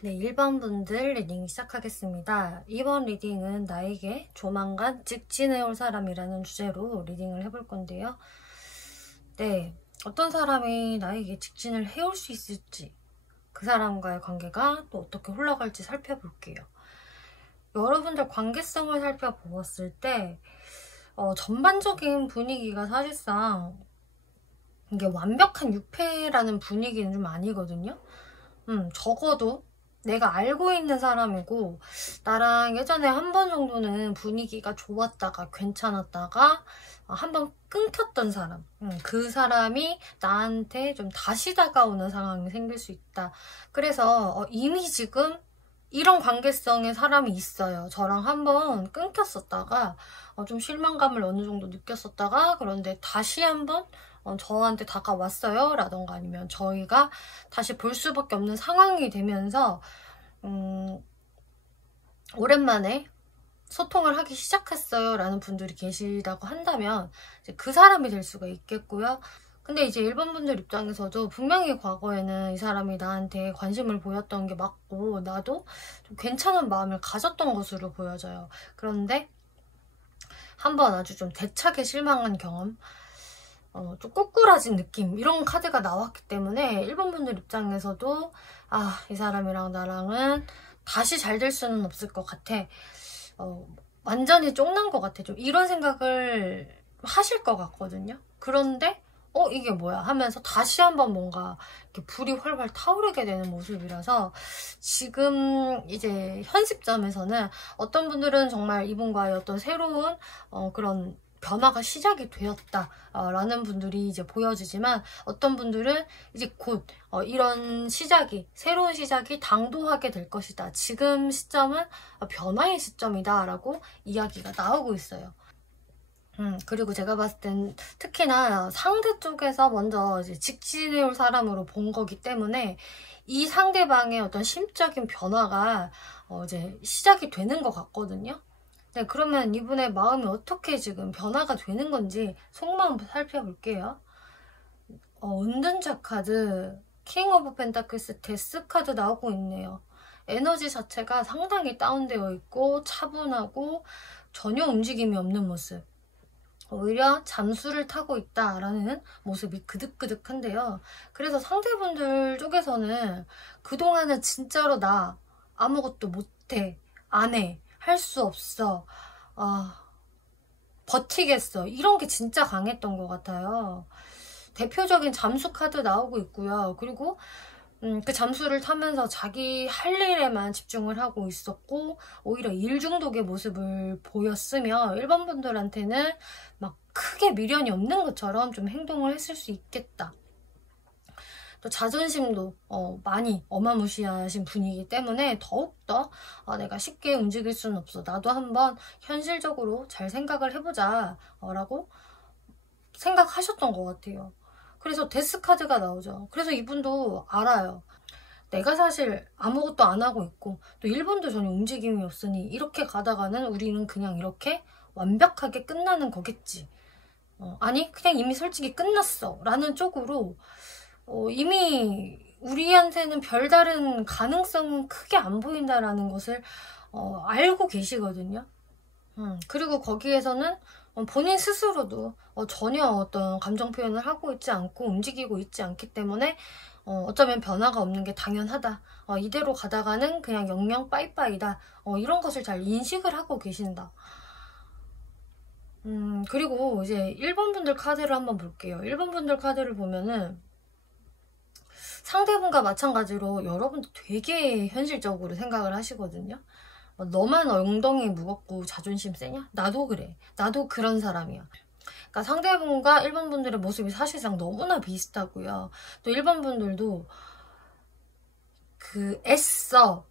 네, 1번 분들 리딩 시작하겠습니다. 이번 리딩은 나에게 조만간 직진해올 사람이라는 주제로 리딩을 해볼 건데요. 네, 어떤 사람이 나에게 직진을 해올 수 있을지, 그 사람과의 관계가 또 어떻게 흘러갈지 살펴볼게요. 여러분들 관계성을 살펴보았을 때 전반적인 분위기가 사실상 이게 완벽한 유패라는 분위기는 좀 아니거든요. 적어도 내가 알고 있는 사람이고 나랑 예전에 한 번 정도는 분위기가 좋았다가 괜찮았다가 한 번 끊겼던 사람, 그 사람이 나한테 좀 다시 다가오는 상황이 생길 수 있다. 그래서 이미 지금 이런 관계성의 사람이 있어요. 저랑 한 번 끊겼었다가 좀 실망감을 어느 정도 느꼈었다가 그런데 다시 한번 저한테 다가왔어요 라던가 아니면 저희가 다시 볼 수밖에 없는 상황이 되면서 오랜만에 소통을 하기 시작했어요 라는 분들이 계시다고 한다면 이제 그 사람이 될 수가 있겠고요. 근데 이제 일본 분들 입장에서도 분명히 과거에는 이 사람이 나한테 관심을 보였던 게 맞고 나도 좀 괜찮은 마음을 가졌던 것으로 보여져요. 그런데 한번 아주 좀 대차게 실망한 경험, 좀 꼬꾸라진 느낌, 이런 카드가 나왔기 때문에 일본 분들 입장에서도 이 사람이랑 나랑은 다시 잘 될 수는 없을 것 같아. 완전히 쫑난 것 같아. 좀 이런 생각을 하실 것 같거든요. 그런데 이게 뭐야 하면서 다시 한번 뭔가 이렇게 불이 활활 타오르게 되는 모습이라서 지금 이제 현 시점에서는 어떤 분들은 정말 이분과의 어떤 새로운 그런 변화가 시작이 되었다라는 분들이 이제 보여지지만 어떤 분들은 이제 곧 이런 새로운 시작이 당도하게 될 것이다. 지금 시점은 변화의 시점이다 라고 이야기가 나오고 있어요. 그리고 제가 봤을 땐 특히나 상대 쪽에서 먼저 이제 직진해올 사람으로 본 거기 때문에 이 상대방의 어떤 심적인 변화가 이제 시작이 되는 것 같거든요. 네, 그러면 이분의 마음이 어떻게 지금 변화가 되는 건지 속마음 살펴볼게요. 은둔자 카드, 킹 오브 펜타클스 데스 카드 나오고 있네요. 에너지 자체가 상당히 다운되어 있고 차분하고 전혀 움직임이 없는 모습. 오히려 잠수를 타고 있다라는 모습이 그득그득한데요. 그래서 상대분들 쪽에서는 그동안은 진짜로 나 아무것도 못해, 안 해, 할 수 없어, 버티겠어, 이런 게 진짜 강했던 것 같아요. 대표적인 잠수 카드 나오고 있고요. 그리고 그 잠수를 타면서 자기 할 일에만 집중을 하고 있었고 오히려 일 중독의 모습을 보였으며 일반 분들한테는 막 크게 미련이 없는 것처럼 좀 행동을 했을 수 있겠다. 또 자존심도 많이 어마무시하신 분이기 때문에 더욱더 내가 쉽게 움직일 수는 없어. 나도 한번 현실적으로 잘 생각을 해보자 라고 생각하셨던 것 같아요. 그래서 데스카드가 나오죠. 그래서 이분도 알아요. 내가 사실 아무것도 안 하고 있고 또 일본도 전혀 움직임이 없으니 이렇게 가다가는 우리는 그냥 이렇게 완벽하게 끝나는 거겠지. 아니 그냥 이미 솔직히 끝났어 라는 쪽으로 이미 우리한테는 별다른 가능성은 크게 안 보인다라는 것을 알고 계시거든요. 그리고 거기에서는 본인 스스로도 전혀 어떤 감정 표현을 하고 있지 않고 움직이고 있지 않기 때문에 어쩌면 변화가 없는 게 당연하다. 이대로 가다가는 그냥 영영 빠이빠이다. 이런 것을 잘 인식을 하고 계신다. 그리고 이제 1번 분들 카드를 한번 볼게요. 1번 분들 카드를 보면은 상대분과 마찬가지로 여러분도 되게 현실적으로 생각을 하시거든요. 너만 엉덩이 무겁고 자존심 세냐? 나도 그래. 나도 그런 사람이야. 그러니까 상대분과 1번 분들의 모습이 사실상 너무나 비슷하고요. 또 1번 분들도 애써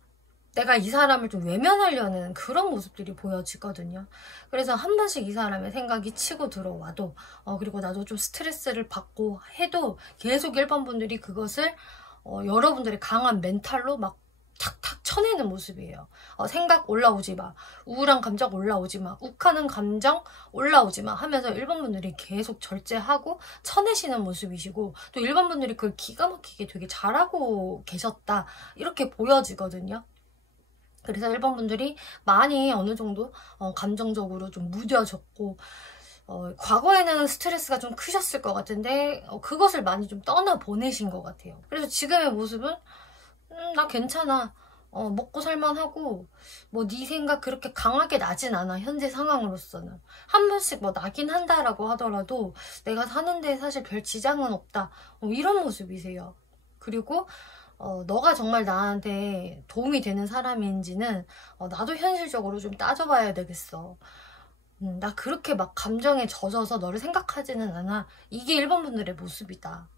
내가 이 사람을 좀 외면하려는 그런 모습들이 보여지거든요. 그래서 한 번씩 이 사람의 생각이 치고 들어와도 그리고 나도 좀 스트레스를 받고 해도 계속 1번 분들이 그것을 여러분들의 강한 멘탈로 막 탁탁 쳐내는 모습이에요. 생각 올라오지 마, 우울한 감정 올라오지 마, 욱하는 감정 올라오지 마 하면서 1번 분들이 계속 절제하고 쳐내시는 모습이시고, 또 1번 분들이 그걸 기가 막히게 되게 잘하고 계셨다 이렇게 보여지거든요. 그래서 1번 분들이 많이 어느 정도 감정적으로 좀 무뎌졌고, 과거에는 스트레스가 좀 크셨을 것 같은데 그것을 많이 좀 떠나보내신 것 같아요. 그래서 지금의 모습은 나 괜찮아, 먹고 살만하고 뭐 네 생각 그렇게 강하게 나진 않아. 현재 상황으로서는 한 번씩 뭐 나긴 한다라고 하더라도 내가 사는데 사실 별 지장은 없다, 이런 모습이세요. 그리고 너가 정말 나한테 도움이 되는 사람인지는 나도 현실적으로 좀 따져봐야 되겠어. 나 그렇게 막 감정에 젖어서 너를 생각하지는 않아. 이게 1번 분들의 모습이다.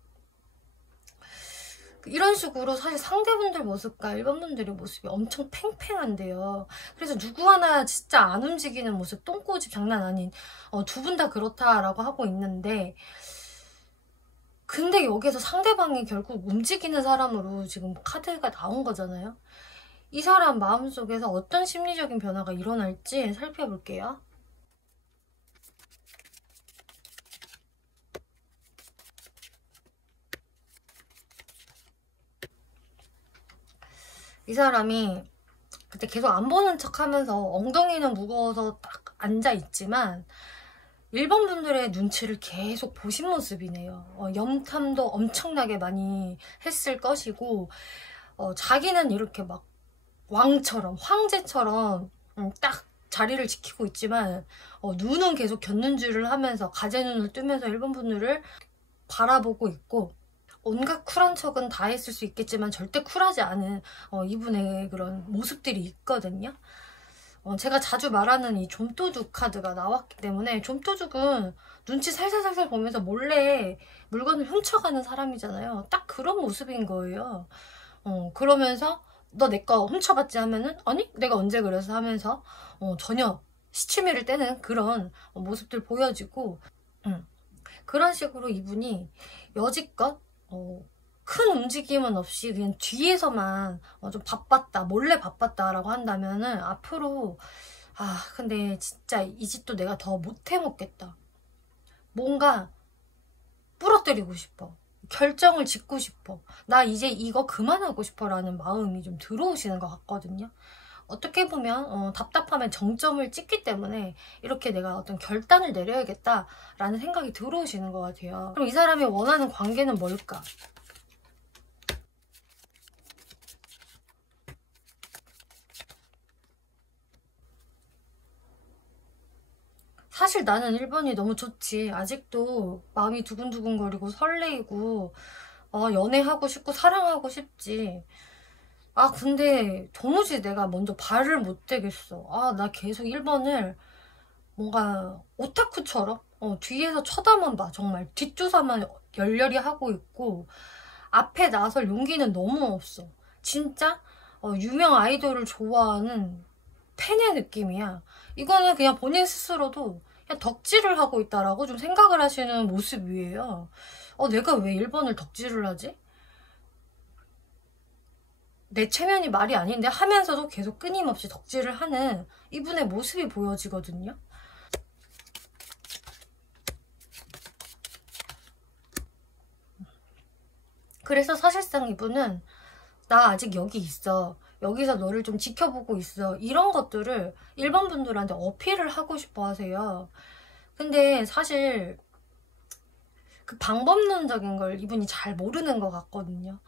이런 식으로 사실 상대분들 모습과 1번 분들의 모습이 엄청 팽팽한데요. 그래서 누구 하나 진짜 안 움직이는 모습, 똥꼬집 장난 아닌 두 분 다 그렇다라고 하고 있는데, 근데 여기서 상대방이 결국 움직이는 사람으로 지금 카드가 나온 거잖아요. 이 사람 마음속에서 어떤 심리적인 변화가 일어날지 살펴볼게요. 이 사람이 그때 계속 안 보는 척 하면서 엉덩이는 무거워서 딱 앉아있지만 1번 분들의 눈치를 계속 보신 모습이네요. 염탐도 엄청나게 많이 했을 것이고, 자기는 이렇게 막 왕처럼, 황제처럼 딱 자리를 지키고 있지만 눈은 계속 곁눈질을 하면서 가재눈을 뜨면서 1번 분들을 바라보고 있고, 온갖 쿨한 척은 다 했을 수 있겠지만 절대 쿨하지 않은 이분의 그런 모습들이 있거든요. 제가 자주 말하는 이 좀도둑 카드가 나왔기 때문에, 좀도둑은 눈치 살살살살 보면서 몰래 물건을 훔쳐가는 사람이잖아요. 딱 그런 모습인 거예요. 그러면서 너 내 거 훔쳐봤지 하면은 아니 내가 언제 그래서 하면서 전혀 시치미를 떼는 그런 모습들 보여지고, 그런 식으로 이분이 여지껏 큰 움직임은 없이 그냥 뒤에서만 좀 바빴다, 몰래 바빴다라고 한다면은 앞으로 근데 진짜 이 집도 내가 더 못해 먹겠다, 뭔가 부러뜨리고 싶어, 결정을 짓고 싶어, 나 이제 이거 그만하고 싶어 라는 마음이 좀 들어오시는 것 같거든요. 어떻게 보면 답답함에 정점을 찍기 때문에 이렇게 내가 어떤 결단을 내려야겠다라는 생각이 들어오시는 것 같아요. 그럼 이 사람이 원하는 관계는 뭘까? 사실 나는 1번이 너무 좋지. 아직도 마음이 두근두근거리고 설레이고 연애하고 싶고 사랑하고 싶지. 근데 도무지 내가 먼저 발을 못 대겠어. 나 계속 1번을 뭔가 오타쿠처럼 뒤에서 쳐다만 봐. 정말 뒷조사만 열렬히 하고 있고 앞에 나설 용기는 너무 없어. 진짜 유명 아이돌을 좋아하는 팬의 느낌이야. 이거는 그냥 본인 스스로도 그냥 덕질을 하고 있다라고 좀 생각을 하시는 모습이에요. 내가 왜 1번을 덕질을 하지? 내 체면이 말이 아닌데 하면서도 계속 끊임없이 덕질을 하는 이분의 모습이 보여지거든요. 그래서 사실상 이분은 나 아직 여기 있어, 여기서 너를 좀 지켜보고 있어, 이런 것들을 1번 분들한테 어필을 하고 싶어 하세요. 근데 사실 그 방법론적인 걸 이분이 잘 모르는 것 같거든요.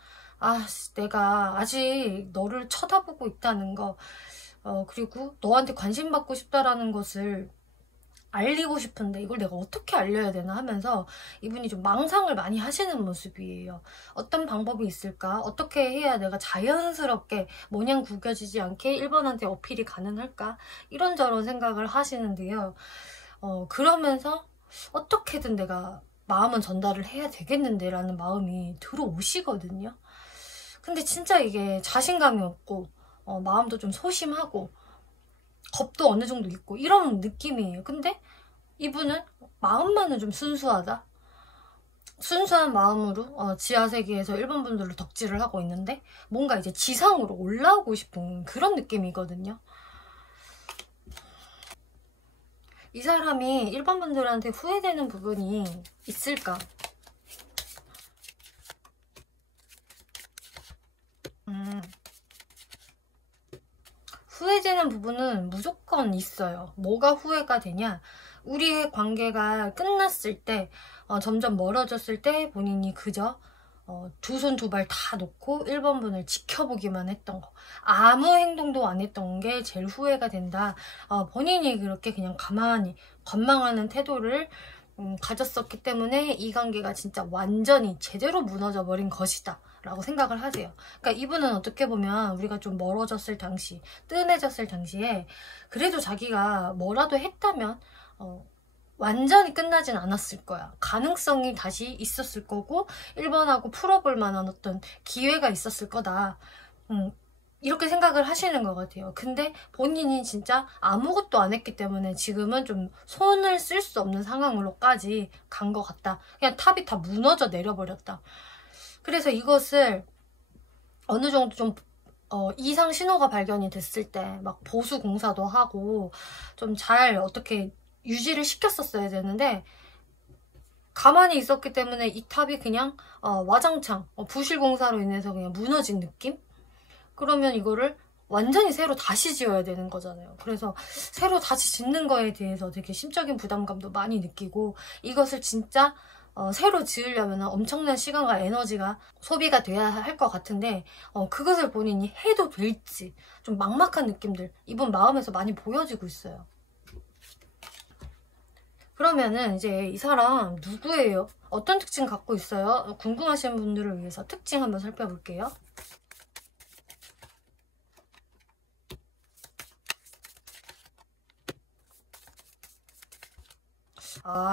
내가 아직 너를 쳐다보고 있다는 거, 그리고 너한테 관심 받고 싶다라는 것을 알리고 싶은데 이걸 내가 어떻게 알려야 되나 하면서 이분이 좀 망상을 많이 하시는 모습이에요. 어떤 방법이 있을까? 어떻게 해야 내가 자연스럽게 모냥 구겨지지 않게 1번한테 어필이 가능할까? 이런저런 생각을 하시는데요. 그러면서 어떻게든 내가 마음은 전달을 해야 되겠는데 라는 마음이 들어오시거든요. 근데 진짜 이게 자신감이 없고 마음도 좀 소심하고 겁도 어느 정도 있고 이런 느낌이에요. 근데 이분은 마음만은 좀 순수하다? 순수한 마음으로 지하세계에서 일본 분들로 덕질을 하고 있는데 뭔가 이제 지상으로 올라오고 싶은 그런 느낌이거든요. 이 사람이 일본 분들한테 후회되는 부분이 있을까? 후회되는 부분은 무조건 있어요. 뭐가 후회가 되냐? 우리의 관계가 끝났을 때, 점점 멀어졌을 때 본인이 그저 두 손 두 발 다 놓고 1번분을 지켜보기만 했던 거. 아무 행동도 안 했던 게 제일 후회가 된다. 본인이 그렇게 그냥 가만히 관망하는 태도를 가졌었기 때문에 이 관계가 진짜 완전히 제대로 무너져 버린 것이다 라고 생각을 하세요. 그러니까 이분은 어떻게 보면 우리가 좀 멀어졌을 당시, 뜸해졌을 당시에 그래도 자기가 뭐라도 했다면 완전히 끝나진 않았을 거야. 가능성이 다시 있었을 거고 1번하고 풀어볼 만한 어떤 기회가 있었을 거다. 이렇게 생각을 하시는 것 같아요. 근데 본인이 진짜 아무것도 안 했기 때문에 지금은 좀 손을 쓸 수 없는 상황으로까지 간 것 같다. 그냥 탑이 다 무너져 내려버렸다. 그래서 이것을 어느 정도 좀 이상 신호가 발견이 됐을 때 막 보수 공사도 하고 좀 잘 어떻게 유지를 시켰었어야 되는데 가만히 있었기 때문에 이 탑이 그냥 와장창 부실 공사로 인해서 그냥 무너진 느낌? 그러면 이거를 완전히 새로 다시 지어야 되는 거잖아요. 그래서 새로 다시 짓는 거에 대해서 되게 심적인 부담감도 많이 느끼고 이것을 진짜 새로 지으려면 엄청난 시간과 에너지가 소비가 돼야 할 것 같은데 그것을 본인이 해도 될지 좀 막막한 느낌들 이분 마음에서 많이 보여지고 있어요. 그러면은 이제 이 사람 누구예요? 어떤 특징 갖고 있어요? 궁금하신 분들을 위해서 특징 한번 살펴볼게요.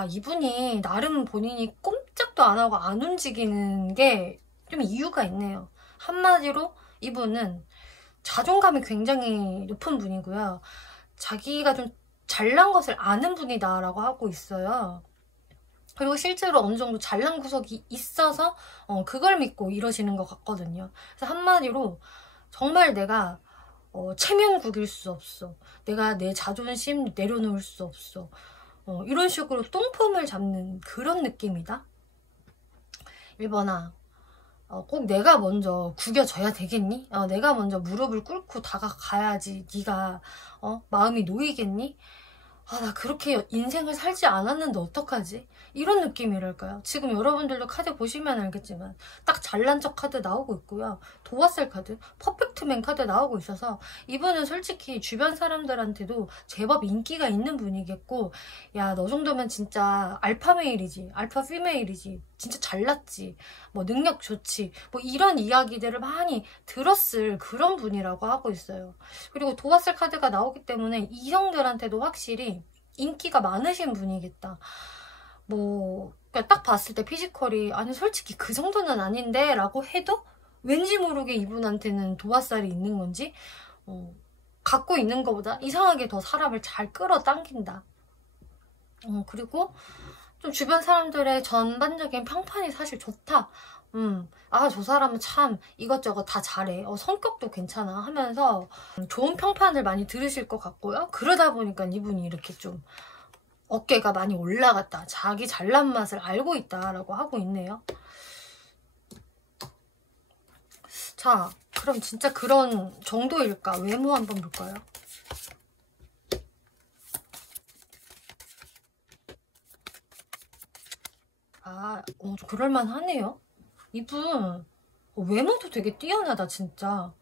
이분이 나름 본인이 꼼짝도 안 하고 안 움직이는 게 좀 이유가 있네요. 한마디로 이분은 자존감이 굉장히 높은 분이고요. 자기가 좀 잘난 것을 아는 분이다 라고 하고 있어요. 그리고 실제로 어느 정도 잘난 구석이 있어서 그걸 믿고 이러시는 것 같거든요. 그래서 한마디로 정말 내가 체면국일 수 없어. 내가 내 자존심 내려놓을 수 없어. 이런 식으로 똥폼을 잡는 그런 느낌이다. 1번아, 꼭 내가 먼저 구겨져야 되겠니? 내가 먼저 무릎을 꿇고 다가가야지 네가 마음이 놓이겠니? 나 그렇게 인생을 살지 않았는데 어떡하지? 이런 느낌이랄까요? 지금 여러분들도 카드 보시면 알겠지만 딱 잘난 척 카드 나오고 있고요. 도화살 카드, 퍼펙트맨 카드 나오고 있어서 이분은 솔직히 주변 사람들한테도 제법 인기가 있는 분이겠고 야, 너 정도면 진짜 알파 메일이지, 알파 피메일이지, 진짜 잘났지, 뭐 능력 좋지, 뭐 이런 이야기들을 많이 들었을 그런 분이라고 하고 있어요. 그리고 도화살 카드가 나오기 때문에 이성들한테도 확실히 인기가 많으신 분이겠다. 뭐 그러니까 딱 봤을 때 피지컬이 아니 솔직히 그 정도는 아닌데 라고 해도 왠지 모르게 이분한테는 도화살이 있는 건지 갖고 있는 것보다 이상하게 더 사람을 잘 끌어당긴다. 그리고 좀 주변 사람들의 전반적인 평판이 사실 좋다. 저 사람은 참 이것저것 다 잘해. 성격도 괜찮아 하면서 좋은 평판을 많이 들으실 것 같고요. 그러다 보니까 이분이 이렇게 좀 어깨가 많이 올라갔다. 자기 잘난 맛을 알고 있다라고 하고 있네요. 자, 그럼 진짜 그런 정도일까? 외모 한번 볼까요? 그럴만하네요. 이분 외모도 되게 뛰어나다 진짜.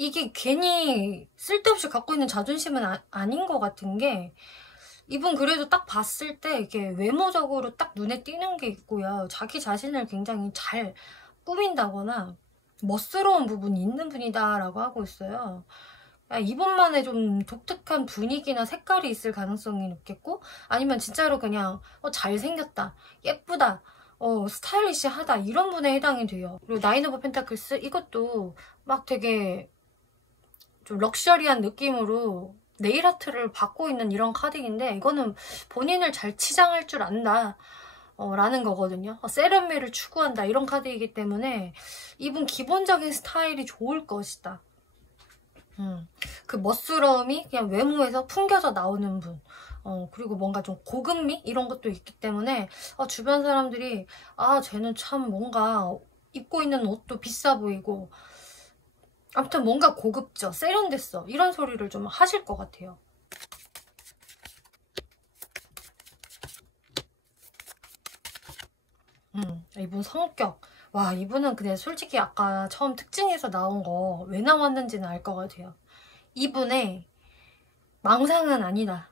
이게 괜히 쓸데없이 갖고 있는 자존심은 아닌 것 같은 게 이분 그래도 딱 봤을 때 이게 외모적으로 딱 눈에 띄는 게 있고요. 자기 자신을 굉장히 잘 꾸민다거나 멋스러운 부분이 있는 분이다 라고 하고 있어요. 이분만의 좀 독특한 분위기나 색깔이 있을 가능성이 높겠고 아니면 진짜로 그냥 잘생겼다, 예쁘다, 스타일리시하다 이런 분에 해당이 돼요. 그리고 나인 오브 펜타클스 이것도 막 되게 좀 럭셔리한 느낌으로 네일아트를 받고 있는 이런 카드인데 이거는 본인을 잘 치장할 줄 안다. 라는 거거든요. 세련미를 추구한다 이런 카드이기 때문에 이분 기본적인 스타일이 좋을 것이다. 그 멋스러움이 그냥 외모에서 풍겨져 나오는 분. 그리고 뭔가 좀 고급미 이런 것도 있기 때문에 주변 사람들이 쟤는 참 뭔가 입고 있는 옷도 비싸 보이고 아무튼 뭔가 고급져, 세련됐어 이런 소리를 좀 하실 것 같아요. 이분 성격. 와, 이분은 근데 솔직히 아까 처음 특징에서 나온 거 왜 나왔는지는 알 것 같아요. 이분의 망상은 아니다.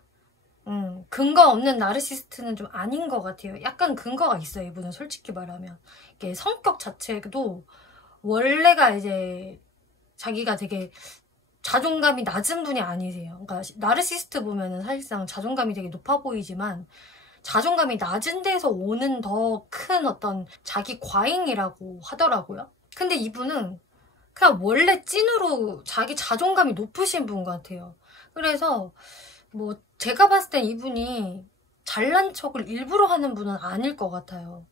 근거 없는 나르시스트는 좀 아닌 것 같아요. 약간 근거가 있어요, 이분은 솔직히 말하면. 이게 성격 자체도 원래가 이제 자기가 되게 자존감이 낮은 분이 아니세요. 그러니까 나르시스트 보면은 사실상 자존감이 되게 높아 보이지만 자존감이 낮은 데서 오는 더 큰 어떤 자기 과잉이라고 하더라고요. 근데 이분은 그냥 원래 찐으로 자기 자존감이 높으신 분 같아요. 그래서 뭐 제가 봤을 땐 이분이 잘난 척을 일부러 하는 분은 아닐 것 같아요.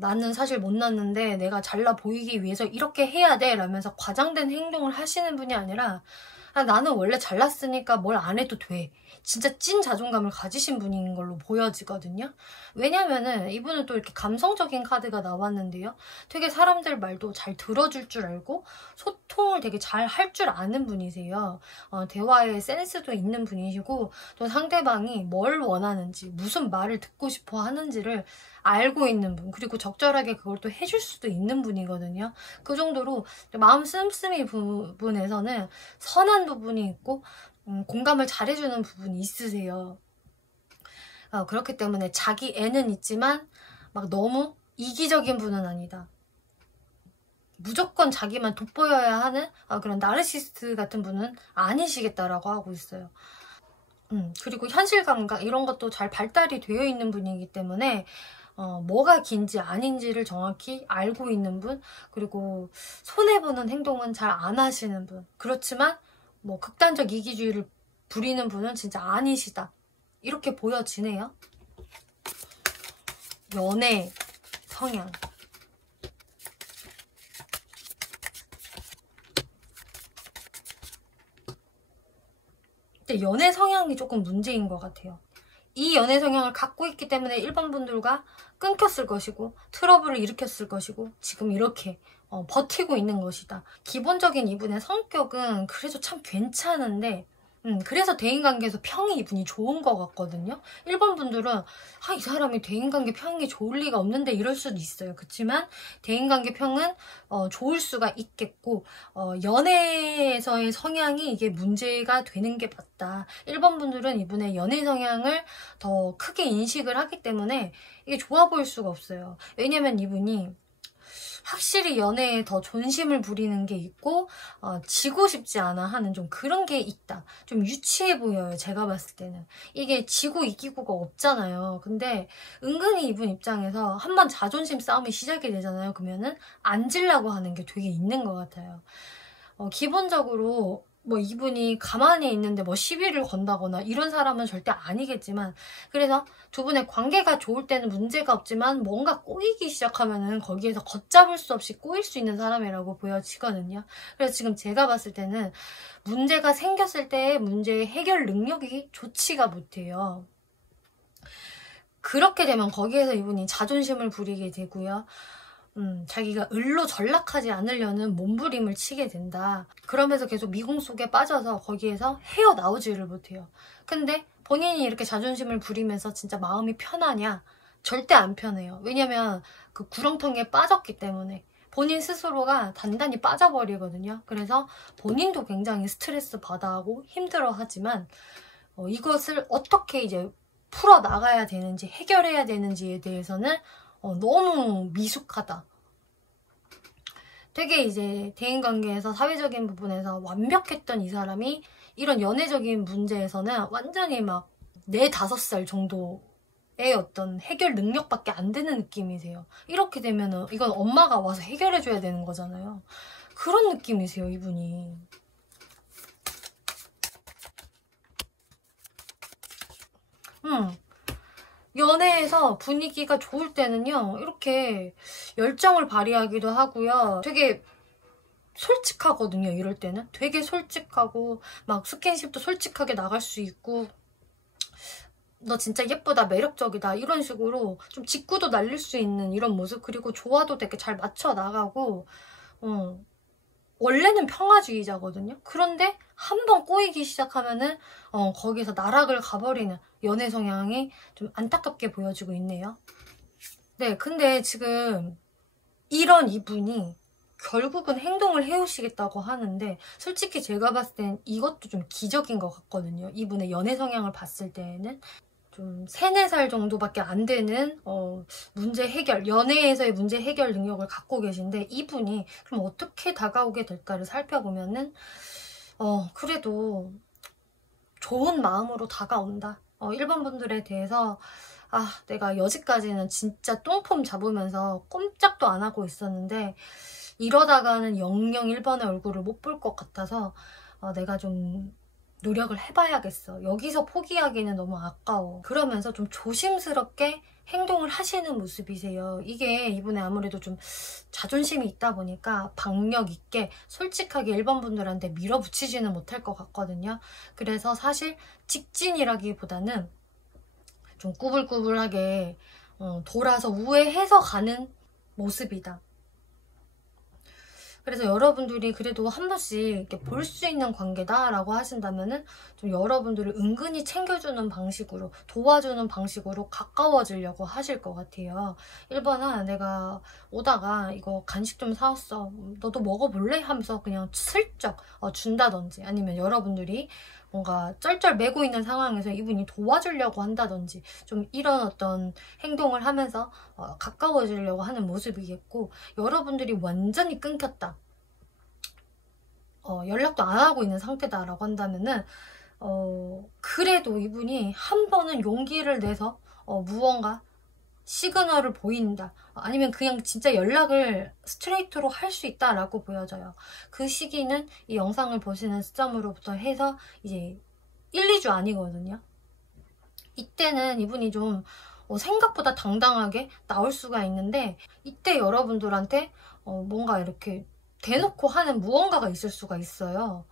나는 사실 못났는데 내가 잘나 보이기 위해서 이렇게 해야 돼 라면서 과장된 행동을 하시는 분이 아니라 나는 원래 잘났으니까 뭘 안 해도 돼. 진짜 찐 자존감을 가지신 분인 걸로 보여지거든요. 왜냐면은 이분은 또 이렇게 감성적인 카드가 나왔는데요. 되게 사람들 말도 잘 들어줄 줄 알고 소통을 되게 잘 할 줄 아는 분이세요. 대화의 센스도 있는 분이시고 또 상대방이 뭘 원하는지 무슨 말을 듣고 싶어 하는지를 알고 있는 분, 그리고 적절하게 그걸 또 해줄 수도 있는 분이거든요. 그 정도로 마음 씀씀이 부분에서는 선한 부분이 있고 공감을 잘해주는 부분이 있으세요. 그렇기 때문에 자기 애는 있지만 막 너무 이기적인 분은 아니다. 무조건 자기만 돋보여야 하는 그런 나르시스트 같은 분은 아니시겠다라고 하고 있어요. 그리고 현실 감각 이런 것도 잘 발달이 되어 있는 분이기 때문에 뭐가 긴지 아닌지를 정확히 알고 있는 분, 그리고 손해보는 행동은 잘 안 하시는 분. 그렇지만 뭐 극단적 이기주의를 부리는 분은 진짜 아니시다. 이렇게 보여지네요. 연애 성향. 근데 연애 성향이 조금 문제인 것 같아요. 이 연애 성향을 갖고 있기 때문에 일반 분들과 끊겼을 것이고 트러블을 일으켰을 것이고 지금 이렇게 버티고 있는 것이다. 기본적인 이분의 성격은 그래도 참 괜찮은데 그래서 대인관계에서 평이 이분이 좋은 것 같거든요. 일반 분들은 이 사람이 대인관계 평이 좋을 리가 없는데 이럴 수도 있어요. 그렇지만 대인관계 평은 좋을 수가 있겠고 연애에서의 성향이 이게 문제가 되는 게 맞다. 일반 분들은 이분의 연애 성향을 더 크게 인식을 하기 때문에 이게 좋아 보일 수가 없어요. 왜냐면 이분이 확실히 연애에 더 존심을 부리는 게 있고 지고 싶지 않아 하는 좀 그런 게 있다. 좀 유치해 보여요. 제가 봤을 때는. 이게 지고 이기고가 없잖아요. 근데 은근히 이분 입장에서 한번 자존심 싸움이 시작이 되잖아요. 그러면은 안 질라고 하는 게 되게 있는 것 같아요. 기본적으로 뭐 이분이 가만히 있는데 뭐 시비를 건다거나 이런 사람은 절대 아니겠지만, 그래서 두 분의 관계가 좋을 때는 문제가 없지만 뭔가 꼬이기 시작하면은 거기에서 걷잡을 수 없이 꼬일 수 있는 사람이라고 보여지거든요. 그래서 지금 제가 봤을 때는 문제가 생겼을 때의 문제의 해결 능력이 좋지가 못해요. 그렇게 되면 거기에서 이분이 자존심을 부리게 되고요. 자기가 을로 전락하지 않으려는 몸부림을 치게 된다. 그러면서 계속 미궁 속에 빠져서 거기에서 헤어나오지를 못해요. 근데 본인이 이렇게 자존심을 부리면서 진짜 마음이 편하냐? 절대 안 편해요. 왜냐면 그 구렁텅이에 빠졌기 때문에 본인 스스로가 단단히 빠져버리거든요. 그래서 본인도 굉장히 스트레스 받아하고 힘들어하지만 이것을 어떻게 이제 풀어나가야 되는지 해결해야 되는지에 대해서는 너무 미숙하다. 되게 이제 대인관계에서 사회적인 부분에서 완벽했던 이 사람이 이런 연애적인 문제에서는 완전히 막 4, 5살 정도의 어떤 해결 능력밖에 안 되는 느낌이세요. 이렇게 되면은 이건 엄마가 와서 해결해줘야 되는 거잖아요. 그런 느낌이세요, 이분이. 연애에서 분위기가 좋을 때는요, 이렇게 열정을 발휘하기도 하고요. 되게 솔직하거든요. 이럴 때는 되게 솔직하고 막 스킨십도 솔직하게 나갈 수 있고, 너 진짜 예쁘다, 매력적이다, 이런 식으로 좀 직구도 날릴 수 있는 이런 모습. 그리고 조화도 되게 잘 맞춰 나가고, 원래는 평화주의자거든요. 그런데 한번 꼬이기 시작하면은 거기서 나락을 가버리는 연애 성향이 좀 안타깝게 보여지고 있네요. 네, 근데 지금 이런 이분이 결국은 행동을 해오시겠다고 하는데, 솔직히 제가 봤을 땐 이것도 좀 기적인 것 같거든요. 이분의 연애 성향을 봤을 때는 좀 3, 4살 정도밖에 안 되는 문제 해결, 연애에서의 문제 해결 능력을 갖고 계신데, 이분이 그럼 어떻게 다가오게 될까를 살펴보면은 그래도 좋은 마음으로 다가온다. 1번 분들에 대해서 내가 여지까지는 진짜 똥폼 잡으면서 꼼짝도 안 하고 있었는데 이러다가는 영영 1번의 얼굴을 못 볼 것 같아서 내가 좀 노력을 해봐야겠어. 여기서 포기하기는 너무 아까워. 그러면서 좀 조심스럽게 행동을 하시는 모습이세요. 이게 이분의 아무래도 좀 자존심이 있다 보니까 박력 있게 솔직하게 1번 분들한테 밀어붙이지는 못할 것 같거든요. 그래서 사실 직진이라기보다는 좀 꾸불꾸불하게 돌아서 우회해서 가는 모습이다. 그래서 여러분들이 그래도 한 번씩 이렇게 볼 수 있는 관계다라고 하신다면은 좀 여러분들을 은근히 챙겨주는 방식으로, 도와주는 방식으로 가까워지려고 하실 것 같아요. 1번아, 내가 오다가 이거 간식 좀 사왔어. 너도 먹어볼래? 하면서 그냥 슬쩍 준다든지, 아니면 여러분들이 뭔가 쩔쩔 매고 있는 상황에서 이분이 도와주려고 한다든지, 좀 이런 어떤 행동을 하면서 가까워지려고 하는 모습이겠고, 여러분들이 완전히 끊겼다, 연락도 안 하고 있는 상태다라고 한다면은 그래도 이분이 한 번은 용기를 내서 무언가 시그널을 보인다, 아니면 그냥 진짜 연락을 스트레이트로 할 수 있다라고 보여져요. 그 시기는 이 영상을 보시는 시점으로부터 해서 이제 1, 2주 아니거든요. 이때는 이분이 좀 생각보다 당당하게 나올 수가 있는데, 이때 여러분들한테 뭔가 이렇게 대놓고 하는 무언가가 있을 수가 있어요.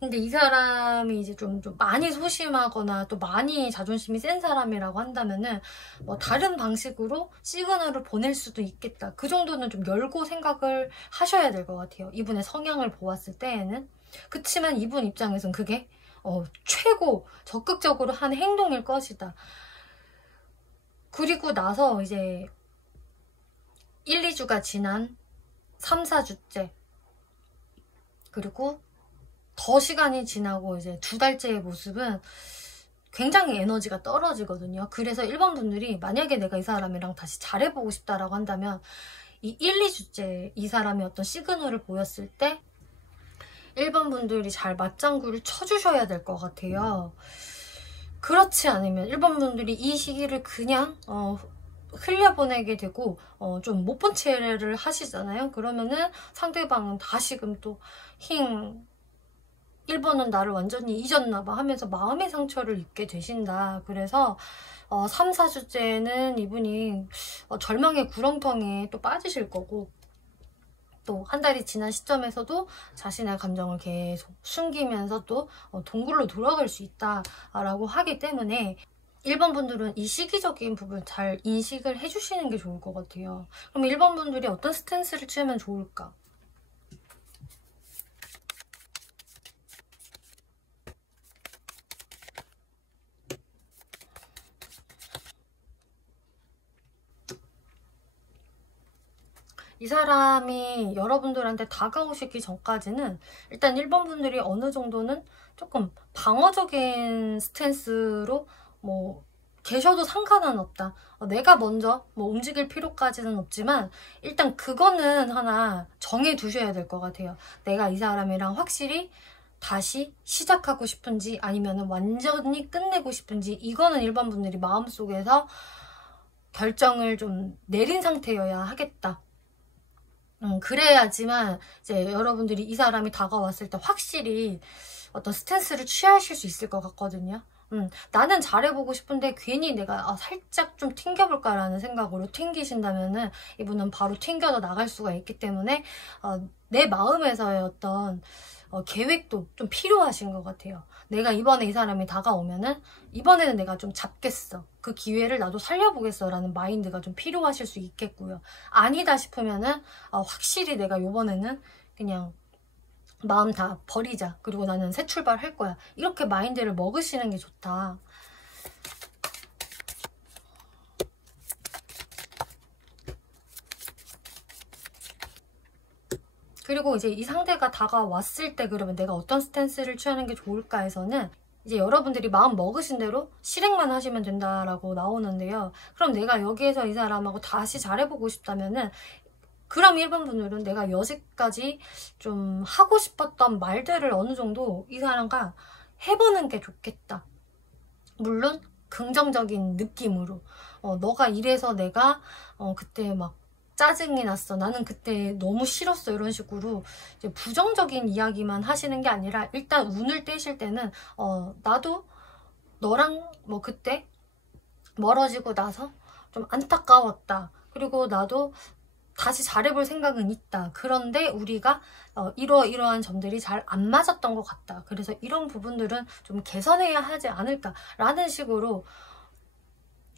근데 이 사람이 이제 좀 많이 소심하거나 또 많이 자존심이 센 사람이라고 한다면은 다른 방식으로 시그널을 보낼 수도 있겠다. 그 정도는 좀 열고 생각을 하셔야 될 것 같아요. 이분의 성향을 보았을 때에는. 그치만 이분 입장에선 그게 최고 적극적으로 한 행동일 것이다. 그리고 나서 이제 1, 2주가 지난 3, 4주째, 그리고 더 시간이 지나고 이제 2달째의 모습은 굉장히 에너지가 떨어지거든요. 그래서 1번 분들이 만약에 내가 이 사람이랑 다시 잘해보고 싶다라고 한다면 이 1, 2주째 이 사람이 어떤 시그널을 보였을 때 1번 분들이 잘 맞장구를 쳐주셔야 될 것 같아요. 그렇지 않으면 1번 분들이 이 시기를 그냥 흘려보내게 되고 좀 못 본 채를 하시잖아요. 그러면은 상대방은 다시금 또 1번은 나를 완전히 잊었나봐 하면서 마음의 상처를 입게 되신다. 그래서 3, 4주째는 이분이 절망의 구렁텅이에 또 빠지실 거고, 또 한 달이 지난 시점에서도 자신의 감정을 계속 숨기면서 또 동굴로 돌아갈 수 있다라고 하기 때문에 1번 분들은 이 시기적인 부분 잘 인식을 해주시는 게 좋을 것 같아요. 그럼 1번 분들이 어떤 스탠스를 취하면 좋을까? 이 사람이 여러분들한테 다가오시기 전까지는 일단 1번 분들이 어느 정도는 조금 방어적인 스탠스로 계셔도 상관은 없다. 내가 먼저 움직일 필요까지는 없지만 일단 그거는 하나 정해두셔야 될 것 같아요. 내가 이 사람이랑 확실히 다시 시작하고 싶은지 아니면 완전히 끝내고 싶은지, 이거는 1번 분들이 마음속에서 결정을 좀 내린 상태여야 하겠다. 그래야지만 이제 여러분들이 이 사람이 다가왔을 때 확실히 어떤 스탠스를 취하실 수 있을 것 같거든요. 나는 잘해보고 싶은데 괜히 내가 살짝 좀 튕겨볼까라는 생각으로 튕기신다면은 이분은 바로 튕겨서 나갈 수가 있기 때문에 내 마음에서의 어떤 계획도 좀 필요하신 것 같아요. 내가 이번에 이 사람이 다가오면은 이번에는 내가 좀 잡겠어. 그 기회를 나도 살려보겠어 라는 마인드가 좀 필요하실 수 있겠고요. 아니다 싶으면은 확실히 내가 이번에는 그냥 마음 다 버리자. 그리고 나는 새 출발할 거야. 이렇게 마인드를 먹으시는 게 좋다. 그리고 이제 이 상대가 다가왔을 때 그러면 내가 어떤 스탠스를 취하는 게 좋을까 해서는 이제 여러분들이 마음 먹으신 대로 실행만 하시면 된다라고 나오는데요. 그럼 내가 여기에서 이 사람하고 다시 잘해보고 싶다면은 그럼 1번 분들은 내가 여지까지 좀 하고 싶었던 말들을 어느 정도 이 사람과 해보는 게 좋겠다. 물론 긍정적인 느낌으로 너가 이래서 내가 그때 막 짜증이 났어. 나는 그때 너무 싫었어. 이런 식으로 이제 부정적인 이야기만 하시는 게 아니라 일단 운을 떼실 때는 나도 너랑 뭐 그때 멀어지고 나서 좀 안타까웠다. 그리고 나도 다시 잘해볼 생각은 있다. 그런데 우리가 이러이러한 점들이 잘 안 맞았던 것 같다. 그래서 이런 부분들은 좀 개선해야 하지 않을까라는 식으로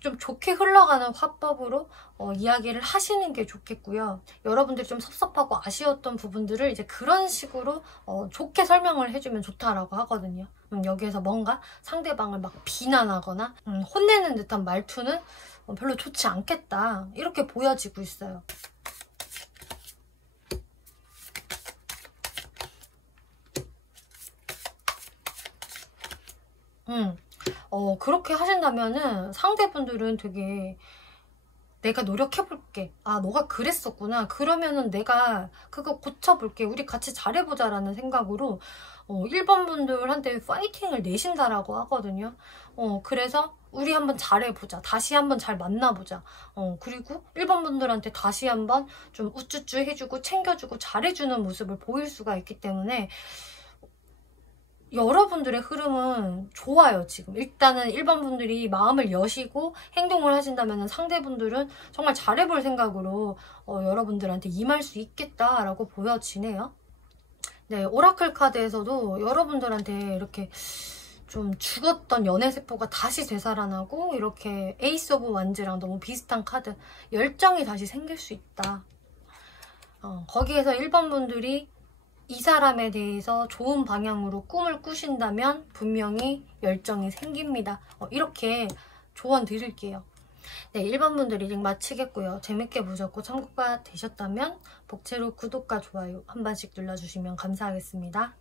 좀 좋게 흘러가는 화법으로 이야기를 하시는 게 좋겠고요. 여러분들이 좀 섭섭하고 아쉬웠던 부분들을 이제 그런 식으로 좋게 설명을 해주면 좋다라고 하거든요. 여기에서 뭔가 상대방을 막 비난하거나 혼내는 듯한 말투는 별로 좋지 않겠다. 이렇게 보여지고 있어요. 그렇게 하신다면은 상대분들은 되게 내가 노력해볼게. 너가 그랬었구나. 그러면은 내가 그거 고쳐볼게. 우리 같이 잘해보자 라는 생각으로 1번 분들한테 파이팅을 내신다라고 하거든요. 그래서 우리 한번 잘해보자. 다시 한번 잘 만나보자. 그리고 1번 분들한테 다시 한번 좀 우쭈쭈 해주고 챙겨주고 잘해주는 모습을 보일 수가 있기 때문에 여러분들의 흐름은 좋아요. 지금 일단은 1번 분들이 마음을 여시고 행동을 하신다면 상대분들은 정말 잘해볼 생각으로 여러분들한테 임할 수 있겠다라고 보여지네요. 네, 오라클 카드에서도 여러분들한테 이렇게 좀 죽었던 연애세포가 다시 되살아나고 이렇게 에이스 오브 완즈랑 너무 비슷한 카드, 열정이 다시 생길 수 있다. 거기에서 1번 분들이 이 사람에 대해서 좋은 방향으로 꿈을 꾸신다면 분명히 열정이 생깁니다. 이렇게 조언 드릴게요. 네, 1번 분들 리딩 마치겠고요. 재밌게 보셨고 참고가 되셨다면 복채로 구독과 좋아요 한 번씩 눌러주시면 감사하겠습니다.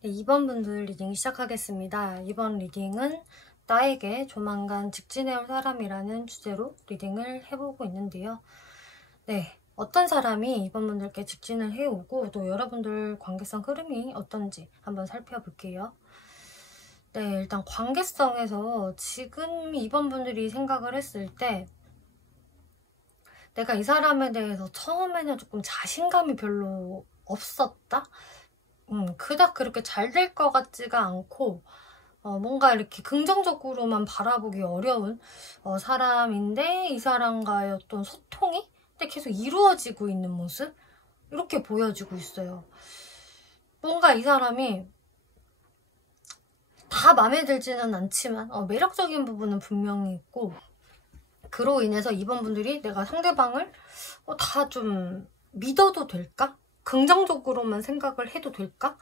네, 2번 분들 리딩 시작하겠습니다. 이번 리딩은 나에게 조만간 직진해올 사람이라는 주제로 리딩을 해보고 있는데요. 네. 어떤 사람이 이번 분들께 직진을 해오고 또 여러분들 관계성 흐름이 어떤지 한번 살펴볼게요. 네, 일단 관계성에서 지금 이번 분들이 생각을 했을 때 내가 이 사람에 대해서 처음에는 조금 자신감이 별로 없었다? 그닥 그렇게 잘 될 것 같지가 않고 뭔가 이렇게 긍정적으로만 바라보기 어려운 사람인데 이 사람과의 어떤 소통이 근데 계속 이루어지고 있는 모습? 이렇게 보여지고 있어요. 뭔가 이 사람이 다 마음에 들지는 않지만 매력적인 부분은 분명히 있고 그로 인해서 이번 분들이 내가 상대방을 다 좀 믿어도 될까? 긍정적으로만 생각을 해도 될까?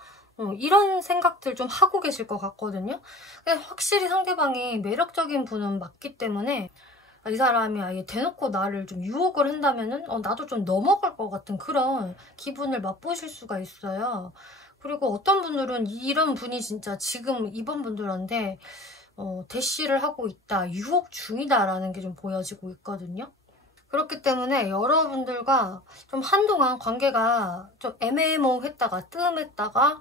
이런 생각들 좀 하고 계실 것 같거든요. 근데 확실히 상대방이 매력적인 분은 맞기 때문에 이 사람이 아예 대놓고 나를 좀 유혹을 한다면은 나도 좀 넘어갈 것 같은 그런 기분을 맛보실 수가 있어요. 그리고 어떤 분들은 이런 분이 진짜 지금 이번 분들한테 대시를 하고 있다, 유혹 중이다라는 게 좀 보여지고 있거든요. 그렇기 때문에 여러분들과 좀 한동안 관계가 좀 애매모호했다가 뜸했다가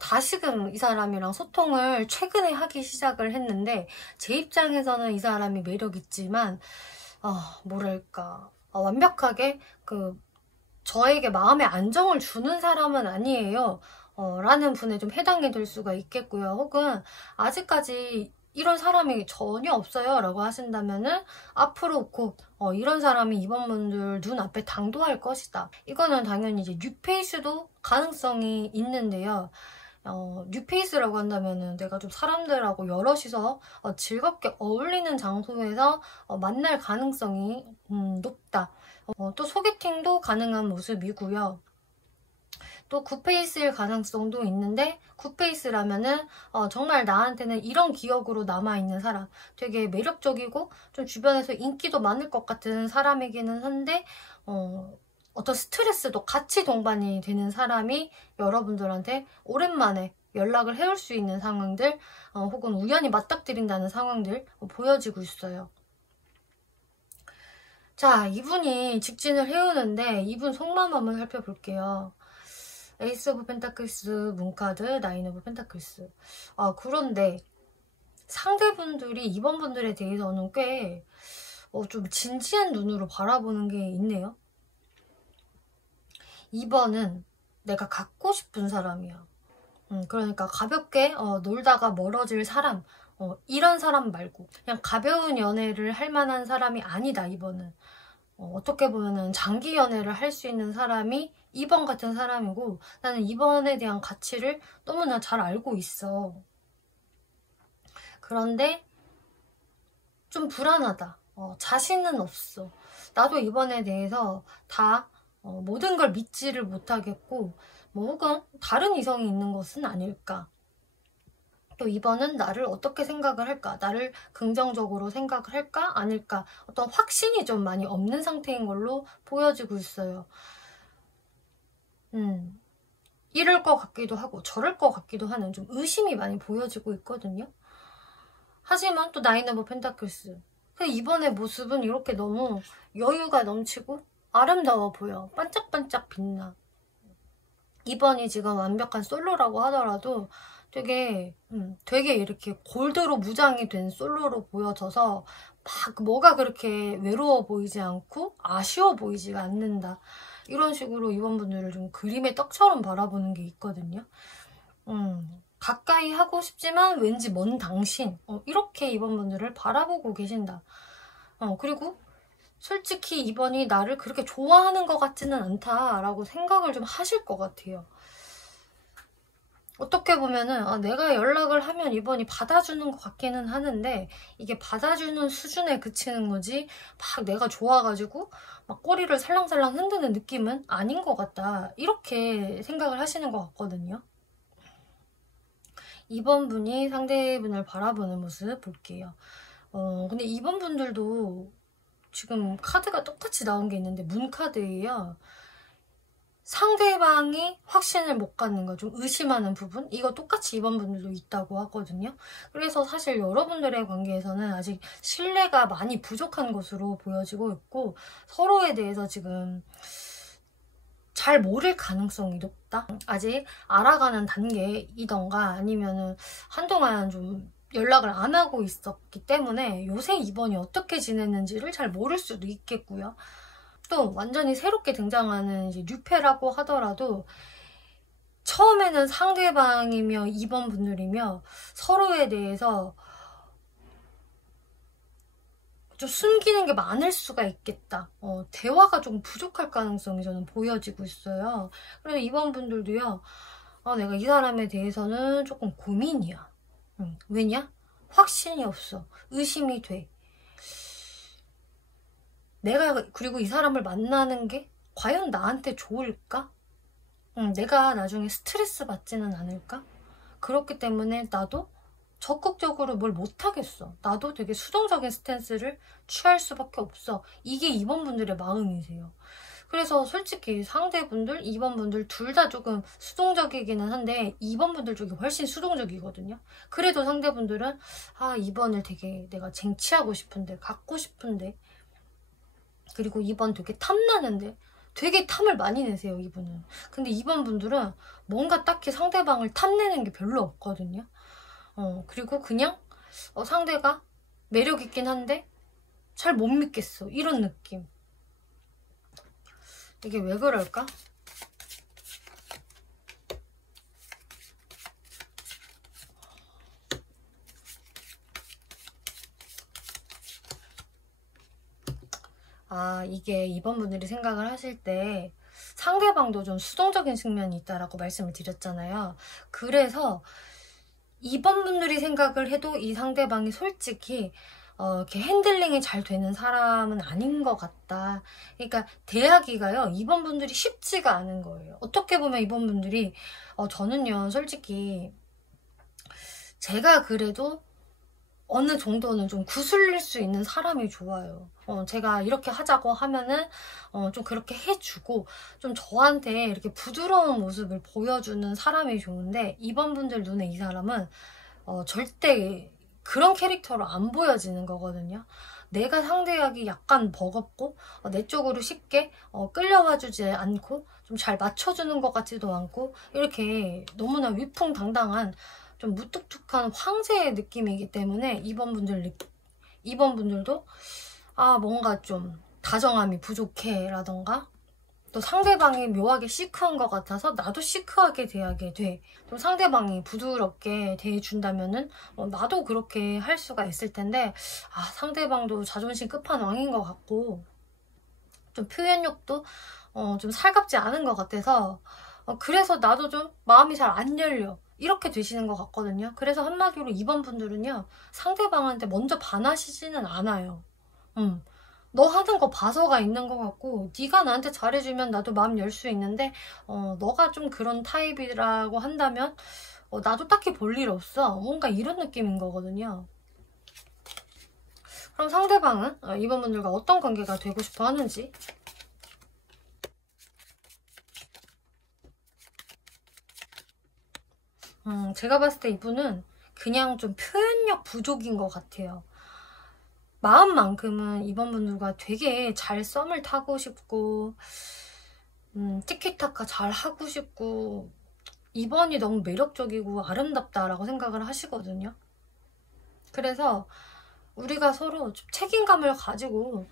다시금 이 사람이랑 소통을 최근에 하기 시작을 했는데 제 입장에서는 이 사람이 매력있지만 뭐랄까 완벽하게 저에게 마음의 안정을 주는 사람은 아니에요. 라는 분에 좀 해당이 될 수가 있겠고요. 혹은 아직까지 이런 사람이 전혀 없어요 라고 하신다면은 앞으로 곧 이런 사람이 이번 분들 눈앞에 당도할 것이다. 이거는 당연히 이제 뉴페이스도 가능성이 있는데요. 뉴페이스라고 한다면은 내가 좀 사람들하고 여럿이서 즐겁게 어울리는 장소에서 만날 가능성이 높다. 또 소개팅도 가능한 모습이고요. 또 굿페이스일 가능성도 있는데, 굿페이스라면은 정말 나한테는 이런 기억으로 남아있는 사람, 되게 매력적이고 좀 주변에서 인기도 많을 것 같은 사람이기는 한데 어떤 스트레스도 같이 동반이 되는 사람이 여러분들한테 오랜만에 연락을 해올 수 있는 상황들, 혹은 우연히 맞닥뜨린다는 상황들 보여지고 있어요. 자, 이분이 직진을 해오는데 이분 속마음 한번 살펴볼게요. 에이스 오브 펜타클스, 문카드, 나인 오브 펜타클스. 그런데 상대분들이 이번 분들에 대해서는 꽤 좀 진지한 눈으로 바라보는 게 있네요. 이번은 내가 갖고 싶은 사람이야. 그러니까 가볍게 놀다가 멀어질 사람, 이런 사람 말고 그냥 가벼운 연애를 할 만한 사람이 아니다. 이번은 어떻게 보면은 장기 연애를 할 수 있는 사람이 2번 같은 사람이고, 나는 2번에 대한 가치를 너무나 잘 알고 있어. 그런데 좀 불안하다. 자신은 없어. 나도 2번에 대해서 다 모든 걸 믿지를 못하겠고, 뭐 혹은 다른 이성이 있는 것은 아닐까. 또 2번은 나를 어떻게 생각을 할까? 나를 긍정적으로 생각을 할까? 아닐까? 어떤 확신이 좀 많이 없는 상태인 걸로 보여지고 있어요. 이럴 것 같기도 하고 저럴 것 같기도 하는 좀 의심이 많이 보여지고 있거든요. 하지만 또 나인 오브 펜타클스, 이번의 모습은 이렇게 너무 여유가 넘치고 아름다워 보여. 반짝반짝 빛나. 이번이 지금 완벽한 솔로라고 하더라도 되게 이렇게 골드로 무장이 된 솔로로 보여져서 막 뭐가 그렇게 외로워 보이지 않고 아쉬워 보이지가 않는다. 이런 식으로 이번 분들을 좀 그림의 떡처럼 바라보는 게 있거든요. 가까이 하고 싶지만 왠지 먼 당신, 이렇게 이번 분들을 바라보고 계신다. 그리고 솔직히 이번이 나를 그렇게 좋아하는 것 같지는 않다라고 생각을 좀 하실 것 같아요. 어떻게 보면은 내가 연락을 하면 이번이 받아주는 것 같기는 하는데, 이게 받아주는 수준에 그치는 거지 막 내가 좋아가지고 막 꼬리를 살랑살랑 흔드는 느낌은 아닌 것 같다. 이렇게 생각을 하시는 것 같거든요. 이번 분이 상대분을 바라보는 모습 볼게요. 근데 이번 분들도 지금 카드가 똑같이 나온 게 있는데 문카드예요. 상대방이 확신을 못 갖는 거, 좀 의심하는 부분, 이거 똑같이 이번 분들도 있다고 하거든요. 그래서 사실 여러분들의 관계에서는 아직 신뢰가 많이 부족한 것으로 보여지고 있고, 서로에 대해서 지금 잘 모를 가능성이 높다. 아직 알아가는 단계이던가 아니면은 한동안 좀 연락을 안 하고 있었기 때문에 요새 이번이 어떻게 지냈는지를 잘 모를 수도 있겠고요. 또 완전히 새롭게 등장하는 이제 뉴페라고 하더라도 처음에는 상대방이며 2번 분들이며 서로에 대해서 좀 숨기는 게 많을 수가 있겠다. 대화가 좀 부족할 가능성이 저는 보여지고 있어요. 그래서 2번 분들도요, 내가 이 사람에 대해서는 조금 고민이야. 왜냐? 확신이 없어. 의심이 돼. 내가 그리고 이 사람을 만나는 게 과연 나한테 좋을까? 내가 나중에 스트레스 받지는 않을까? 그렇기 때문에 나도 적극적으로 뭘 못하겠어. 나도 되게 수동적인 스탠스를 취할 수밖에 없어. 이게 2번 분들의 마음이세요. 그래서 솔직히 상대분들, 2번 분들 둘 다 조금 수동적이기는 한데 2번 분들 쪽이 훨씬 수동적이거든요. 그래도 상대분들은 2번을 되게 내가 쟁취하고 싶은데, 갖고 싶은데, 그리고 2번 되게 탐나는데, 되게 탐을 많이 내세요, 이분은. 근데 2번 분들은 뭔가 딱히 상대방을 탐내는 게 별로 없거든요. 그리고 그냥 상대가 매력 있긴 한데 잘 못 믿겠어, 이런 느낌. 이게 왜 그럴까? 아, 이게 2번 분들이 생각을 하실 때 상대방도 좀 수동적인 측면이 있다라고 말씀을 드렸잖아요. 그래서 2번 분들이 생각을 해도 이 상대방이 솔직히 이렇게 핸들링이 잘 되는 사람은 아닌 것 같다. 그러니까 대하기가요, 2번 분들이 쉽지가 않은 거예요. 어떻게 보면 2번 분들이 저는요, 솔직히 제가 그래도 어느 정도는 좀 구슬릴 수 있는 사람이 좋아요. 제가 이렇게 하자고 하면은 좀 그렇게 해주고 좀 저한테 이렇게 부드러운 모습을 보여주는 사람이 좋은데 2번 분들 눈에 이 사람은 절대 그런 캐릭터로 안 보여지는 거거든요. 내가 상대하기 약간 버겁고 내 쪽으로 쉽게 끌려와주지 않고 좀 잘 맞춰주는 것 같지도 않고 이렇게 너무나 위풍당당한 좀 무뚝뚝한 황제의 느낌이기 때문에 2번 분들도 뭔가 좀 다정함이 부족해 라던가 또 상대방이 묘하게 시크한 것 같아서 나도 시크하게 대하게 돼. 좀 상대방이 부드럽게 대해준다면은 나도 그렇게 할 수가 있을 텐데 상대방도 자존심 끝판왕인 것 같고 좀 표현력도 좀 살갑지 않은 것 같아서 그래서 나도 좀 마음이 잘 안 열려. 이렇게 되시는 것 같거든요. 그래서 한마디로 2번 분들은요, 상대방한테 먼저 반하시지는 않아요. 너 하는 거 봐서가 있는 것 같고 네가 나한테 잘해주면 나도 마음 열 수 있는데 너가 좀 그런 타입이라고 한다면 나도 딱히 볼 일 없어. 뭔가 이런 느낌인 거거든요. 그럼 상대방은 2번 분들과 어떤 관계가 되고 싶어 하는지 제가 봤을 때 이분은 그냥 좀 표현력 부족인 것 같아요. 마음만큼은 2번 분들과 되게 잘 썸을 타고 싶고 티키타카 잘 하고 싶고 2번이 너무 매력적이고 아름답다라고 생각을 하시거든요. 그래서 우리가 서로 좀 책임감을 가지고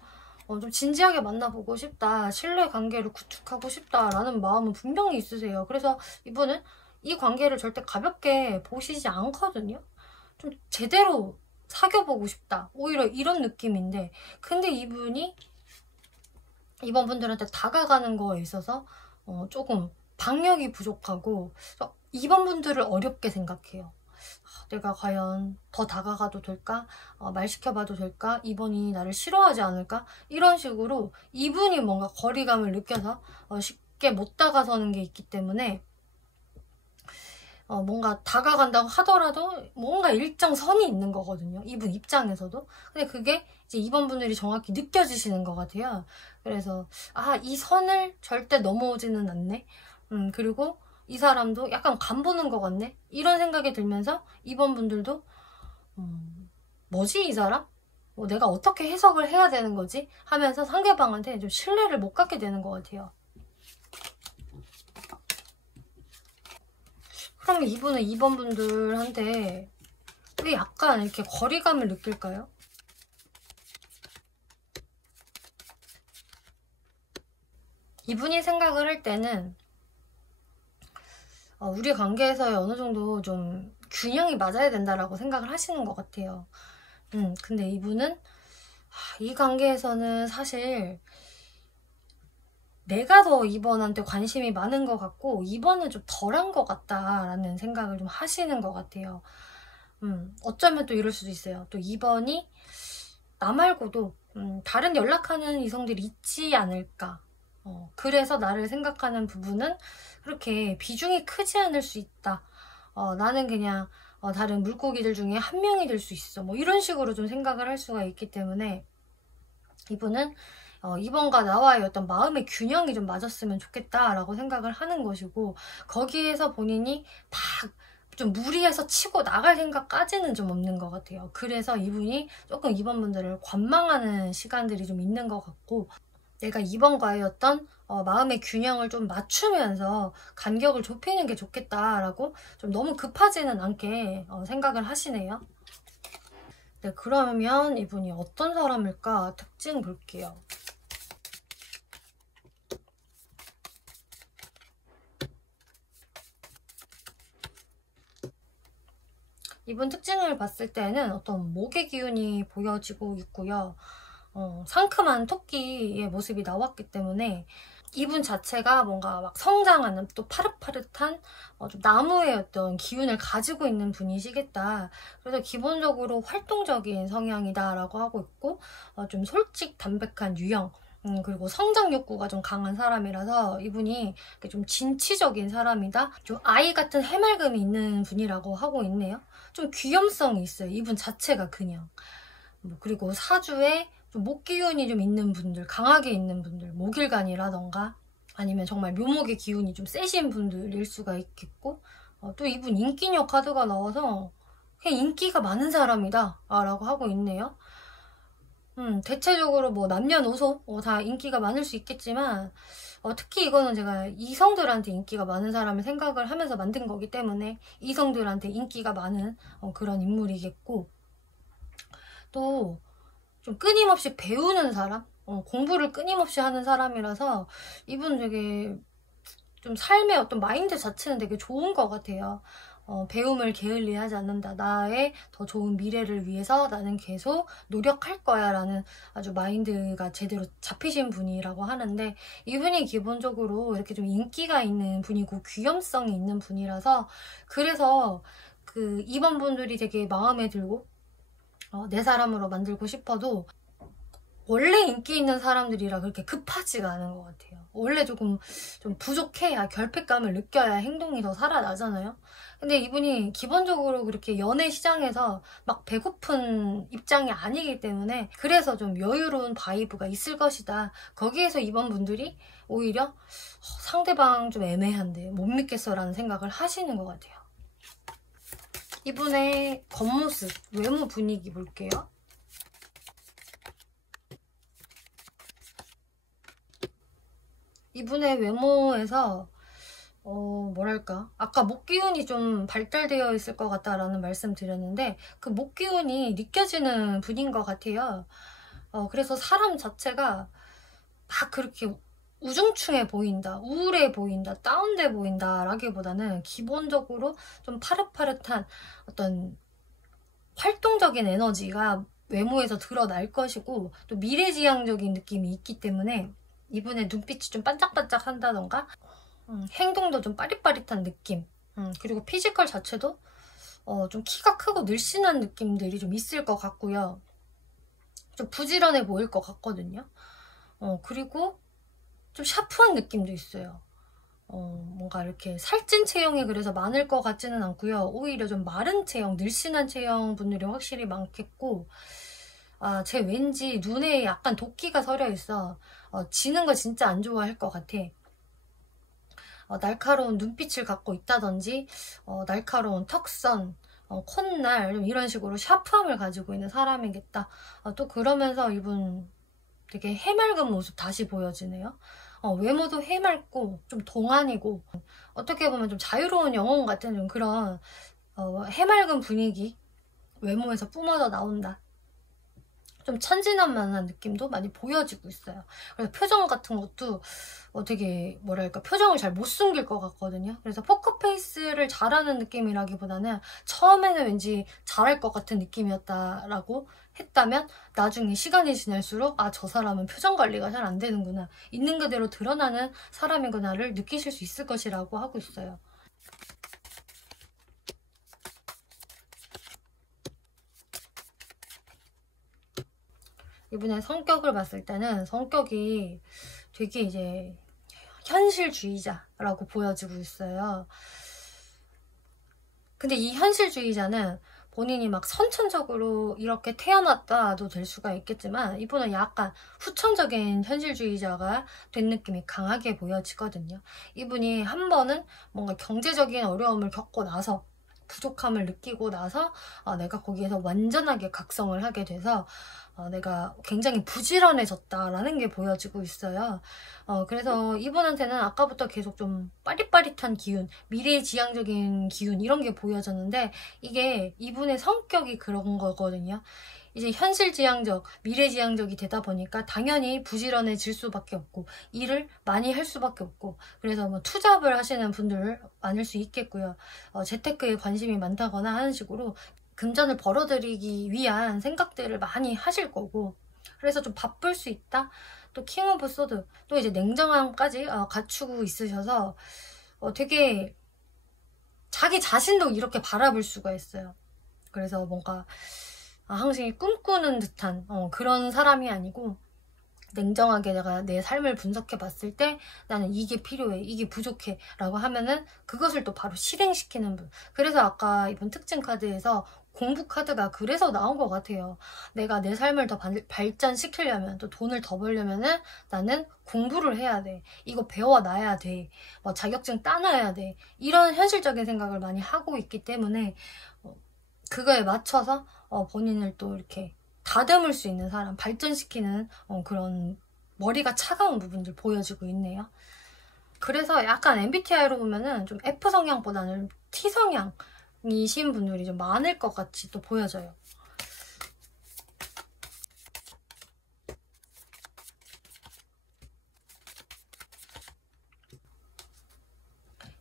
좀 진지하게 만나보고 싶다, 신뢰관계를 구축하고 싶다라는 마음은 분명히 있으세요. 그래서 이분은 이 관계를 절대 가볍게 보시지 않거든요. 좀 제대로 사귀어보고 싶다, 오히려 이런 느낌인데 근데 이분이 이번 분들한테 다가가는 거에 있어서 조금 박력이 부족하고 2번 분들을 어렵게 생각해요. 내가 과연 더 다가가도 될까? 말 시켜봐도 될까? 2번이 나를 싫어하지 않을까? 이런 식으로 이분이 뭔가 거리감을 느껴서 쉽게 못 다가서는 게 있기 때문에 뭔가 다가간다고 하더라도 뭔가 일정 선이 있는 거거든요. 이분 입장에서도. 근데 그게 이제 2번 분들이 정확히 느껴지시는 것 같아요. 그래서 이 선을 절대 넘어오지는 않네. 그리고 이 사람도 약간 간 보는 것 같네. 이런 생각이 들면서 2번 분들도 뭐지 이 사람? 내가 어떻게 해석을 해야 되는 거지? 하면서 상대방한테 좀 신뢰를 못 갖게 되는 것 같아요. 그럼 이분은 2번 분들한테 왜 약간 이렇게 거리감을 느낄까요? 이분이 생각을 할 때는 우리 관계에서의 어느 정도 좀 균형이 맞아야 된다라고 생각을 하시는 것 같아요. 근데 이분은 이 관계에서는 사실 내가 더 2번한테 관심이 많은 것 같고 2번은 좀 덜한 것 같다라는 생각을 좀 하시는 것 같아요. 어쩌면 또 이럴 수도 있어요. 또 2번이 나 말고도 다른 연락하는 이성들이 있지 않을까. 그래서 나를 생각하는 부분은 그렇게 비중이 크지 않을 수 있다. 나는 그냥 다른 물고기들 중에 한 명이 될 수 있어. 뭐 이런 식으로 좀 생각을 할 수가 있기 때문에 이분은 2번과 나와의 어떤 마음의 균형이 좀 맞았으면 좋겠다라고 생각을 하는 것이고 거기에서 본인이 막 좀 무리해서 치고 나갈 생각까지는 좀 없는 것 같아요. 그래서 이분이 조금 2번 분들을 관망하는 시간들이 좀 있는 것 같고 내가 2번과의 어떤 마음의 균형을 좀 맞추면서 간격을 좁히는 게 좋겠다라고 좀 너무 급하지는 않게 생각을 하시네요. 네, 그러면 이분이 어떤 사람일까 특징 볼게요. 이분 특징을 봤을 때는 어떤 목의 기운이 보여지고 있고요. 상큼한 토끼의 모습이 나왔기 때문에 이분 자체가 뭔가 막 성장하는 또 파릇파릇한 좀 나무의 어떤 기운을 가지고 있는 분이시겠다. 그래서 기본적으로 활동적인 성향이다라고 하고 있고 좀 솔직 담백한 유형 그리고 성장 욕구가 좀 강한 사람이라서 이분이 좀 진취적인 사람이다. 좀 아이 같은 해맑음이 있는 분이라고 하고 있네요. 좀 귀염성이 있어요. 이분 자체가 그냥. 그리고 사주에 좀 목기운이 좀 있는 분들, 강하게 있는 분들, 목일간이라던가 아니면 정말 묘목의 기운이 좀 세신 분들일 수가 있겠고 또 이분 인기녀 카드가 나와서 그냥 인기가 많은 사람이다 라고 하고 있네요. 대체적으로 뭐 남녀노소 다 인기가 많을 수 있겠지만 특히 이거는 제가 이성들한테 인기가 많은 사람을 생각을 하면서 만든 거기 때문에 이성들한테 인기가 많은 그런 인물이겠고 또 좀 끊임없이 배우는 사람? 공부를 끊임없이 하는 사람이라서 이분 되게 좀 삶의 어떤 마인드 자체는 되게 좋은 것 같아요. 배움을 게을리하지 않는다. 나의 더 좋은 미래를 위해서 나는 계속 노력할 거야 라는 아주 마인드가 제대로 잡히신 분이라고 하는데 이분이 기본적으로 이렇게 좀 인기가 있는 분이고 귀염성이 있는 분이라서 그래서 이번 분들이 되게 마음에 들고 내 사람으로 만들고 싶어도 원래 인기 있는 사람들이라 그렇게 급하지가 않은 것 같아요. 원래 조금 좀 부족해야 결핍감을 느껴야 행동이 더 살아나잖아요. 근데 이분이 기본적으로 그렇게 연애 시장에서 막 배고픈 입장이 아니기 때문에 그래서 좀 여유로운 바이브가 있을 것이다. 거기에서 이번 분들이 오히려 상대방 좀 애매한데 못 믿겠어 라는 생각을 하시는 것 같아요. 이분의 겉모습, 외모 분위기 볼게요. 이분의 외모에서 뭐랄까 아까 목기운이 좀 발달되어 있을 것 같다라는 말씀 드렸는데 그 목기운이 느껴지는 분인 것 같아요. 그래서 사람 자체가 막 그렇게 우중충해 보인다, 우울해 보인다, 다운돼 보인다 라기보다는 기본적으로 좀 파릇파릇한 어떤 활동적인 에너지가 외모에서 드러날 것이고 또 미래지향적인 느낌이 있기 때문에 이분의 눈빛이 좀 반짝반짝 한다던가 행동도 좀 빠릿빠릿한 느낌 그리고 피지컬 자체도 좀 키가 크고 늘씬한 느낌들이 좀 있을 것 같고요. 좀 부지런해 보일 것 같거든요. 그리고 좀 샤프한 느낌도 있어요. 뭔가 이렇게 살찐 체형이 그래서 많을 것 같지는 않고요. 오히려 좀 마른 체형, 늘씬한 체형 분들이 확실히 많겠고 제 왠지 눈에 약간 도끼가 서려 있어. 지는 거 진짜 안 좋아할 것 같아. 날카로운 눈빛을 갖고 있다든지 날카로운 턱선, 콧날 이런 식으로 샤프함을 가지고 있는 사람이겠다. 또 그러면서 이분 되게 해맑은 모습 다시 보여지네요. 외모도 해맑고 좀 동안이고 어떻게 보면 좀 자유로운 영혼 같은 좀 그런 해맑은 분위기 외모에서 뿜어져 나온다. 좀 천진난만한 느낌도 많이 보여지고 있어요. 그래서 표정 같은 것도 되게 뭐랄까 표정을 잘 못 숨길 것 같거든요. 그래서 포커페이스를 잘하는 느낌이라기보다는 처음에는 왠지 잘할 것 같은 느낌이었다라고 했다면 나중에 시간이 지날수록 저 사람은 표정 관리가 잘 안 되는구나, 있는 그대로 드러나는 사람이구나를 느끼실 수 있을 것이라고 하고 있어요. 이분의 성격을 봤을 때는 성격이 되게 이제 현실주의자라고 보여지고 있어요. 근데 이 현실주의자는 본인이 막 선천적으로 이렇게 태어났다도 될 수가 있겠지만 이분은 약간 후천적인 현실주의자가 된 느낌이 강하게 보여지거든요. 이분이 한 번은 뭔가 경제적인 어려움을 겪고 나서 부족함을 느끼고 나서 내가 거기에서 완전하게 각성을 하게 돼서 내가 굉장히 부지런해졌다라는 게 보여지고 있어요. 그래서 이분한테는 아까부터 계속 좀 빠릿빠릿한 기운, 미래지향적인 기운 이런 게 보여졌는데 이게 이분의 성격이 그런 거거든요. 이제 현실지향적, 미래지향적이 되다 보니까 당연히 부지런해질 수밖에 없고 일을 많이 할 수밖에 없고 그래서 뭐 투잡을 하시는 분들 많을 수 있겠고요. 재테크에 관심이 많다거나 하는 식으로 금전을 벌어들이기 위한 생각들을 많이 하실 거고 그래서 좀 바쁠 수 있다. 또 킹 오브 소드, 또 이제 냉정함까지 갖추고 있으셔서 되게 자기 자신도 이렇게 바라볼 수가 있어요. 그래서 뭔가 항상 꿈꾸는 듯한 그런 사람이 아니고, 냉정하게 내가 내 삶을 분석해 봤을 때 나는 이게 필요해, 이게 부족해 라고 하면은 그것을 또 바로 실행시키는 분. 그래서 아까 이번 특징 카드에서 공부 카드가 그래서 나온 것 같아요. 내가 내 삶을 더 발전시키려면, 또 돈을 더 벌려면은 나는 공부를 해야 돼, 이거 배워놔야 돼, 뭐 자격증 따놔야 돼, 이런 현실적인 생각을 많이 하고 있기 때문에 그거에 맞춰서 본인을 또 이렇게 다듬을 수 있는 사람, 발전시키는 그런 머리가 차가운 부분들 보여지고 있네요. 그래서 약간 MBTI로 보면은 좀 F 성향보다는 T 성향이신 분들이 좀 많을 것 같이 또 보여져요.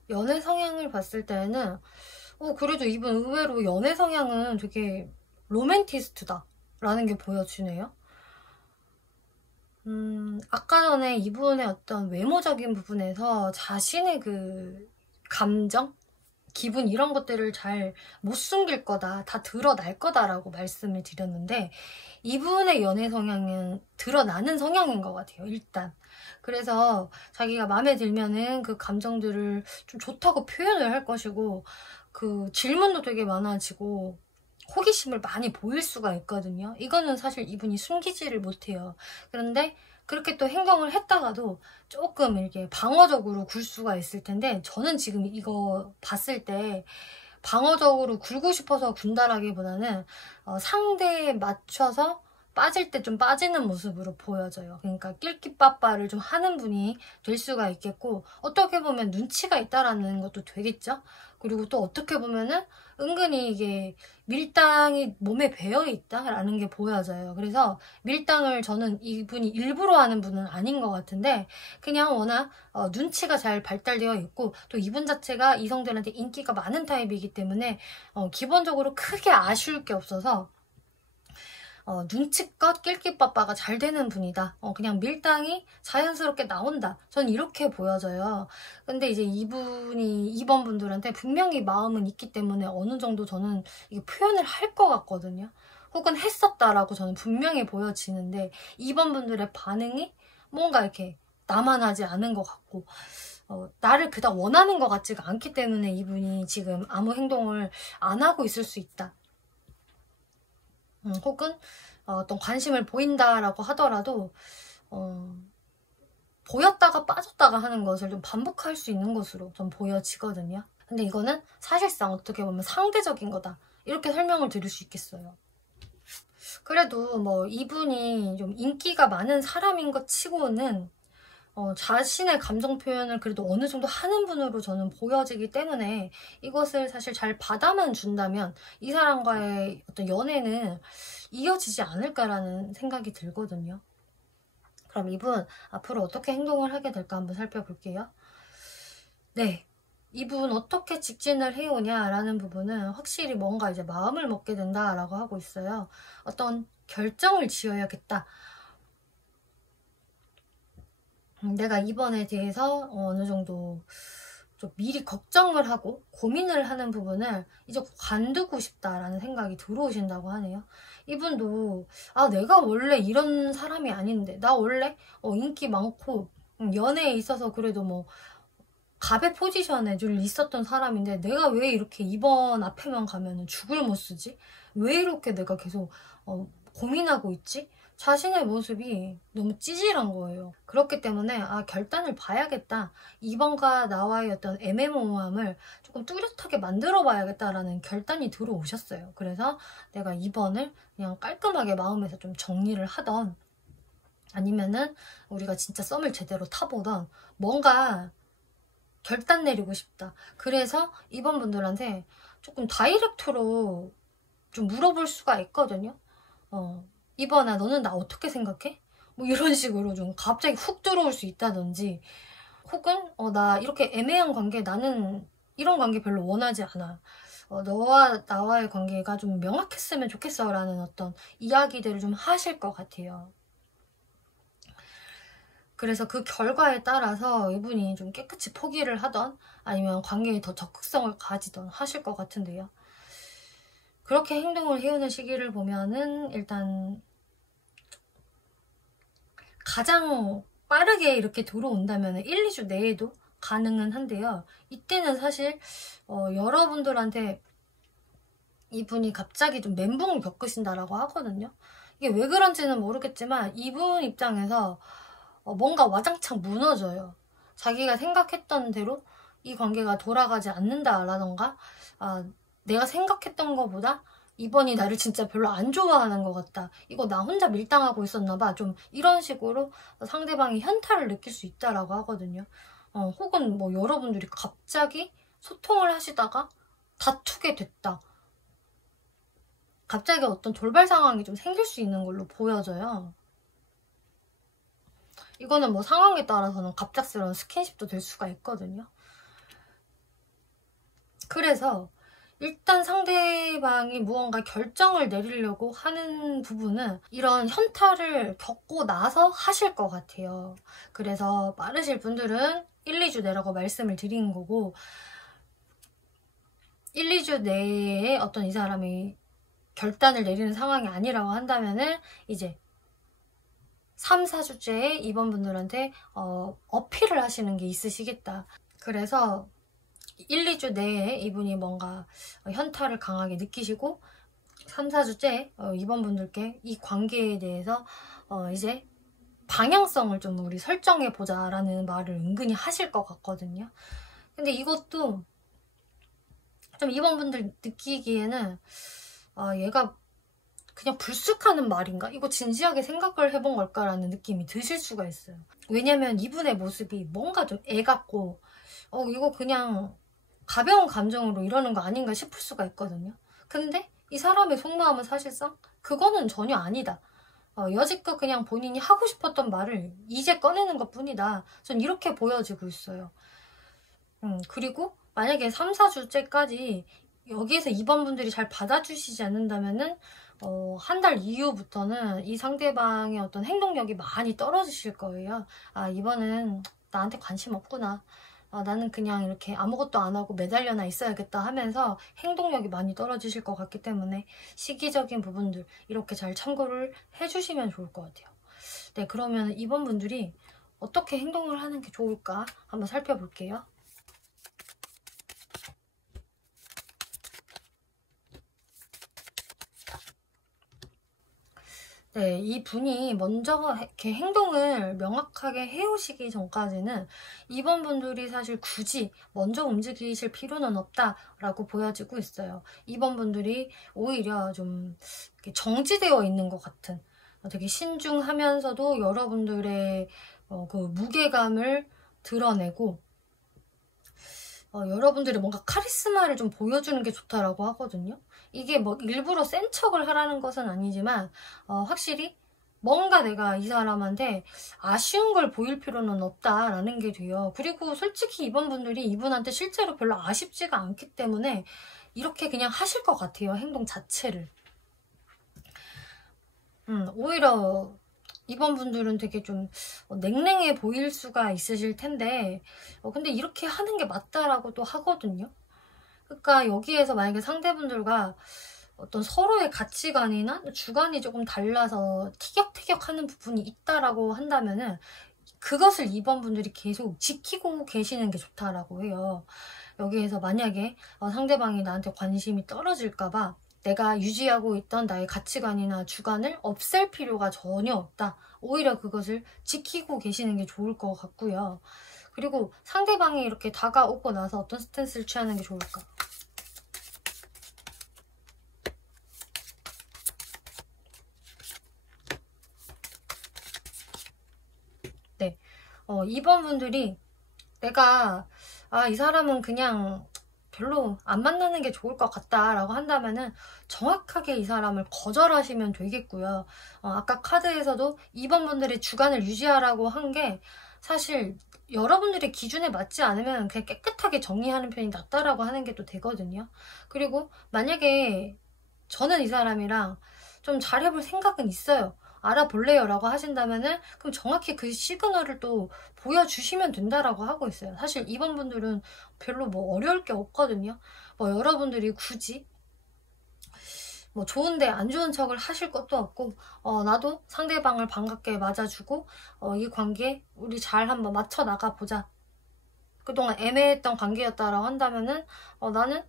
연애 성향을 봤을 때는 그래도 이분 의외로 연애 성향은 되게 로맨티스트다 라는 게 보여지네요. 아까 전에 이분의 어떤 외모적인 부분에서 자신의 그 감정, 기분 이런 것들을 잘 못 숨길 거다, 다 드러날 거다라고 말씀을 드렸는데, 이분의 연애 성향은 드러나는 성향인 것 같아요, 일단. 그래서 자기가 마음에 들면은 그 감정들을 좀 좋다고 표현을 할 것이고, 그 질문도 되게 많아지고 호기심을 많이 보일 수가 있거든요. 이거는 사실 이분이 숨기지를 못해요. 그런데 그렇게 또 행동을 했다가도 조금 이렇게 방어적으로 굴 수가 있을 텐데, 저는 지금 이거 봤을 때 방어적으로 굴고 싶어서 군다라기보다는 상대에 맞춰서 빠질 때 좀 빠지는 모습으로 보여져요. 그러니까 낄끼빠빠를 좀 하는 분이 될 수가 있겠고, 어떻게 보면 눈치가 있다라는 것도 되겠죠. 그리고 또 어떻게 보면은 은근히 이게 밀당이 몸에 배어 있다라는 게 보여져요. 그래서 밀당을 저는 이분이 일부러 하는 분은 아닌 것 같은데, 그냥 워낙 눈치가 잘 발달되어 있고, 또 이분 자체가 이성들한테 인기가 많은 타입이기 때문에 기본적으로 크게 아쉬울 게 없어서 눈치껏 낄끼빠빠가 잘 되는 분이다. 그냥 밀당이 자연스럽게 나온다. 전 이렇게 보여져요. 근데 이제 이분이 2번 분들한테 분명히 마음은 있기 때문에 어느 정도 저는 이게 표현을 할 것 같거든요. 혹은 했었다라고 저는 분명히 보여지는데, 2번 분들의 반응이 뭔가 이렇게 나만하지 않은 것 같고, 나를 그닥 원하는 것 같지가 않기 때문에 이분이 지금 아무 행동을 안 하고 있을 수 있다. 혹은 어떤 관심을 보인다라고 하더라도 보였다가 빠졌다가 하는 것을 좀 반복할 수 있는 것으로 좀 보여지거든요. 근데 이거는 사실상 어떻게 보면 상대적인 거다, 이렇게 설명을 드릴 수 있겠어요. 그래도 뭐 이분이 좀 인기가 많은 사람인 것 치고는 자신의 감정 표현을 그래도 어느 정도 하는 분으로 저는 보여지기 때문에, 이것을 사실 잘 받아만 준다면 이 사람과의 어떤 연애는 이어지지 않을까라는 생각이 들거든요. 그럼 이분 앞으로 어떻게 행동을 하게 될까 한번 살펴볼게요. 네, 이분 어떻게 직진을 해오냐라는 부분은 확실히 뭔가 이제 마음을 먹게 된다라고 하고 있어요. 어떤 결정을 지어야겠다. 내가 이번에 대해서 어느 정도 좀 미리 걱정을 하고 고민을 하는 부분을 이제 관두고 싶다라는 생각이 들어오신다고 하네요. 이분도 내가 원래 이런 사람이 아닌데, 나 원래 인기 많고 연애에 있어서 그래도 뭐 갑의 포지션에 늘 있었던 사람인데, 내가 왜 이렇게 이번 앞에만 가면 죽을 못 쓰지? 왜 이렇게 내가 계속 고민하고 있지? 자신의 모습이 너무 찌질한 거예요. 그렇기 때문에 결단을 봐야겠다. 2번과 나와의 어떤 애매모호함을 조금 뚜렷하게 만들어 봐야겠다라는 결단이 들어오셨어요. 그래서 내가 2번을 그냥 깔끔하게 마음에서 좀 정리를 하던, 아니면은 우리가 진짜 썸을 제대로 타보던, 뭔가 결단 내리고 싶다. 그래서 2번 분들한테 조금 다이렉트로 좀 물어볼 수가 있거든요. 이번아, 너는 나 어떻게 생각해? 뭐 이런 식으로 좀 갑자기 훅 들어올 수 있다든지, 혹은 나 이렇게 애매한 관계, 나는 이런 관계 별로 원하지 않아. 너와 나와의 관계가 좀 명확했으면 좋겠어 라는 어떤 이야기들을 좀 하실 것 같아요. 그래서 그 결과에 따라서 이분이 좀 깨끗이 포기를 하던 아니면 관계에 더 적극성을 가지던 하실 것 같은데요. 그렇게 행동을 해오는 시기를 보면은 일단 가장 빠르게 이렇게 들어온다면 1, 2주 내에도 가능은 한데요. 이때는 사실 여러분들한테 이분이 갑자기 좀 멘붕을 겪으신다라고 하거든요. 이게 왜 그런지는 모르겠지만 이분 입장에서 뭔가 와장창 무너져요. 자기가 생각했던 대로 이 관계가 돌아가지 않는다라던가 내가 생각했던 것보다 이번이 나를 진짜 별로 안 좋아하는 것 같다. 이거 나 혼자 밀당하고 있었나 봐. 좀 이런 식으로 상대방이 현타를 느낄 수 있다라고 하거든요. 혹은 뭐 여러분들이 갑자기 소통을 하시다가 다투게 됐다. 갑자기 어떤 돌발 상황이 좀 생길 수 있는 걸로 보여져요. 이거는 뭐 상황에 따라서는 갑작스러운 스킨십도 될 수가 있거든요. 그래서 일단 상대방이 무언가 결정을 내리려고 하는 부분은 이런 현타를 겪고 나서 하실 것 같아요. 그래서 빠르실 분들은 1, 2주 내라고 말씀을 드린 거고 1, 2주 내에 어떤 이 사람이 결단을 내리는 상황이 아니라고 한다면은 이제 3, 4주째에 이번 분들한테 어필을 하시는 게 있으시겠다. 그래서 1, 2주 내에 이분이 뭔가 현타를 강하게 느끼시고 3, 4주째 이번 분들께 이 관계에 대해서 이제 방향성을 좀 우리 설정해보자 라는 말을 은근히 하실 것 같거든요. 근데 이것도 좀 이번 분들 느끼기에는 얘가 그냥 불쑥하는 말인가? 이거 진지하게 생각을 해본 걸까라는 느낌이 드실 수가 있어요. 왜냐면 이분의 모습이 뭔가 좀 애 같고 이거 그냥 가벼운 감정으로 이러는 거 아닌가 싶을 수가 있거든요. 근데 이 사람의 속마음은 사실상 그거는 전혀 아니다. 여지껏 그냥 본인이 하고 싶었던 말을 이제 꺼내는 것 뿐이다. 전 이렇게 보여지고 있어요. 그리고 만약에 3, 4주째까지 여기에서 이번 분들이 잘 받아주시지 않는다면은 한 달 이후부터는 이 상대방의 어떤 행동력이 많이 떨어지실 거예요. 이번은 나한테 관심 없구나. 나는 그냥 이렇게 아무것도 안 하고 매달려나 있어야겠다 하면서 행동력이 많이 떨어지실 것 같기 때문에 시기적인 부분들 이렇게 잘 참고를 해주시면 좋을 것 같아요. 네, 그러면 이번 분들이 어떻게 행동을 하는 게 좋을까 한번 살펴볼게요. 네, 이 분이 먼저 이렇게 행동을 명확하게 해오시기 전까지는 이번 분들이 사실 굳이 먼저 움직이실 필요는 없다라고 보여지고 있어요. 이번 분들이 오히려 좀 정지되어 있는 것 같은 되게 신중하면서도 여러분들의 그 무게감을 드러내고 여러분들이 뭔가 카리스마를 좀 보여주는 게 좋다라고 하거든요. 이게 뭐 일부러 센 척을 하라는 것은 아니지만 확실히 뭔가 내가 이 사람한테 아쉬운 걸 보일 필요는 없다라는 게 돼요. 그리고 솔직히 이번 분들이 이분한테 실제로 별로 아쉽지가 않기 때문에 이렇게 그냥 하실 것 같아요. 행동 자체를. 오히려 이번 분들은 되게 좀 냉랭해 보일 수가 있으실 텐데 근데 이렇게 하는 게 맞다라고도 하거든요. 그러니까 여기에서 만약에 상대분들과 어떤 서로의 가치관이나 주관이 조금 달라서 티격태격하는 부분이 있다라고 한다면은 그것을 이번 분들이 계속 지키고 계시는 게 좋다라고 해요. 여기에서 만약에 상대방이 나한테 관심이 떨어질까봐 내가 유지하고 있던 나의 가치관이나 주관을 없앨 필요가 전혀 없다. 오히려 그것을 지키고 계시는 게 좋을 것 같고요. 그리고 상대방이 이렇게 다가오고 나서 어떤 스탠스를 취하는 게 좋을까? 네, 이번 분들이 내가 이 사람은 그냥 별로 안 만나는 게 좋을 것 같다라고 한다면은 정확하게 이 사람을 거절하시면 되겠고요. 아까 카드에서도 이번 분들의 주관을 유지하라고 한 게 사실 여러분들의 기준에 맞지 않으면 그냥 깨끗하게 정리하는 편이 낫다라고 하는 게 또 되거든요. 그리고 만약에 저는 이 사람이랑 좀 잘해볼 생각은 있어요. 알아볼래요 라고 하신다면은 그럼 정확히 그 시그널을 또 보여주시면 된다라고 하고 있어요. 사실 이번 분들은 별로 뭐 어려울 게 없거든요. 뭐 여러분들이 굳이 뭐 좋은데 안 좋은 척을 하실 것도 없고 나도 상대방을 반갑게 맞아주고 이 관계 우리 잘 한번 맞춰 나가보자. 그동안 애매했던 관계였다라고 한다면은 나는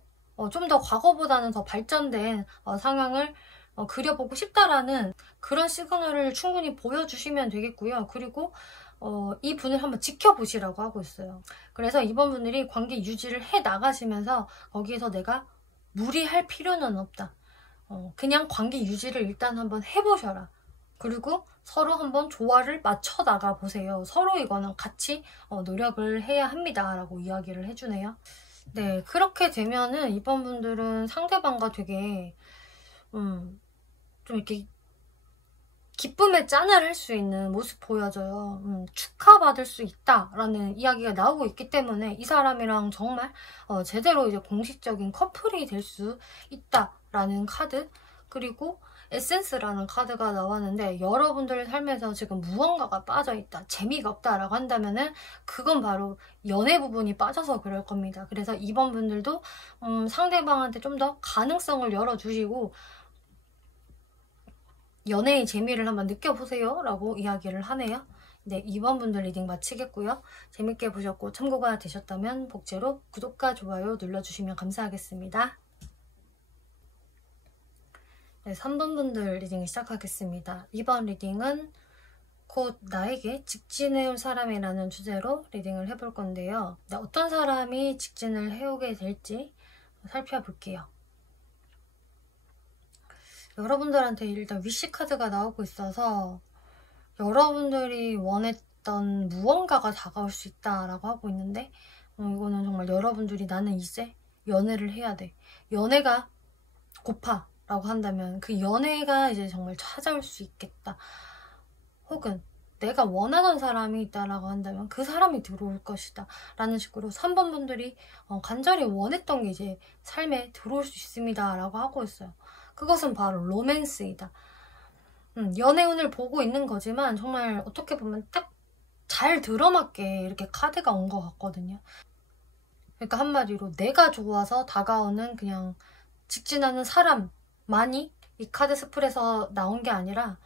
좀 더 과거보다는 더 발전된 상황을 그려보고 싶다라는 그런 시그널을 충분히 보여주시면 되겠고요. 그리고 이 분을 한번 지켜보시라고 하고 있어요. 그래서 이번 분들이 관계 유지를 해 나가시면서 거기에서 내가 무리할 필요는 없다. 그냥 관계 유지를 일단 한번 해보셔라. 그리고 서로 한번 조화를 맞춰 나가 보세요. 서로 이거는 같이 노력을 해야 합니다. 라고 이야기를 해주네요. 네, 그렇게 되면은 이번 분들은 상대방과 되게 좀 이렇게 기쁨의 짠을 할 수 있는 모습 보여줘요. 축하받을 수 있다라는 이야기가 나오고 있기 때문에 이 사람이랑 정말 제대로 이제 공식적인 커플이 될 수 있다라는 카드. 그리고 에센스라는 카드가 나왔는데 여러분들 삶에서 지금 무언가가 빠져있다, 재미가 없다라고 한다면은 그건 바로 연애 부분이 빠져서 그럴 겁니다. 그래서 이번 분들도 상대방한테 좀 더 가능성을 열어주시고 연애의 재미를 한번 느껴보세요 라고 이야기를 하네요. 네, 이번 분들 리딩 마치겠고요. 재밌게 보셨고 참고가 되셨다면 복제로 구독과 좋아요 눌러주시면 감사하겠습니다. 네, 3번 분들 리딩을 시작하겠습니다. 이번 리딩은 곧 나에게 직진해올 사람이라는 주제로 리딩을 해볼 건데요. 네, 어떤 사람이 직진을 해오게 될지 살펴볼게요. 여러분들한테 일단 위시 카드가 나오고 있어서 여러분들이 원했던 무언가가 다가올 수 있다라고 하고 있는데 이거는 정말 여러분들이 나는 이제 연애를 해야 돼. 연애가 고파 라고 한다면 그 연애가 이제 정말 찾아올 수 있겠다. 혹은 내가 원하던 사람이 있다라고 한다면 그 사람이 들어올 것이다 라는 식으로 3번 분들이 간절히 원했던 게 이제 삶에 들어올 수 있습니다 라고 하고 있어요. 그것은 바로 로맨스이다. 연애운을 보고 있는 거지만 정말 어떻게 보면 딱 잘 들어맞게 이렇게 카드가 온 것 같거든요. 그러니까 한마디로 내가 좋아서 다가오는 그냥 직진하는 사람만이 이 카드 스플에서 나온 게 아니라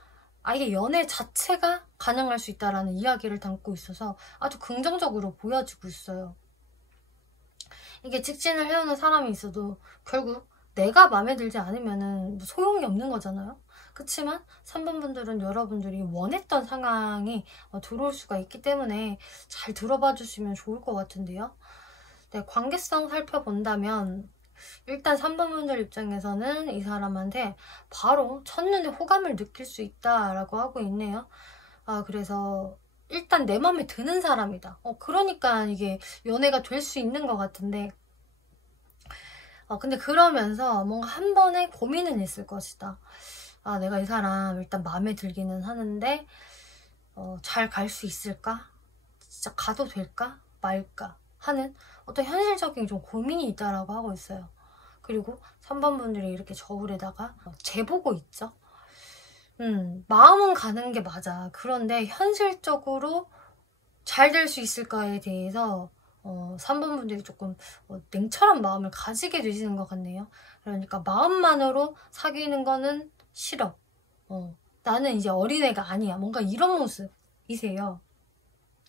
아예 연애 자체가 가능할 수 있다는 이야기를 담고 있어서 아주 긍정적으로 보여지고 있어요. 이게 직진을 해오는 사람이 있어도 결국 내가 마음에 들지 않으면 소용이 없는 거잖아요. 그렇지만 3번 분들은 여러분들이 원했던 상황이 들어올 수가 있기 때문에 잘 들어봐 주시면 좋을 것 같은데요. 네, 관계성 살펴본다면 일단 3번 분들 입장에서는 이 사람한테 바로 첫눈에 호감을 느낄 수 있다라고 하고 있네요. 그래서 일단 내 맘에 드는 사람이다. 그러니까 이게 연애가 될 수 있는 것 같은데 근데 그러면서 뭔가 한 번의 고민은 있을 것이다. 내가 이 사람 일단 마음에 들기는 하는데 잘 갈 수 있을까? 진짜 가도 될까? 말까? 하는 어떤 현실적인 좀 고민이 있다라고 하고 있어요. 그리고 3번 분들이 이렇게 저울에다가 재보고 있죠. 마음은 가는 게 맞아. 그런데 현실적으로 잘 될 수 있을까에 대해서 3번 분들이 조금 냉철한 마음을 가지게 되시는 것 같네요. 그러니까 마음만으로 사귀는 거는 싫어. 나는 이제 어린애가 아니야. 뭔가 이런 모습이세요.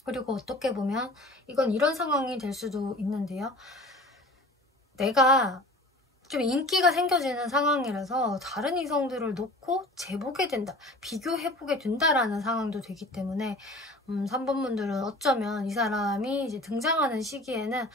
그리고 어떻게 보면 이건 이런 상황이 될 수도 있는데요. 내가 좀 인기가 생겨지는 상황이라서 다른 이성들을 놓고 재보게 된다, 비교해보게 된다라는 상황도 되기 때문에 3번 분들은 어쩌면 이 사람이 이제 등장하는 시기에는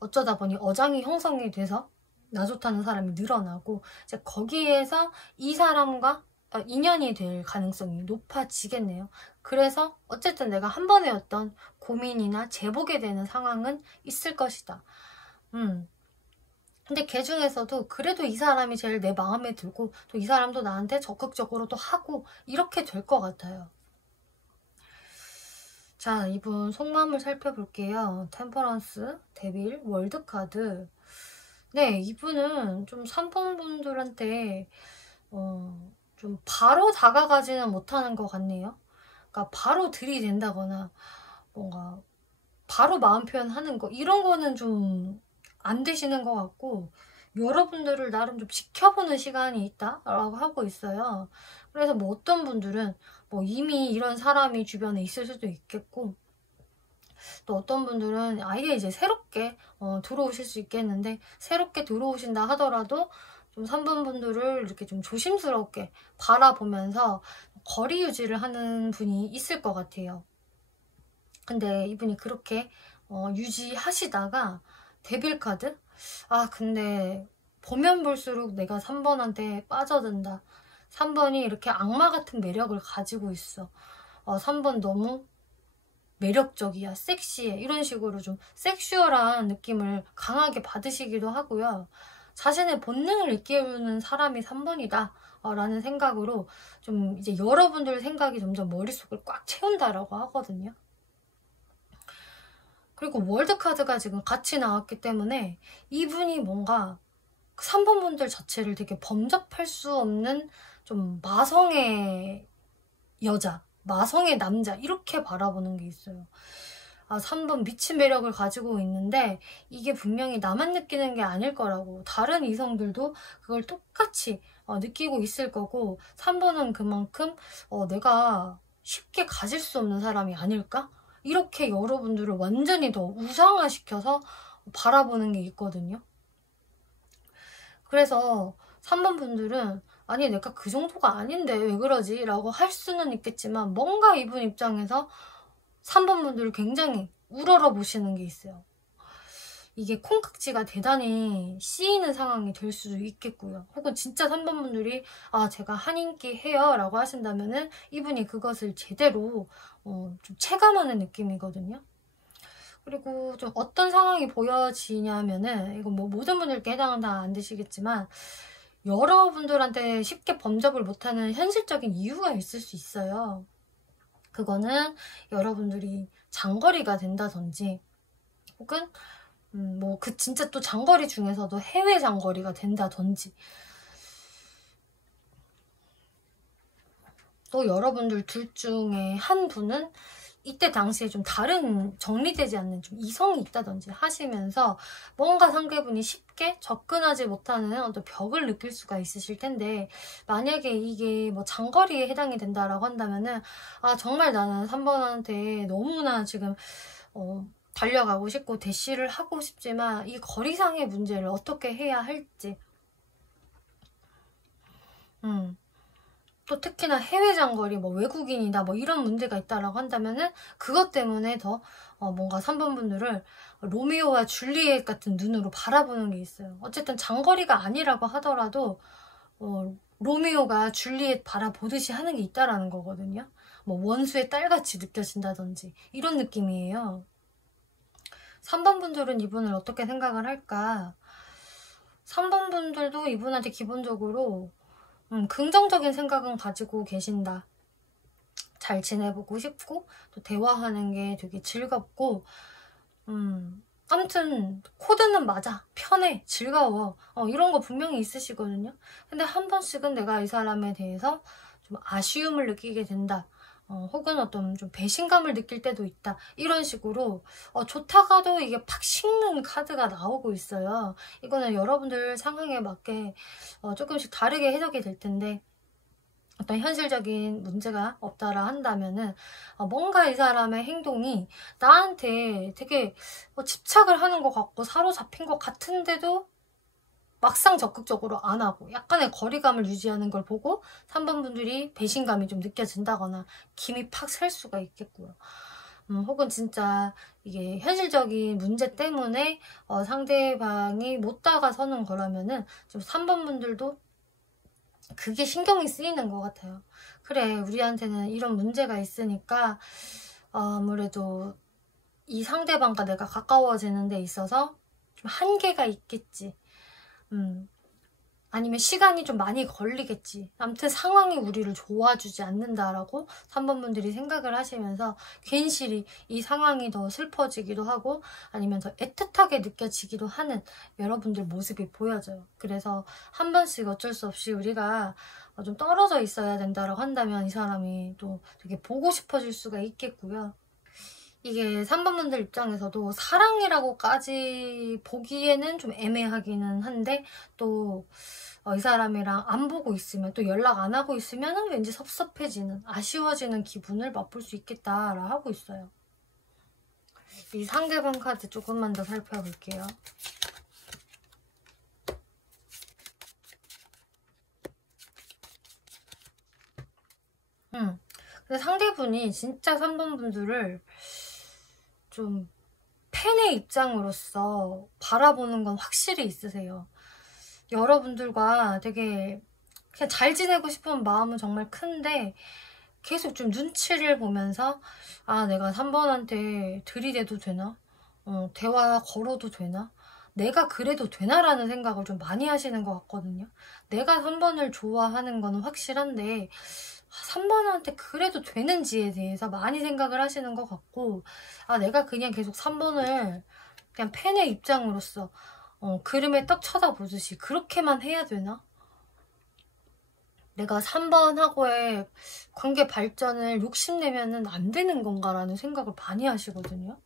어쩌다 보니 어장이 형성이 돼서 나 좋다는 사람이 늘어나고 이제 거기에서 이 사람과 인연이 될 가능성이 높아지겠네요. 그래서 어쨌든 내가 한 번의 어떤 고민이나 재보게 되는 상황은 있을 것이다. 근데 걔 중에서도 그래도 이 사람이 제일 내 마음에 들고 또 이 사람도 나한테 적극적으로 또 하고 이렇게 될 것 같아요. 자, 이분 속마음을 살펴볼게요. 템퍼런스, 데빌, 월드카드. 네, 이분은 좀 3번 분들한테 좀 바로 다가가지는 못하는 것 같네요. 그러니까 바로 들이댄다거나 뭔가 바로 마음 표현하는 거 이런 거는 좀 안 되시는 것 같고, 여러분들을 나름 좀 지켜보는 시간이 있다라고 하고 있어요. 그래서 뭐 어떤 분들은 뭐 이미 이런 사람이 주변에 있을 수도 있겠고, 또 어떤 분들은 아예 이제 새롭게 들어오실 수 있겠는데, 새롭게 들어오신다 하더라도 좀 3번 분들을 이렇게 좀 조심스럽게 바라보면서 거리 유지를 하는 분이 있을 것 같아요. 근데 이분이 그렇게 유지하시다가 데빌 카드? 아, 근데 보면 볼수록 내가 3번한테 빠져든다. 3번이 이렇게 악마 같은 매력을 가지고 있어. 3번 너무 매력적이야, 섹시해, 이런 식으로 좀 섹슈얼한 느낌을 강하게 받으시기도 하고요. 자신의 본능을 일깨우는 사람이 3번이다 라는 생각으로 좀 이제 여러분들 생각이 점점 머릿속을 꽉 채운다라고 하거든요. 그리고 월드카드가 지금 같이 나왔기 때문에 이분이 뭔가 3번 분들 자체를 되게 범접할 수 없는 좀 마성의 여자, 마성의 남자, 이렇게 바라보는 게 있어요. 아, 3번 미친 매력을 가지고 있는데 이게 분명히 나만 느끼는 게 아닐 거라고, 다른 이성들도 그걸 똑같이 느끼고 있을 거고, 3번은 그만큼 내가 쉽게 가질 수 없는 사람이 아닐까? 이렇게 여러분들을 완전히 더 우상화시켜서 바라보는 게 있거든요. 그래서 3번 분들은 아니 내가 그 정도가 아닌데 왜 그러지? 라고 할 수는 있겠지만, 뭔가 이분 입장에서 3번 분들을 굉장히 우러러 보시는 게 있어요. 이게 콩깍지가 대단히 씌이는 상황이 될 수도 있겠고요. 혹은 진짜 3번 분들이 아, 제가 한인기 해요 라고 하신다면은 이분이 그것을 제대로 좀 체감하는 느낌이거든요. 그리고 좀 어떤 상황이 보여지냐면은, 이건 뭐 모든 분들께 해당은 다 안 되시겠지만, 여러분들한테 쉽게 범접을 못하는 현실적인 이유가 있을 수 있어요. 그거는 여러분들이 장거리가 된다든지, 혹은 뭐 그 진짜 또 장거리 중에서도 해외 장거리가 된다든지, 또 여러분들 둘 중에 한 분은 이때 당시에 좀 다른 정리되지 않는 좀 이성이 있다든지 하시면서 뭔가 상대분이 쉽게 접근하지 못하는 어떤 벽을 느낄 수가 있으실 텐데, 만약에 이게 뭐 장거리에 해당이 된다라고 한다면은 아, 정말 나는 3번한테 너무나 지금 달려가고 싶고 대시를 하고 싶지만 이 거리상의 문제를 어떻게 해야 할지, 또 특히나 해외 장거리, 뭐 외국인이다, 뭐 이런 문제가 있다라고 한다면은 그것 때문에 더 뭔가 3번 분들을 로미오와 줄리엣 같은 눈으로 바라보는 게 있어요. 어쨌든 장거리가 아니라고 하더라도 로미오가 줄리엣 바라보듯이 하는 게 있다라는 거거든요. 뭐 원수의 딸같이 느껴진다든지 이런 느낌이에요. 3번 분들은 이분을 어떻게 생각을 할까? 3번 분들도 이분한테 기본적으로 긍정적인 생각은 가지고 계신다. 잘 지내보고 싶고 또 대화하는 게 되게 즐겁고, 아무튼 코드는 맞아, 편해, 즐거워, 이런 거 분명히 있으시거든요. 근데 한 번씩은 내가 이 사람에 대해서 좀 아쉬움을 느끼게 된다, 혹은 어떤 좀 배신감을 느낄 때도 있다, 이런 식으로 좋다가도 이게 팍 식는 카드가 나오고 있어요. 이거는 여러분들 상황에 맞게 조금씩 다르게 해석이 될 텐데, 어떤 현실적인 문제가 없다라 한다면은 뭔가 이 사람의 행동이 나한테 되게 집착을 하는 것 같고 사로잡힌 것 같은데도 막상 적극적으로 안 하고 약간의 거리감을 유지하는 걸 보고 3번 분들이 배신감이 좀 느껴진다거나 김이 팍 셀 수가 있겠고요. 혹은 진짜 이게 현실적인 문제 때문에 상대방이 못 다가서는 거라면은 좀 3번 분들도 그게 신경이 쓰이는 것 같아요. 그래, 우리한테는 이런 문제가 있으니까 아무래도 이 상대방과 내가 가까워지는 데 있어서 좀 한계가 있겠지. 아니면 시간이 좀 많이 걸리겠지. 아무튼 상황이 우리를 도와주지 않는다라고 3번 분들이 생각을 하시면서 괜시리 이 상황이 더 슬퍼지기도 하고 아니면 더 애틋하게 느껴지기도 하는 여러분들 모습이 보여져요. 그래서 한 번씩 어쩔 수 없이 우리가 좀 떨어져 있어야 된다라고 한다면 이 사람이 또 되게 보고 싶어질 수가 있겠고요. 이게 3번 분들 입장에서도 사랑이라고까지 보기에는 좀 애매하기는 한데 또 이 사람이랑 안 보고 있으면 또 연락 안 하고 있으면 왠지 섭섭해지는 아쉬워지는 기분을 맛볼 수 있겠다라고 하고 있어요. 이 상대방 카드 조금만 더 살펴볼게요. 근데 상대분이 진짜 3번 분들을 좀 팬의 입장으로서 바라보는 건 확실히 있으세요. 여러분들과 되게 그냥 잘 지내고 싶은 마음은 정말 큰데 계속 좀 눈치를 보면서 아 내가 3번한테 들이대도 되나? 대화 걸어도 되나? 내가 그래도 되나라는 생각을 좀 많이 하시는 것 같거든요. 내가 3번을 좋아하는 거는 확실한데 3번한테 그래도 되는지에 대해서 많이 생각을 하시는 것 같고 아 내가 그냥 계속 3번을 그냥 팬의 입장으로서 그림에 떡 쳐다보듯이 그렇게만 해야 되나? 내가 3번하고의 관계 발전을 욕심내면은 안 되는 건가라는 생각을 많이 하시거든요.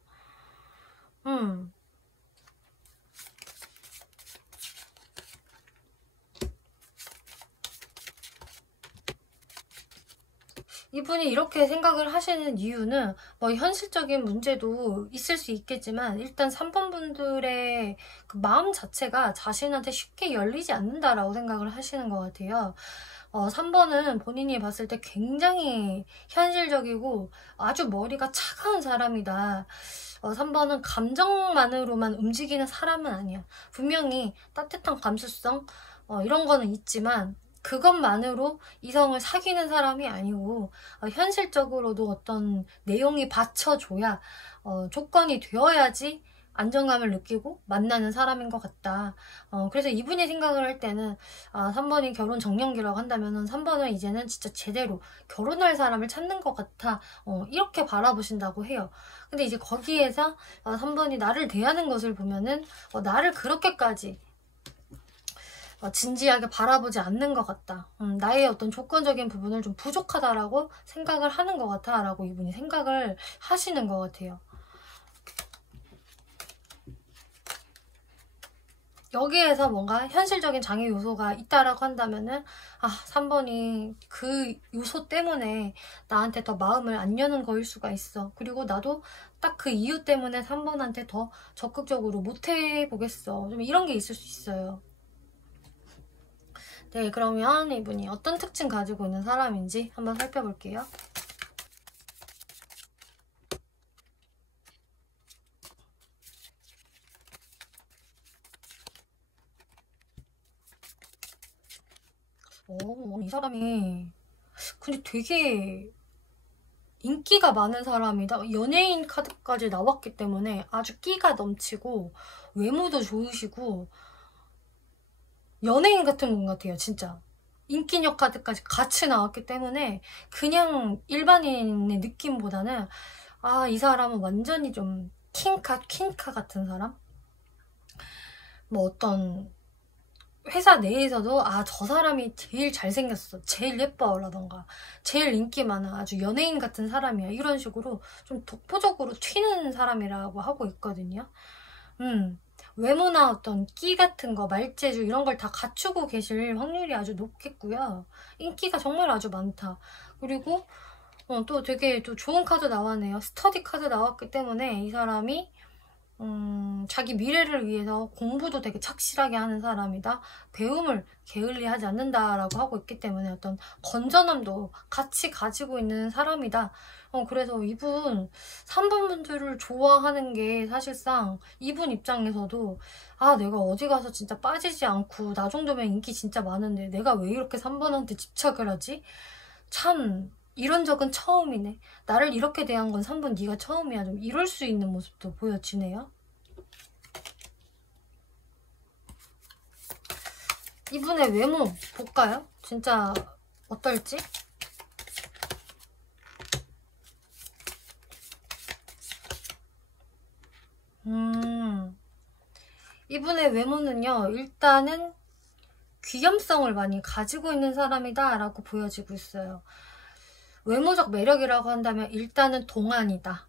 이분이 이렇게 생각을 하시는 이유는 뭐 현실적인 문제도 있을 수 있겠지만 일단 3번 분들의 그 마음 자체가 자신한테 쉽게 열리지 않는다라고 생각을 하시는 것 같아요. 3번은 본인이 봤을 때 굉장히 현실적이고 아주 머리가 차가운 사람이다. 3번은 감정만으로만 움직이는 사람은 아니야. 분명히 따뜻한 감수성 이런 거는 있지만 그것만으로 이성을 사귀는 사람이 아니고 현실적으로도 어떤 내용이 받쳐줘야 조건이 되어야지 안정감을 느끼고 만나는 사람인 것 같다. 그래서 이분이 생각을 할 때는 3번이 결혼 정년기라고 한다면 3번은 이제는 진짜 제대로 결혼할 사람을 찾는 것 같아. 이렇게 바라보신다고 해요. 근데 이제 거기에서 3번이 나를 대하는 것을 보면은 나를 그렇게까지 진지하게 바라보지 않는 것 같다. 나의 어떤 조건적인 부분을 좀 부족하다라고 생각을 하는 것 같아 라고 이분이 생각을 하시는 것 같아요. 여기에서 뭔가 현실적인 장애 요소가 있다라고 한다면은 3번이 그 요소 때문에 나한테 더 마음을 안 여는 거일 수가 있어. 그리고 나도 딱 그 이유 때문에 3번한테 더 적극적으로 못 해보겠어. 좀 이런 게 있을 수 있어요. 네, 그러면 이분이 어떤 특징 가지고 있는 사람인지 한번 살펴볼게요. 이 사람이 근데 되게 인기가 많은 사람이다. 연예인 카드까지 나왔기 때문에 아주 끼가 넘치고 외모도 좋으시고 연예인 같은 분 같아요. 진짜 인기녀 카드까지 같이 나왔기 때문에 그냥 일반인의 느낌보다는 이 사람은 완전히 좀 퀸카 같은 사람? 뭐 어떤 회사 내에서도 저 사람이 제일 잘생겼어, 제일 예뻐 라던가 제일 인기 많아, 아주 연예인 같은 사람이야 이런 식으로 좀 독보적으로 튀는 사람이라고 하고 있거든요. 외모나 어떤 끼 같은 거, 말재주 이런 걸 다 갖추고 계실 확률이 아주 높겠고요. 인기가 정말 아주 많다. 그리고 또 되게 또 좋은 카드 나왔네요. 스터디 카드 나왔기 때문에 이 사람이 자기 미래를 위해서 공부도 되게 착실하게 하는 사람이다. 배움을 게을리하지 않는다라고 하고 있기 때문에 어떤 건전함도 같이 가지고 있는 사람이다. 그래서 이분 3번 분들을 좋아하는 게 사실상 이분 입장에서도 내가 어디 가서 진짜 빠지지 않고 나 정도면 인기 진짜 많은데 내가 왜 이렇게 3번한테 집착을 하지? 참 이런 적은 처음이네. 나를 이렇게 대한 건 3번 네가 처음이야. 좀 이럴 수 있는 모습도 보여지네요. 이분의 외모 볼까요? 진짜 어떨지? 이분의 외모는요, 일단은 귀염성을 많이 가지고 있는 사람이다 라고 보여지고 있어요. 외모적 매력이라고 한다면 일단은 동안이다.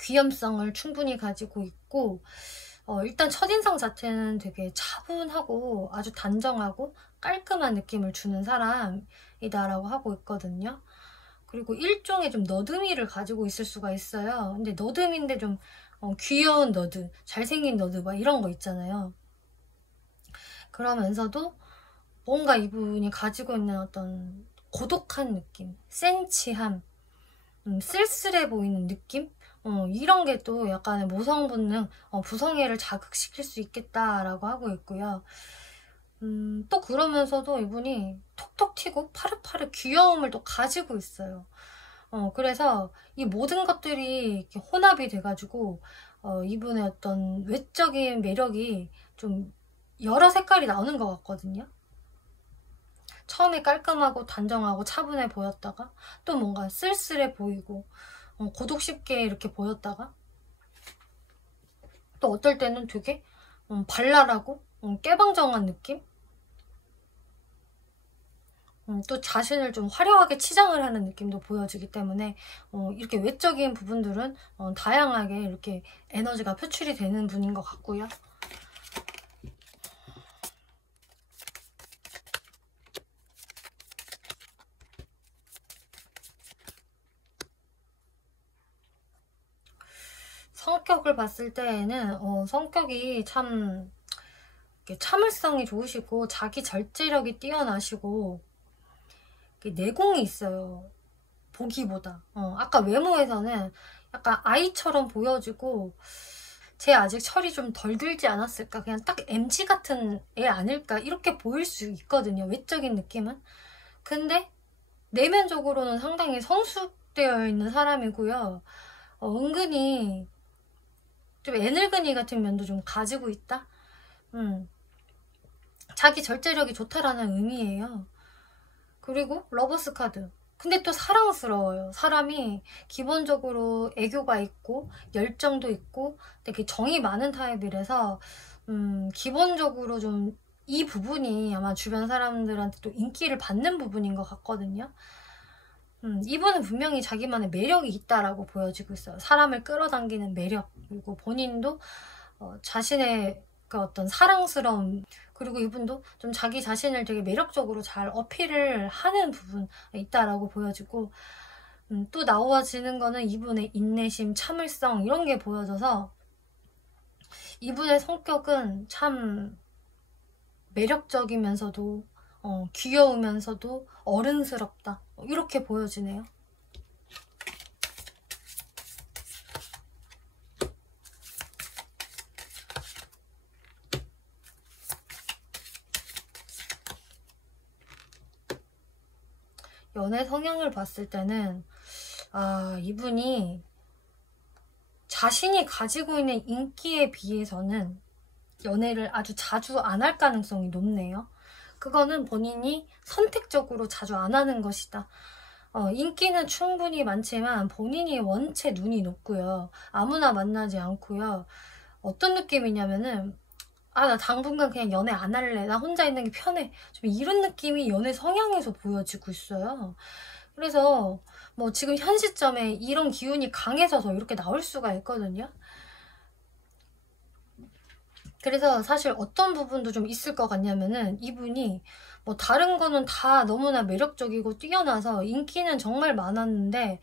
귀염성을 충분히 가지고 있고, 일단 첫인상 자체는 되게 차분하고 아주 단정하고 깔끔한 느낌을 주는 사람이다라고 하고 있거든요. 그리고 일종의 좀 너드미를 가지고 있을 수가 있어요. 근데 너드미인데 좀 귀여운 너드, 잘생긴 너드 막 이런 거 있잖아요. 그러면서도 뭔가 이분이 가지고 있는 어떤 고독한 느낌, 센치함, 쓸쓸해 보이는 느낌? 이런 게 또 약간의 모성 본능, 부성애를 자극시킬 수 있겠다라고 하고 있고요. 또 그러면서도 이분이 톡톡 튀고 파릇파릇 귀여움을 또 가지고 있어요. 그래서 이 모든 것들이 이렇게 혼합이 돼가지고 이분의 어떤 외적인 매력이 좀 여러 색깔이 나오는 것 같거든요. 처음에 깔끔하고 단정하고 차분해 보였다가 또 뭔가 쓸쓸해 보이고 고독 쉽게 이렇게 보였다가 또 어떨 때는 되게 발랄하고 깨방정한 느낌? 또 자신을 좀 화려하게 치장을 하는 느낌도 보여지기 때문에 이렇게 외적인 부분들은 다양하게 이렇게 에너지가 표출이 되는 분인 것 같고요. 성격을 봤을 때에는 성격이 참 참을성이 좋으시고 자기 절제력이 뛰어나시고 내공이 있어요. 보기보다. 아까 외모에서는 약간 아이처럼 보여지고 쟤 아직 철이 좀 덜 들지 않았을까, 그냥 딱 MG 같은 애 아닐까 이렇게 보일 수 있거든요. 외적인 느낌은. 근데 내면적으로는 상당히 성숙되어 있는 사람이고요. 은근히 좀 애늙은이 같은 면도 좀 가지고 있다. 자기 절제력이 좋다라는 의미예요. 그리고 러버스 카드. 근데 또 사랑스러워요. 사람이 기본적으로 애교가 있고 열정도 있고 되게 정이 많은 타입이라서 기본적으로 좀 이 부분이 아마 주변 사람들한테 또 인기를 받는 부분인 것 같거든요. 이분은 분명히 자기만의 매력이 있다라고 보여지고 있어요. 사람을 끌어당기는 매력, 그리고 본인도 자신의 그 어떤 사랑스러움, 그리고 이분도 좀 자기 자신을 되게 매력적으로 잘 어필을 하는 부분이 있다라고 보여지고, 또 나오지는 거는 이분의 인내심, 참을성 이런 게 보여져서 이분의 성격은 참 매력적이면서도 귀여우면서도 어른스럽다, 이렇게 보여지네요. 연애 성향을 봤을 때는 이분이 자신이 가지고 있는 인기에 비해서는 연애를 아주 자주 안 할 가능성이 높네요. 그거는 본인이 선택적으로 자주 안 하는 것이다. 인기는 충분히 많지만 본인이 원체 눈이 높고요. 아무나 만나지 않고요. 어떤 느낌이냐면은 나 당분간 그냥 연애 안 할래. 나 혼자 있는 게 편해. 좀 이런 느낌이 연애 성향에서 보여지고 있어요. 그래서 뭐 지금 현 시점에 이런 기운이 강해져서 이렇게 나올 수가 있거든요. 그래서 사실 어떤 부분도 좀 있을 것 같냐면은 이분이 뭐 다른 거는 다 너무나 매력적이고 뛰어나서 인기는 정말 많았는데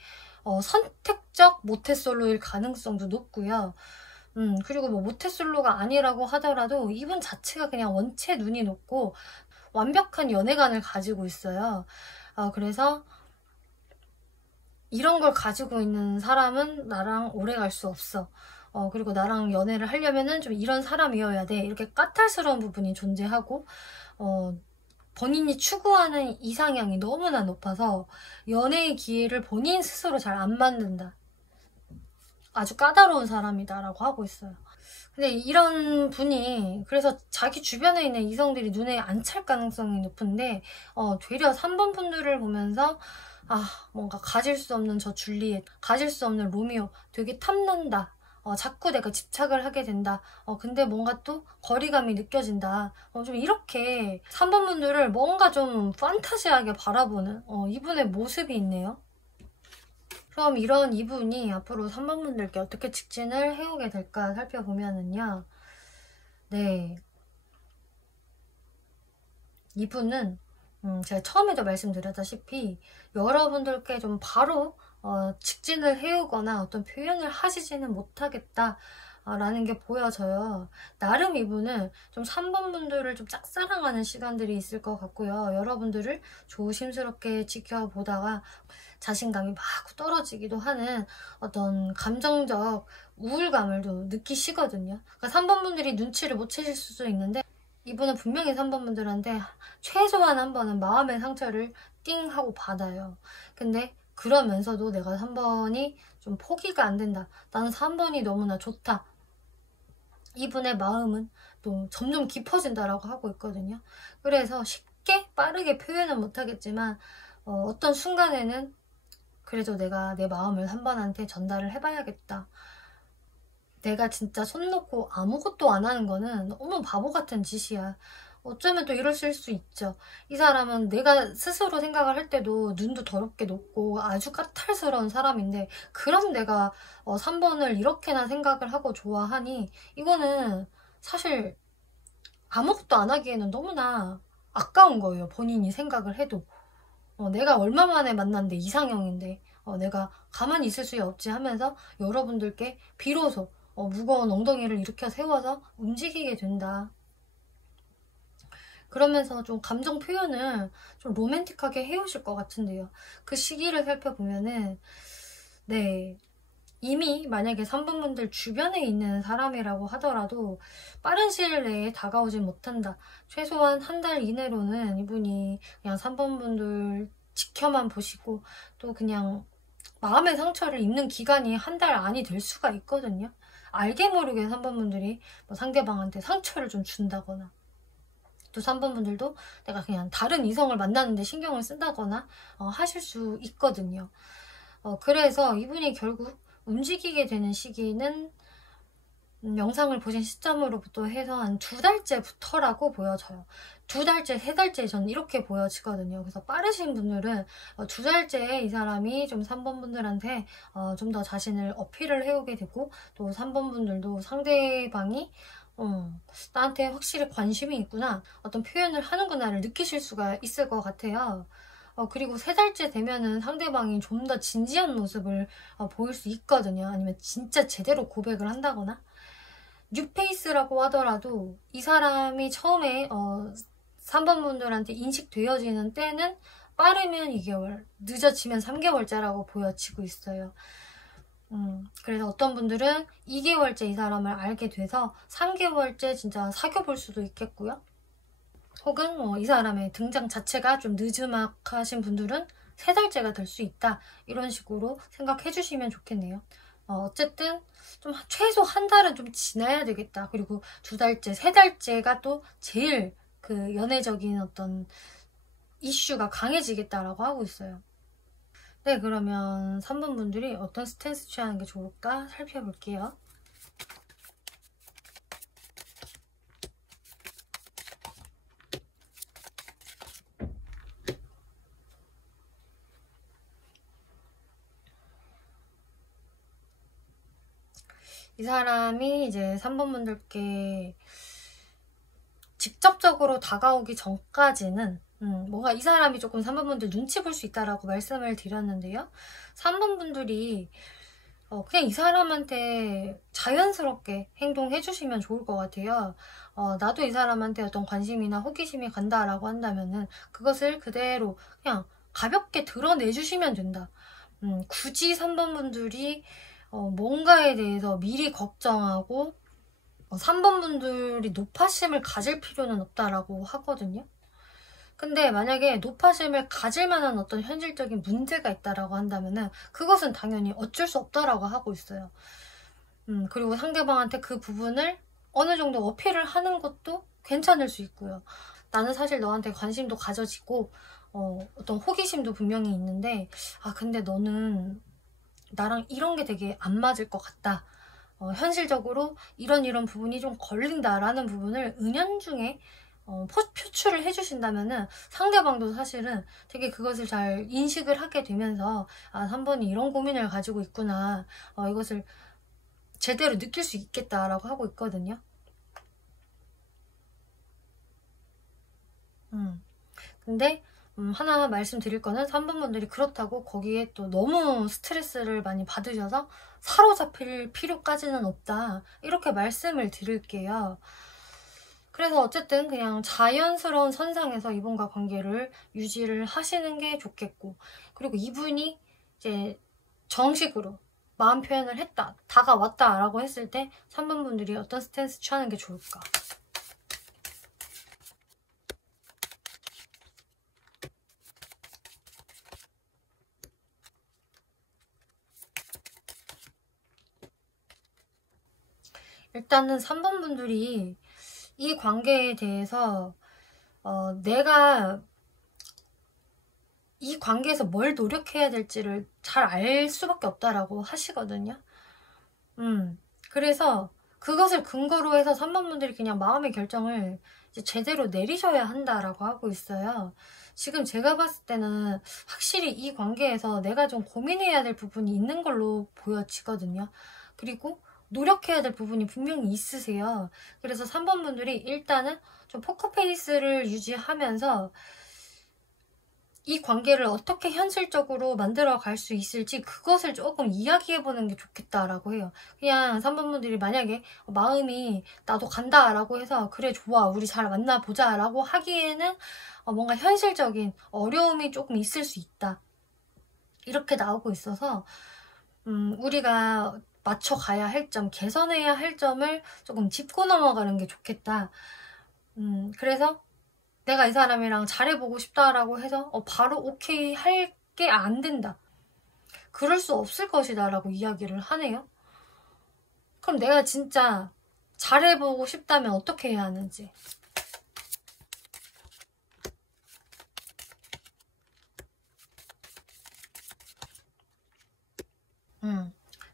선택적 모태솔로일 가능성도 높고요. 그리고 뭐 모태솔로가 아니라고 하더라도 이분 자체가 그냥 원체 눈이 높고 완벽한 연애관을 가지고 있어요. 그래서 이런 걸 가지고 있는 사람은 나랑 오래 갈 수 없어. 그리고 나랑 연애를 하려면은 좀 이런 사람이어야 돼. 이렇게 까탈스러운 부분이 존재하고, 본인이 추구하는 이상향이 너무나 높아서 연애의 기회를 본인 스스로 잘 안 만든다. 아주 까다로운 사람이다라고 하고 있어요. 근데 이런 분이 그래서 자기 주변에 있는 이성들이 눈에 안 찰 가능성이 높은데 되려 3번 분들을 보면서 뭔가 가질 수 없는 저 줄리엣, 가질 수 없는 로미오 되게 탐난다. 자꾸 내가 집착을 하게 된다. 근데 뭔가 또 거리감이 느껴진다. 좀 이렇게 3번 분들을 뭔가 좀 판타지하게 바라보는 이분의 모습이 있네요. 그럼 이런 이분이 앞으로 3번 분들께 어떻게 직진을 해오게 될까 살펴보면은요. 네. 이분은 제가 처음에도 말씀드렸다시피 여러분들께 좀 바로 직진을 해오거나 어떤 표현을 하시지는 못하겠다 라는 게 보여져요. 나름 이분은 좀 3번 분들을 좀 짝사랑하는 시간들이 있을 것 같고요. 여러분들을 조심스럽게 지켜보다가 자신감이 막 떨어지기도 하는 어떤 감정적 우울감을 또 느끼시거든요. 그러니까 3번 분들이 눈치를 못 채실 수도 있는데 이분은 분명히 3번 분들한테 최소한 한 번은 마음의 상처를 띵 하고 받아요. 근데 그러면서도 내가 3번이 좀 포기가 안 된다. 나는 3번이 너무나 좋다. 이분의 마음은 또 점점 깊어진다라고 하고 있거든요. 그래서 쉽게 빠르게 표현은 못하겠지만 어떤 순간에는 그래도 내가 내 마음을 3번한테 전달을 해봐야겠다. 내가 진짜 손 놓고 아무것도 안 하는 거는 너무 바보 같은 짓이야. 어쩌면 또 이러실 수 있죠. 이 사람은 내가 스스로 생각을 할 때도 눈도 더럽게 높고 아주 까탈스러운 사람인데 그럼 내가 3번을 이렇게나 생각을 하고 좋아하니 이거는 사실 아무것도 안 하기에는 너무나 아까운 거예요. 본인이 생각을 해도. 내가 얼마 만에 만났는데 이상형인데 내가 가만히 있을 수 없지 하면서 여러분들께 비로소 무거운 엉덩이를 일으켜 세워서 움직이게 된다. 그러면서 좀 감정 표현을 좀 로맨틱하게 해오실 것 같은데요. 그 시기를 살펴보면은 네, 이미 만약에 3번 분들 주변에 있는 사람이라고 하더라도 빠른 시일 내에 다가오지 못한다. 최소한 한 달 이내로는 이분이 그냥 3번 분들 지켜만 보시고 또 그냥 마음의 상처를 입는 기간이 한 달 안이 될 수가 있거든요. 알게 모르게 3번 분들이 상대방한테 상처를 좀 준다거나 또 3번 분들도 내가 그냥 다른 이성을 만나는데 신경을 쓴다거나 하실 수 있거든요. 그래서 이분이 결국 움직이게 되는 시기는 영상을 보신 시점으로부터 해서 한 2달째부터라고 보여져요. 2달째, 3달째 저는 이렇게 보여지거든요. 그래서 빠르신 분들은 2달째에 이 사람이 좀 3번 분들한테 좀 더 자신을 어필을 해오게 되고 또 3번 분들도 상대방이 나한테 확실히 관심이 있구나, 어떤 표현을 하는구나를 느끼실 수가 있을 것 같아요. 그리고 3달째 되면은 상대방이 좀 더 진지한 모습을 보일 수 있거든요. 아니면 진짜 제대로 고백을 한다거나. 뉴페이스라고 하더라도 이 사람이 처음에 3번 분들한테 인식되어지는 때는 빠르면 2개월, 늦어지면 3개월째라고 보여지고 있어요. 그래서 어떤 분들은 2개월째 이 사람을 알게 돼서 3개월째 진짜 사귀어볼 수도 있겠고요. 혹은 이 사람의 등장 자체가 좀 느즈막하신 분들은 3달째가 될 수 있다. 이런 식으로 생각해 주시면 좋겠네요. 어쨌든 좀 최소 한 달은 좀 지나야 되겠다. 그리고 2달째, 3달째가 또 제일 그 연애적인 어떤 이슈가 강해지겠다라고 하고 있어요. 네, 그러면 3번 분들이 어떤 스탠스 취하는 게 좋을까 살펴볼게요. 이 사람이 이제 3번 분들께 직접적으로 다가오기 전까지는 뭔가 이 사람이 조금 3번 분들 눈치 볼 수 있다라고 말씀을 드렸는데요. 3번 분들이 그냥 이 사람한테 자연스럽게 행동해 주시면 좋을 것 같아요. 나도 이 사람한테 어떤 관심이나 호기심이 간다라고 한다면은 그것을 그대로 그냥 가볍게 드러내 주시면 된다. 굳이 3번 분들이 뭔가에 대해서 미리 걱정하고 3번 분들이 노파심을 가질 필요는 없다라고 하거든요. 근데 만약에 노파심을 가질 만한 어떤 현실적인 문제가 있다라고 한다면은 그것은 당연히 어쩔 수 없다라고 하고 있어요. 그리고 상대방한테 그 부분을 어느 정도 어필을 하는 것도 괜찮을 수 있고요. 나는 사실 너한테 관심도 가져지고 어떤 호기심도 분명히 있는데 근데 너는 나랑 이런 게 되게 안 맞을 것 같다. 현실적으로 이런 부분이 좀 걸린다라는 부분을 은연중에 표출을 해주신다면은 상대방도 사실은 되게 그것을 잘 인식을 하게 되면서 3번이 이런 고민을 가지고 있구나. 이것을 제대로 느낄 수 있겠다라고 하고 있거든요. 근데 하나 말씀드릴 거는 3번 분들이 그렇다고 거기에 또 너무 스트레스를 많이 받으셔서 사로잡힐 필요까지는 없다. 이렇게 말씀을 드릴게요. 그래서 어쨌든 그냥 자연스러운 선상에서 이분과 관계를 유지를 하시는 게 좋겠고, 그리고 이분이 이제 정식으로 마음 표현을 했다, 다가왔다 라고 했을 때 3번 분들이 어떤 스탠스 취하는 게 좋을까? 일단은 3번 분들이 이 관계에 대해서 내가 이 관계에서 뭘 노력해야 될지를 잘 알 수밖에 없다라고 하시거든요. 그래서 그것을 근거로 해서 3번 분들이 그냥 마음의 결정을 이제 제대로 내리셔야 한다라고 하고 있어요. 지금 제가 봤을 때는 확실히 이 관계에서 내가 좀 고민해야 될 부분이 있는 걸로 보여지거든요. 그리고 노력해야 될 부분이 분명히 있으세요. 그래서 3번 분들이 일단은 좀 포커페이스를 유지하면서 이 관계를 어떻게 현실적으로 만들어 갈 수 있을지 그것을 조금 이야기해보는 게 좋겠다라고 해요. 그냥 3번 분들이 만약에 마음이 나도 간다 라고 해서 그래 좋아 우리 잘 만나보자 라고 하기에는 뭔가 현실적인 어려움이 조금 있을 수 있다. 이렇게 나오고 있어서 우리가 맞춰가야 할 점, 개선해야 할 점을 조금 짚고 넘어가는 게 좋겠다. 그래서 내가 이 사람이랑 잘해보고 싶다라고 해서 바로 오케이 할 게 안 된다. 그럴 수 없을 것이다 라고 이야기를 하네요. 그럼 내가 진짜 잘해보고 싶다면 어떻게 해야 하는지.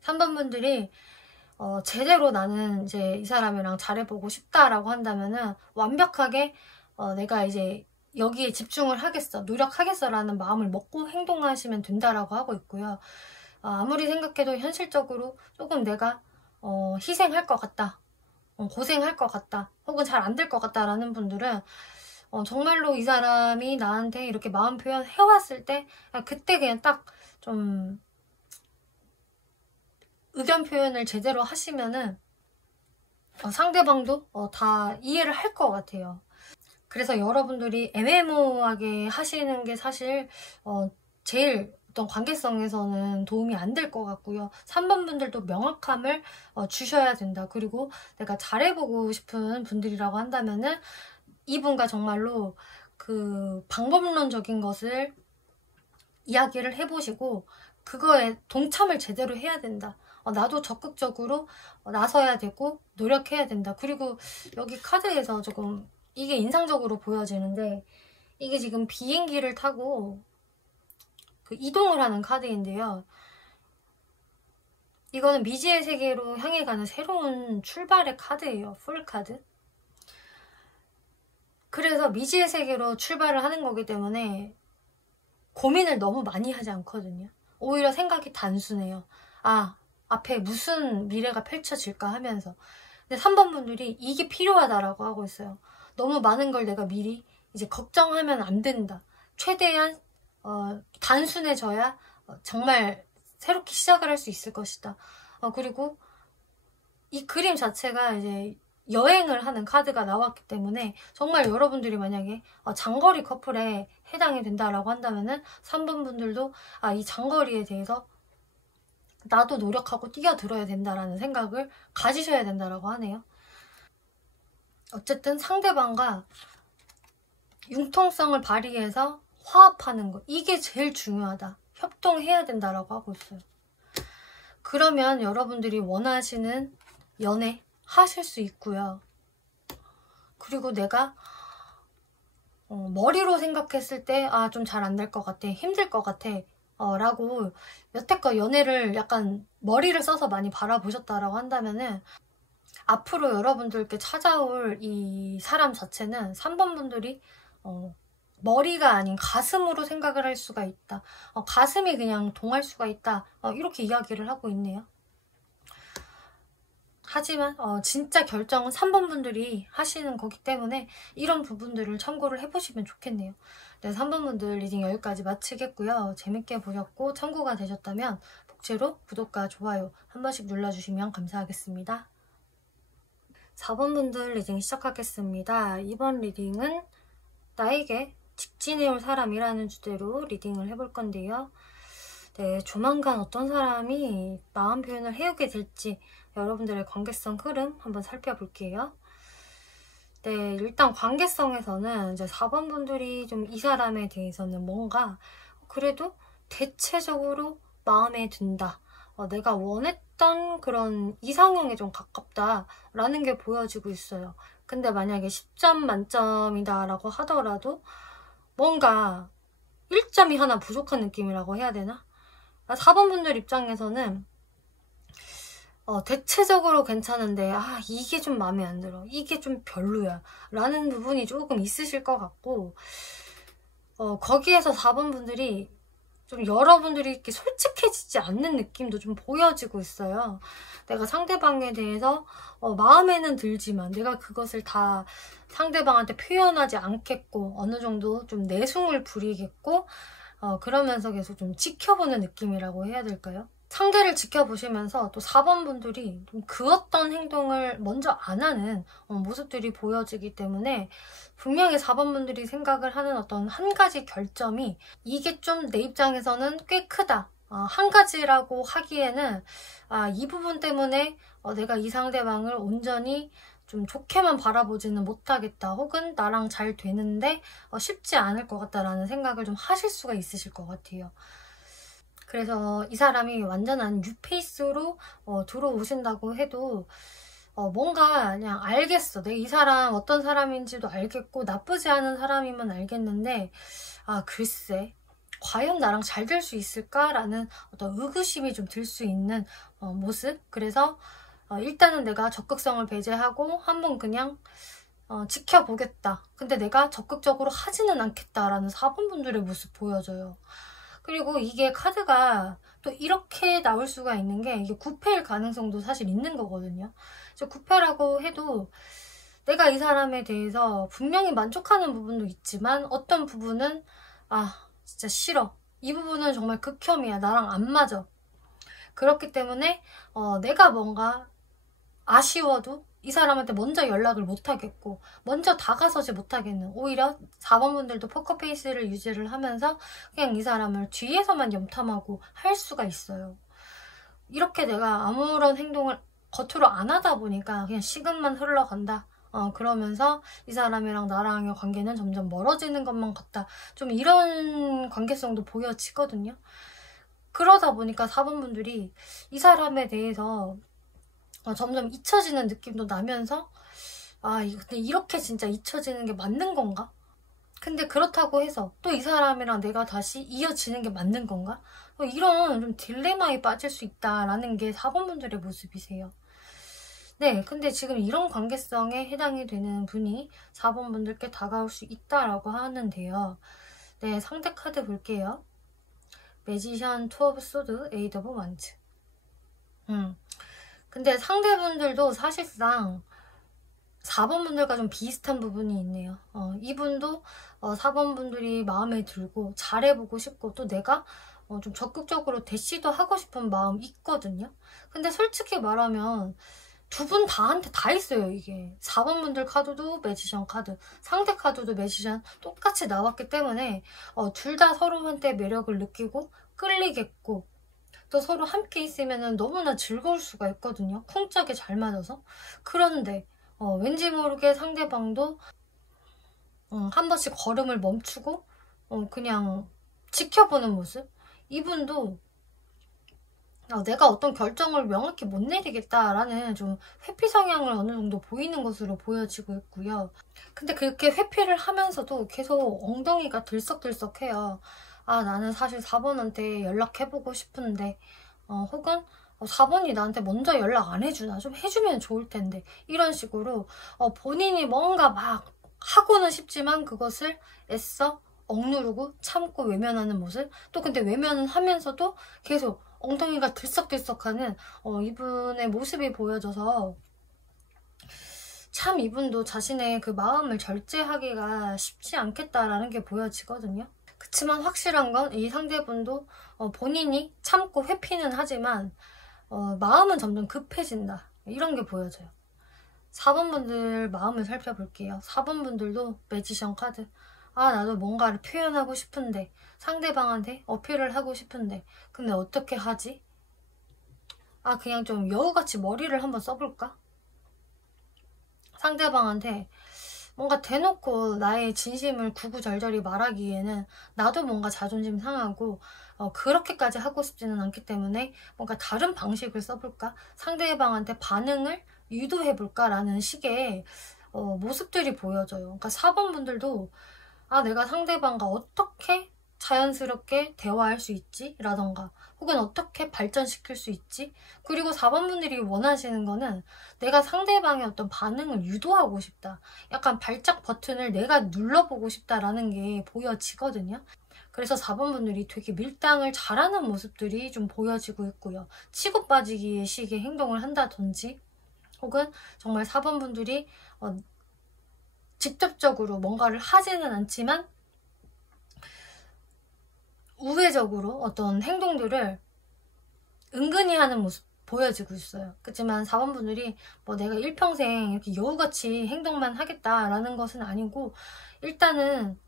3번 분들이 제대로 나는 이제 이 사람이랑 잘해보고 싶다라고 한다면은 완벽하게 내가 이제 여기에 집중을 하겠어, 노력하겠어 라는 마음을 먹고 행동하시면 된다라고 하고 있고요. 아무리 생각해도 현실적으로 조금 내가 희생할 것 같다, 고생할 것 같다, 혹은 잘 안 될 것 같다 라는 분들은 정말로 이 사람이 나한테 이렇게 마음 표현 해왔을 때 그때 그냥 딱 좀 의견 표현을 제대로 하시면은 상대방도 다 이해를 할 것 같아요. 그래서 여러분들이 애매모호하게 하시는 게 사실 제일 어떤 관계성에서는 도움이 안 될 것 같고요. 3번 분들도 명확함을 주셔야 된다. 그리고 내가 잘해보고 싶은 분들이라고 한다면은 이분과 정말로 그 방법론적인 것을 이야기를 해보시고 그거에 동참을 제대로 해야 된다. 나도 적극적으로 나서야 되고 노력해야 된다. 그리고 여기 카드에서 조금 이게 인상적으로 보여지는데, 이게 지금 비행기를 타고 그 이동을 하는 카드인데요. 이거는 미지의 세계로 향해 가는 새로운 출발의 카드예요. 풀카드. 그래서 미지의 세계로 출발을 하는 거기 때문에 고민을 너무 많이 하지 않거든요. 오히려 생각이 단순해요. 앞에 무슨 미래가 펼쳐질까 하면서. 근데 3번 분들이 이게 필요하다라고 하고 있어요. 너무 많은 걸 내가 미리 이제 걱정하면 안 된다. 최대한 단순해져야 정말 새롭게 시작을 할 수 있을 것이다. 그리고 이 그림 자체가 이제 여행을 하는 카드가 나왔기 때문에 정말 여러분들이 만약에 장거리 커플에 해당이 된다라고 한다면은 3번 분들도 이 장거리에 대해서 나도 노력하고 뛰어들어야 된다라는 생각을 가지셔야 된다라고 하네요. 어쨌든 상대방과 융통성을 발휘해서 화합하는 거, 이게 제일 중요하다. 협동해야 된다라고 하고 있어요. 그러면 여러분들이 원하시는 연애 하실 수 있고요. 그리고 내가 머리로 생각했을 때 좀 잘 안 될 것 같아, 힘들 것 같아 라고 여태껏 연애를 약간 머리를 써서 많이 바라보셨다라고 한다면은 앞으로 여러분들께 찾아올 이 사람 자체는 3번 분들이 머리가 아닌 가슴으로 생각을 할 수가 있다. 가슴이 그냥 동할 수가 있다. 이렇게 이야기를 하고 있네요. 하지만 진짜 결정은 3번 분들이 하시는 거기 때문에 이런 부분들을 참고를 해보시면 좋겠네요. 네, 3번 분들 리딩 여기까지 마치겠고요. 재밌게 보셨고 참고가 되셨다면 복채로 구독과 좋아요 한 번씩 눌러주시면 감사하겠습니다. 4번 분들 리딩 시작하겠습니다. 이번 리딩은 나에게 직진해올 사람이라는 주제로 리딩을 해볼 건데요. 네, 조만간 어떤 사람이 마음 표현을 해오게 될지 여러분들의 관계성 흐름 한번 살펴볼게요. 네, 일단 관계성에서는 이제 4번 분들이 좀 이 사람에 대해서는 뭔가 그래도 대체적으로 마음에 든다. 내가 원했던 그런 이상형에 좀 가깝다라는 게 보여지고 있어요. 근데 만약에 10점 만점이다 라고 하더라도 뭔가 1점이 하나 부족한 느낌이라고 해야 되나? 4번 분들 입장에서는 대체적으로 괜찮은데 이게 좀 마음에 안 들어, 이게 좀 별로야 라는 부분이 조금 있으실 것 같고 거기에서 4번 분들이 좀 여러분들이 이렇게 솔직해지지 않는 느낌도 좀 보여지고 있어요. 내가 상대방에 대해서 마음에는 들지만 내가 그것을 다 상대방한테 표현하지 않겠고 어느 정도 좀 내숭을 부리겠고 그러면서 계속 좀 지켜보는 느낌이라고 해야 될까요? 상대를 지켜보시면서 또 4번 분들이 좀 그 어떤 행동을 먼저 안 하는 모습들이 보여지기 때문에 분명히 4번 분들이 생각을 하는 어떤 한 가지 결점이 이게 좀 내 입장에서는 꽤 크다. 한 가지라고 하기에는 이 부분 때문에 내가 이 상대방을 온전히 좀 좋게만 바라보지는 못하겠다. 혹은 나랑 잘 되는데 쉽지 않을 것 같다라는 생각을 좀 하실 수가 있으실 것 같아요. 그래서 이 사람이 완전한 뉴페이스로 들어오신다고 해도 뭔가 그냥 알겠어. 내가 이 사람 어떤 사람인지도 알겠고 나쁘지 않은 사람이면 알겠는데 글쎄 과연 나랑 잘 될 수 있을까라는 어떤 의구심이 좀 들 수 있는 모습. 그래서 일단은 내가 적극성을 배제하고 한번 그냥 지켜보겠다. 근데 내가 적극적으로 하지는 않겠다라는 4번 분들의 모습 보여져요. 그리고 이게 카드가 또 이렇게 나올 수가 있는 게 이게 9패일 가능성도 사실 있는 거거든요. 9패라고 해도 내가 이 사람에 대해서 분명히 만족하는 부분도 있지만 어떤 부분은 진짜 싫어. 이 부분은 정말 극혐이야. 나랑 안 맞아. 그렇기 때문에 내가 뭔가 아쉬워도 이 사람한테 먼저 연락을 못하겠고 먼저 다가서지 못하겠는, 오히려 4번 분들도 포커페이스를 유지를 하면서 그냥 이 사람을 뒤에서만 염탐하고 할 수가 있어요. 이렇게 내가 아무런 행동을 겉으로 안 하다 보니까 그냥 시간만 흘러간다. 그러면서 이 사람이랑 나랑의 관계는 점점 멀어지는 것만 같다. 좀 이런 관계성도 보여지거든요. 그러다 보니까 4번 분들이 이 사람에 대해서 점점 잊혀지는 느낌도 나면서 근데 이렇게 진짜 잊혀지는 게 맞는 건가? 근데 그렇다고 해서 또 이 사람이랑 내가 다시 이어지는 게 맞는 건가? 이런 좀 딜레마에 빠질 수 있다라는 게 4번 분들의 모습이세요. 네, 근데 지금 이런 관계성에 해당이 되는 분이 4번 분들께 다가올 수 있다라고 하는데요. 네, 상대 카드 볼게요. 매지션, 투 오브 소드, 에이드 오브 완즈. 근데 상대분들도 사실상 4번 분들과 좀 비슷한 부분이 있네요. 이분도 4번 분들이 마음에 들고 잘해보고 싶고 또 내가 좀 적극적으로 대시도 하고 싶은 마음 있거든요. 근데 솔직히 말하면 두 분 다한테 다 있어요. 이게 4번 분들 카드도 매지션 카드, 상대 카드도 매지션 똑같이 나왔기 때문에 둘 다 서로한테 매력을 느끼고 끌리겠고 또 서로 함께 있으면 너무나 즐거울 수가 있거든요. 쿵짝이 잘 맞아서. 그런데 왠지 모르게 상대방도 한 번씩 걸음을 멈추고 그냥 지켜보는 모습. 이분도 내가 어떤 결정을 명확히 못 내리겠다라는 좀 회피 성향을 어느 정도 보이는 것으로 보여지고 있고요. 근데 그렇게 회피를 하면서도 계속 엉덩이가 들썩들썩해요. 나는 사실 4번한테 연락해보고 싶은데 혹은 4번이 나한테 먼저 연락 안 해주나? 좀 해주면 좋을 텐데. 이런 식으로 본인이 뭔가 막 하고는 싶지만 그것을 애써 억누르고 참고 외면하는 모습. 또 근데 외면은 하면서도 계속 엉덩이가 들썩들썩하는 이분의 모습이 보여져서 참 이분도 자신의 그 마음을 절제하기가 쉽지 않겠다라는 게 보여지거든요. 그치만 확실한 건 이 상대분도 본인이 참고 회피는 하지만 마음은 점점 급해진다. 이런 게 보여져요. 4번 분들 마음을 살펴볼게요. 4번 분들도 매지션 카드. 나도 뭔가를 표현하고 싶은데 상대방한테 어필을 하고 싶은데 근데 어떻게 하지? 그냥 좀 여우같이 머리를 한번 써볼까? 상대방한테 뭔가 대놓고 나의 진심을 구구절절히 말하기에는 나도 뭔가 자존심 상하고 그렇게까지 하고 싶지는 않기 때문에 뭔가 다른 방식을 써볼까? 상대방한테 반응을 유도해볼까? 라는 식의 모습들이 보여져요. 그러니까 4번 분들도 내가 상대방과 어떻게 자연스럽게 대화할 수 있지? 라던가 혹은 어떻게 발전시킬 수 있지? 그리고 4번 분들이 원하시는 거는 내가 상대방의 어떤 반응을 유도하고 싶다. 약간 발작 버튼을 내가 눌러보고 싶다라는 게 보여지거든요. 그래서 4번 분들이 되게 밀당을 잘하는 모습들이 좀 보여지고 있고요. 치고 빠지기의 식의 행동을 한다든지 혹은 정말 4번 분들이 직접적으로 뭔가를 하지는 않지만 우회적으로 어떤 행동들을 은근히 하는 모습 보여지고 있어요. 그렇지만 4번 분들이 내가 일평생 이렇게 여우같이 행동만 하겠다라는 것은 아니고 일단은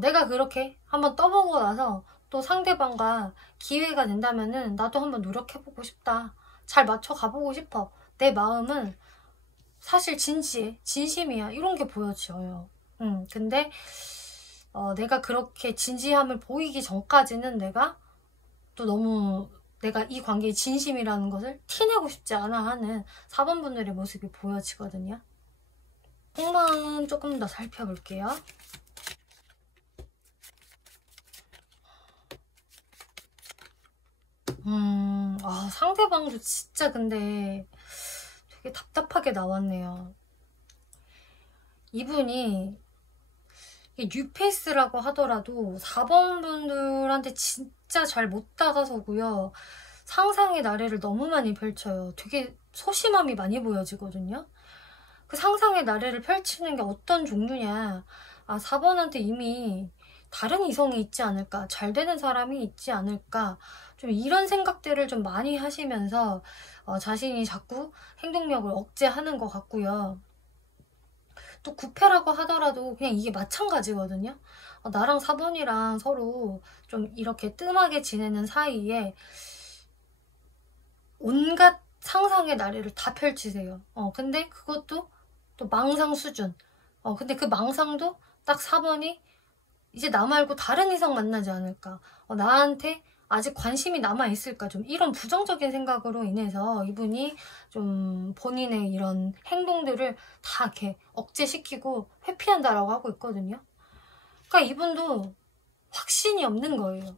내가 그렇게 한번 떠보고 나서 또 상대방과 기회가 된다면은 나도 한번 노력해보고 싶다. 잘 맞춰 가보고 싶어. 내 마음은 사실 진지해. 진심이야. 이런 게 보여져요. 근데 내가 그렇게 진지함을 보이기 전까지는 내가 또 너무 내가 이 관계에 진심이라는 것을 티내고 싶지 않아 하는 4번 분들의 모습이 보여지거든요. 속마음 조금 더 살펴볼게요. 상대방도 진짜 근데 되게 답답하게 나왔네요. 이분이 뉴페이스라고 하더라도 4번 분들한테 진짜 잘 못 다가서고요. 상상의 나래를 너무 많이 펼쳐요. 되게 소심함이 많이 보여지거든요. 그 상상의 나래를 펼치는 게 어떤 종류냐. 4번한테 이미 다른 이성이 있지 않을까. 잘 되는 사람이 있지 않을까. 좀 이런 생각들을 좀 많이 하시면서 자신이 자꾸 행동력을 억제하는 것 같고요. 또 9패라고 하더라도 그냥 이게 마찬가지거든요. 나랑 4번이랑 서로 좀 이렇게 뜸하게 지내는 사이에 온갖 상상의 나래를 다 펼치세요. 근데 그것도 또 망상 수준. 근데 그 망상도 딱 4번이 이제 나 말고 다른 이성 만나지 않을까. 나한테 아직 관심이 남아있을까. 좀 이런 부정적인 생각으로 인해서 이분이 좀 본인의 이런 행동들을 다 이렇게 억제시키고 회피한다라고 하고 있거든요. 그러니까 이분도 확신이 없는 거예요.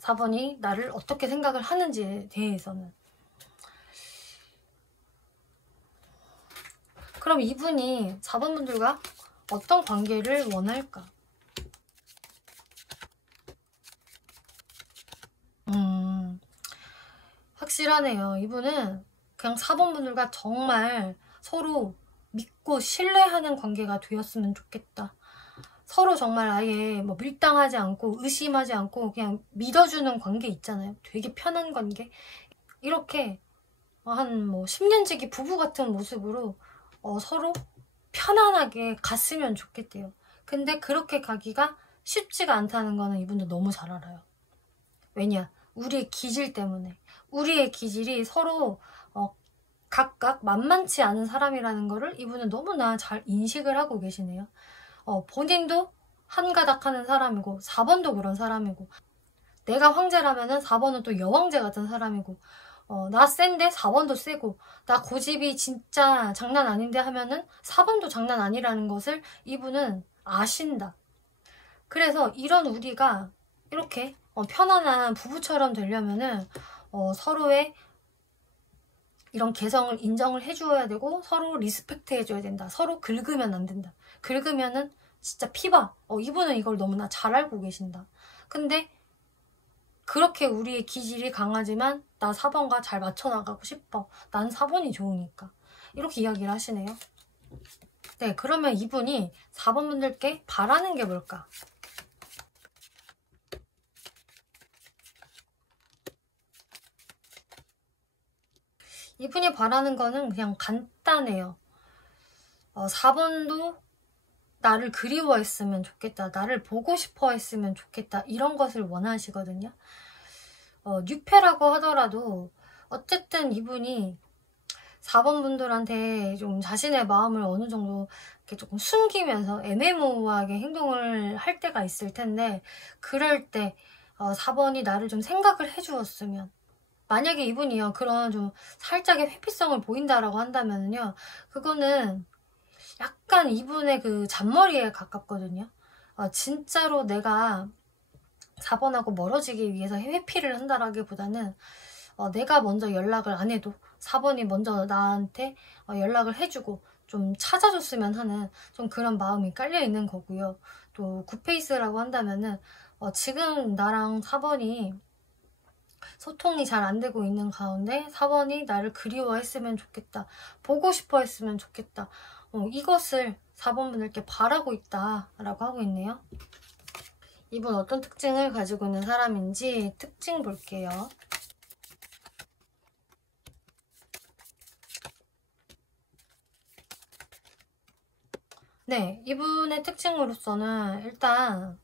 4번이 나를 어떻게 생각을 하는지에 대해서는. 그럼 이분이 4번 분들과 어떤 관계를 원할까? 확실하네요. 이분은 그냥 4번 분들과 정말 서로 믿고 신뢰하는 관계가 되었으면 좋겠다. 서로 정말 아예 밀당하지 않고 의심하지 않고 그냥 믿어주는 관계 있잖아요. 되게 편한 관계. 이렇게 한 10년지기 부부 같은 모습으로 서로 편안하게 갔으면 좋겠대요. 근데 그렇게 가기가 쉽지가 않다는 거는 이분도 너무 잘 알아요. 왜냐? 우리의 기질 때문에. 우리의 기질이 서로 각각 만만치 않은 사람이라는 거를 이분은 너무나 잘 인식을 하고 계시네요. 본인도 한가닥 하는 사람이고 4번도 그런 사람이고 내가 황제라면은 4번은 또 여왕제 같은 사람이고, 나 센데 4번도 세고, 나 고집이 진짜 장난 아닌데 하면은 4번도 장난 아니라는 것을 이분은 아신다. 그래서 이런 우리가 이렇게 편안한 부부처럼 되려면은 서로의 이런 개성을 인정을 해줘야 되고, 서로 리스펙트 해줘야 된다. 서로 긁으면 안 된다. 긁으면은 진짜 피봐. 이분은 이걸 너무나 잘 알고 계신다. 근데 그렇게 우리의 기질이 강하지만 나 4번과 잘 맞춰나가고 싶어. 난 4번이 좋으니까. 이렇게 이야기를 하시네요. 네, 그러면 이분이 4번 분들께 바라는 게 뭘까? 이분이 바라는 거는 그냥 간단해요. 4번도 나를 그리워했으면 좋겠다. 나를 보고 싶어 했으면 좋겠다. 이런 것을 원하시거든요. 뉴페라고 하더라도 어쨌든 이분이 4번 분들한테 좀 자신의 마음을 어느 정도 이렇게 조금 숨기면서 애매모호하게 행동을 할 때가 있을 텐데, 그럴 때 4번이 나를 좀 생각을 해주었으면, 만약에 이분이요 그런 좀 살짝의 회피성을 보인다라고 한다면요, 그거는 약간 이분의 그 잔머리에 가깝거든요. 진짜로 내가 4번하고 멀어지기 위해서 회피를 한다라기보다는 내가 먼저 연락을 안 해도 4번이 먼저 나한테 연락을 해주고 좀 찾아줬으면 하는 좀 그런 마음이 깔려 있는 거고요. 또 굿페이스라고 한다면은 지금 나랑 4번이 소통이 잘 안 되고 있는 가운데 4번이 나를 그리워했으면 좋겠다. 보고 싶어 했으면 좋겠다. 이것을 4번 분들께 바라고 있다라고 하고 있네요. 이분 어떤 특징을 가지고 있는 사람인지 특징 볼게요. 네, 이분의 특징으로서는 일단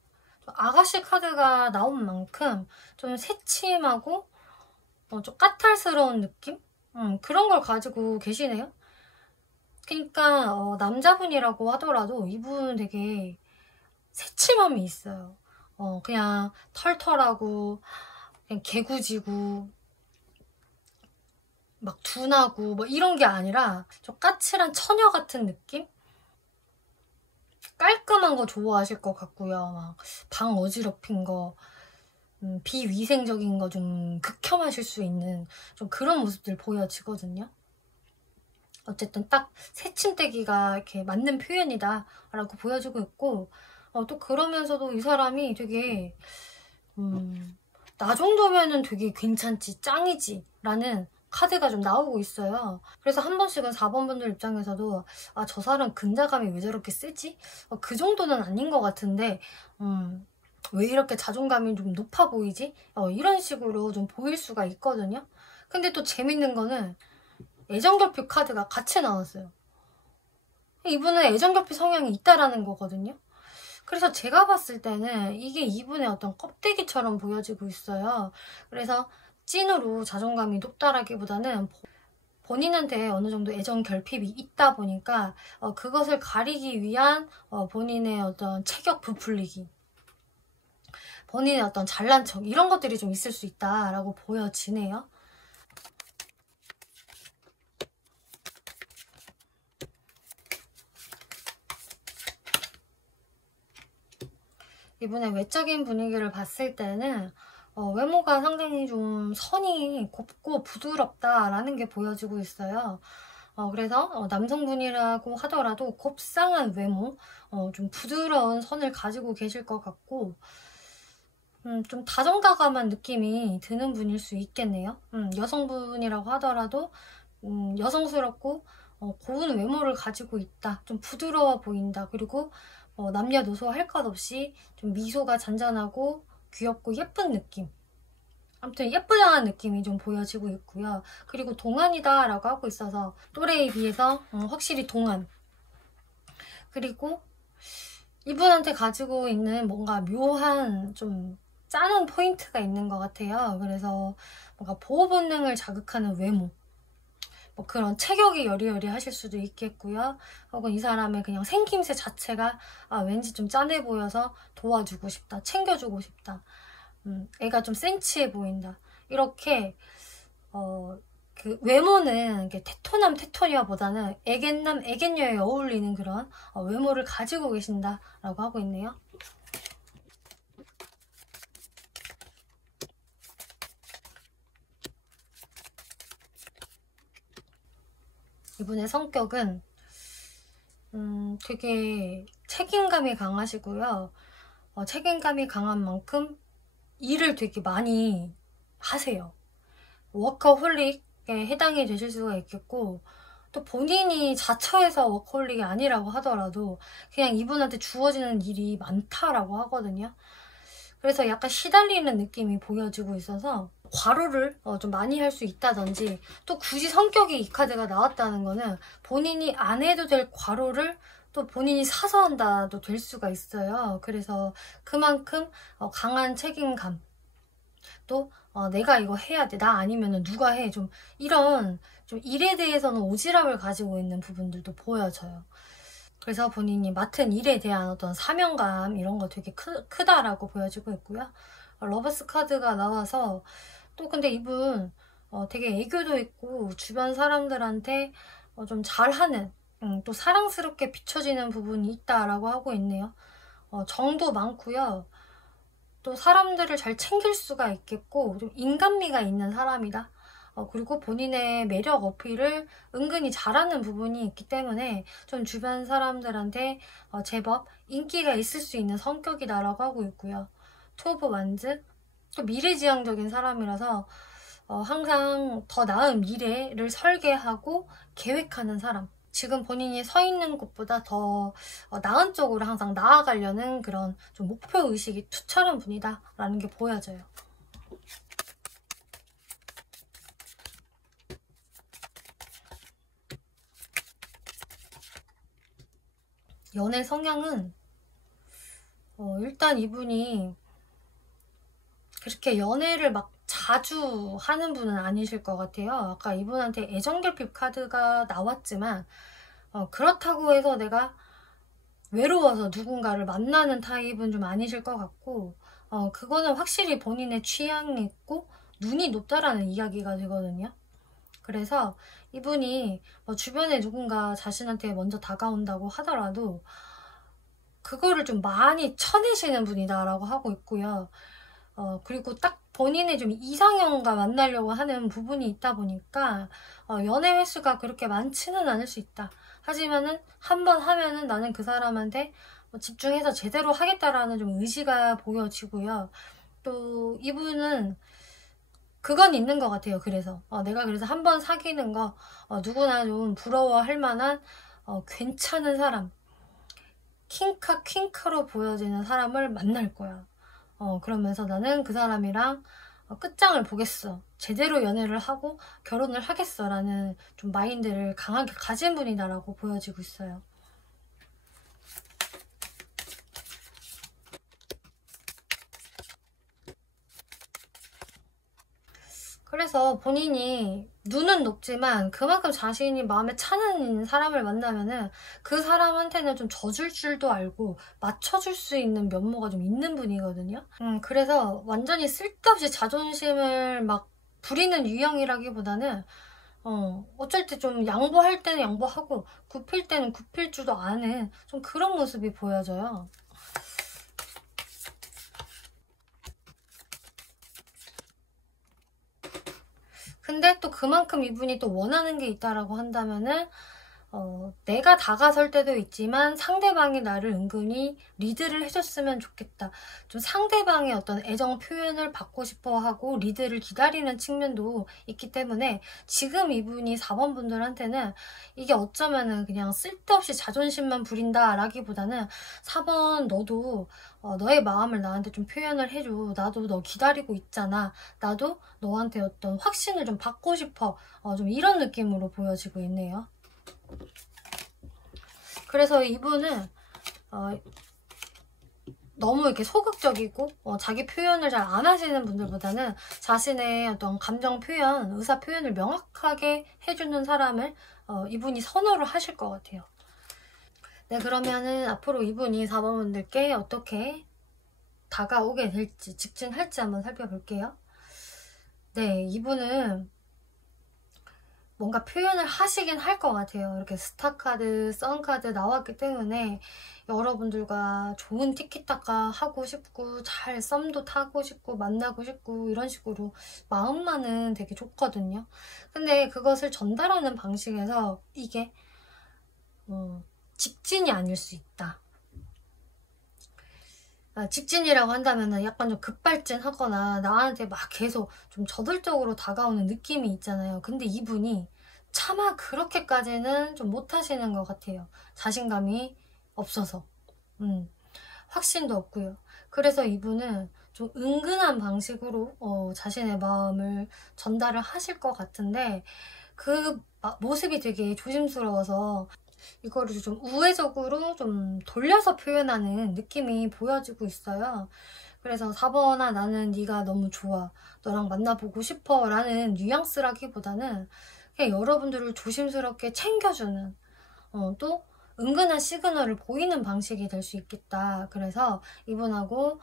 아가씨 카드가 나온 만큼 좀 새침하고 좀 까탈스러운 느낌? 그런 걸 가지고 계시네요. 그러니까 남자분이라고 하더라도 이분 되게 새침함이 있어요. 그냥 털털하고 그냥 개구지고 막 둔하고 뭐 이런 게 아니라 좀 까칠한 처녀 같은 느낌? 깔끔한 거 좋아하실 것 같고요. 막 방 어지럽힌 거, 비위생적인 거 좀 극혐하실 수 있는 좀 그런 모습들 보여지거든요. 어쨌든 딱 새침대기가 이렇게 맞는 표현이다 라고 보여주고 있고, 또 그러면서도 이 사람이 되게 나 정도면은 되게 괜찮지, 짱이지 라는 카드가 좀 나오고 있어요. 그래서 한 번씩은 4번 분들 입장에서도 저 사람 근자감이 왜 저렇게 세지? 그 정도는 아닌 것 같은데 왜 이렇게 자존감이 좀 높아 보이지? 이런 식으로 좀 보일 수가 있거든요. 근데 또 재밌는 거는 애정결핍 카드가 같이 나왔어요. 이분은 애정결핍 성향이 있다라는 거거든요. 그래서 제가 봤을 때는 이게 이분의 어떤 껍데기처럼 보여지고 있어요. 그래서 찐으로 자존감이 높다라기보다는 본인한테 어느 정도 애정 결핍이 있다 보니까 그것을 가리기 위한 본인의 어떤 체격 부풀리기, 본인의 어떤 잘난 척 이런 것들이 좀 있을 수 있다라고 보여지네요. 이분의 외적인 분위기를 봤을 때는 외모가 상당히 좀 선이 곱고 부드럽다라는 게 보여지고 있어요. 그래서 남성분이라고 하더라도 곱상한 외모, 좀 부드러운 선을 가지고 계실 것 같고 좀 다정다감한 느낌이 드는 분일 수 있겠네요. 여성분이라고 하더라도 여성스럽고 고운 외모를 가지고 있다. 좀 부드러워 보인다. 그리고 남녀노소 할 것 없이 좀 미소가 잔잔하고 귀엽고 예쁜 느낌. 아무튼 예쁘장한 느낌이 좀 보여지고 있고요. 그리고 동안이다 라고 하고 있어서 또래에 비해서 확실히 동안. 그리고 이분한테 가지고 있는 뭔가 묘한 좀 짜는 포인트가 있는 것 같아요. 그래서 뭔가 보호 본능을 자극하는 외모. 뭐 그런 체격이 여리여리 하실 수도 있겠고요. 혹은 이 사람의 그냥 생김새 자체가 왠지 좀 짠해 보여서 도와주고 싶다, 챙겨주고 싶다. 애가 좀 센치해 보인다. 이렇게 그 외모는 테토남 테토녀보다는 애견남 애견녀에 어울리는 그런 외모를 가지고 계신다라고 하고 있네요. 이분의 성격은 되게 책임감이 강하시고요. 책임감이 강한 만큼 일을 되게 많이 하세요. 워커홀릭에 해당이 되실 수가 있겠고, 또 본인이 자처해서 워커홀릭이 아니라고 하더라도 그냥 이분한테 주어지는 일이 많다라고 하거든요. 그래서 약간 시달리는 느낌이 보여지고 있어서 과로를 좀 많이 할 수 있다든지, 또 굳이 성격이 이 카드가 나왔다는 거는 본인이 안 해도 될 과로를 또 본인이 사서 한다도 될 수가 있어요. 그래서 그만큼 강한 책임감, 또 내가 이거 해야 돼, 나 아니면 누가 해, 좀 이런 좀 일에 대해서는 오지랖을 가지고 있는 부분들도 보여져요. 그래서 본인이 맡은 일에 대한 어떤 사명감 이런 거 되게 크다라고 보여지고 있고요. 러버스 카드가 나와서 또 근데 이분 되게 애교도 있고 주변 사람들한테 좀 잘하는, 또 사랑스럽게 비춰지는 부분이 있다라고 하고 있네요. 정도 많고요. 또 사람들을 잘 챙길 수가 있겠고 좀 인간미가 있는 사람이다. 그리고 본인의 매력 어필을 은근히 잘하는 부분이 있기 때문에 좀 주변 사람들한테 제법 인기가 있을 수 있는 성격이다라고 하고 있고요. 투 오브 완즈, 또 미래지향적인 사람이라서 항상 더 나은 미래를 설계하고 계획하는 사람. 지금 본인이 서 있는 곳보다 더 나은 쪽으로 항상 나아가려는 그런 좀 목표의식이 투철한 분이다 라는 게 보여져요. 연애 성향은 일단 이분이 그렇게 연애를 막 자주 하는 분은 아니실 것 같아요. 아까 이분한테 애정결핍 카드가 나왔지만 그렇다고 해서 내가 외로워서 누군가를 만나는 타입은 좀 아니실 것 같고, 그거는 확실히 본인의 취향이 있고 눈이 높다라는 이야기가 되거든요. 그래서 이분이 주변에 누군가 자신한테 먼저 다가온다고 하더라도 그거를 좀 많이 쳐내시는 분이다라고 하고 있고요. 그리고 딱 본인의 좀 이상형과 만나려고 하는 부분이 있다 보니까 연애 횟수가 그렇게 많지는 않을 수 있다. 하지만은 한 번 하면은 나는 그 사람한테 집중해서 제대로 하겠다라는 좀 의지가 보여지고요. 또 이분은 그건 있는 것 같아요. 그래서 내가 그래서 한 번 사귀는 거 누구나 좀 부러워할 만한 괜찮은 사람, 킹카 퀸카로 보여지는 사람을 만날 거야. 그러면서 나는 그 사람이랑 끝장을 보겠어, 제대로 연애를 하고 결혼을 하겠어 라는 좀 마인드를 강하게 가진 분이다라고 보여지고 있어요. 그래서 본인이 눈은 높지만 그만큼 자신이 마음에 차는 사람을 만나면은 그 사람한테는 좀 져줄 줄도 알고 맞춰줄 수 있는 면모가 좀 있는 분이거든요. 그래서 완전히 쓸데없이 자존심을 막 부리는 유형이라기보다는 어쩔 때 좀 양보할 때는 양보하고 굽힐 때는 굽힐 줄도 아는 좀 그런 모습이 보여져요. 근데 또 그만큼 이분이 또 원하는 게 있다라고 한다면은 내가 다가설 때도 있지만 상대방이 나를 은근히 리드를 해줬으면 좋겠다. 좀 상대방의 어떤 애정 표현을 받고 싶어 하고 리드를 기다리는 측면도 있기 때문에 지금 이분이 4번 분들한테는 이게 어쩌면은 그냥 쓸데없이 자존심만 부린다 라기보다는 4번 너도 너의 마음을 나한테 좀 표현을 해줘. 나도 너 기다리고 있잖아. 나도 너한테 어떤 확신을 좀 받고 싶어. 좀 이런 느낌으로 보여지고 있네요. 그래서 이분은 너무 이렇게 소극적이고 자기 표현을 잘 안 하시는 분들보다는 자신의 어떤 감정 표현, 의사 표현을 명확하게 해주는 사람을 이분이 선호를 하실 것 같아요. 네, 그러면은 앞으로 이분이 4번 분들께 어떻게 다가오게 될지 직진할지 한번 살펴볼게요. 네, 이분은 뭔가 표현을 하시긴 할 것 같아요. 이렇게 스타카드, 썬카드 나왔기 때문에 여러분들과 좋은 티키타카 하고 싶고 잘 썸도 타고 싶고 만나고 싶고 이런 식으로 마음만은 되게 좋거든요. 근데 그것을 전달하는 방식에서 이게 직진이 아닐 수 있다. 직진이라고 한다면 약간 좀 급발진하거나 나한테 막 계속 좀 저돌적으로 다가오는 느낌이 있잖아요. 근데 이분이 차마 그렇게까지는 좀 못하시는 것 같아요. 자신감이 없어서 확신도 없고요. 그래서 이분은 좀 은근한 방식으로 자신의 마음을 전달을 하실 것 같은데 그 모습이 되게 조심스러워서 이거를 좀 우회적으로 좀 돌려서 표현하는 느낌이 보여지고 있어요. 그래서 4번아 나는 네가 너무 좋아, 너랑 만나보고 싶어 라는 뉘앙스라기보다는 그냥 여러분들을 조심스럽게 챙겨주는 또 은근한 시그널을 보이는 방식이 될 수 있겠다. 그래서 이분하고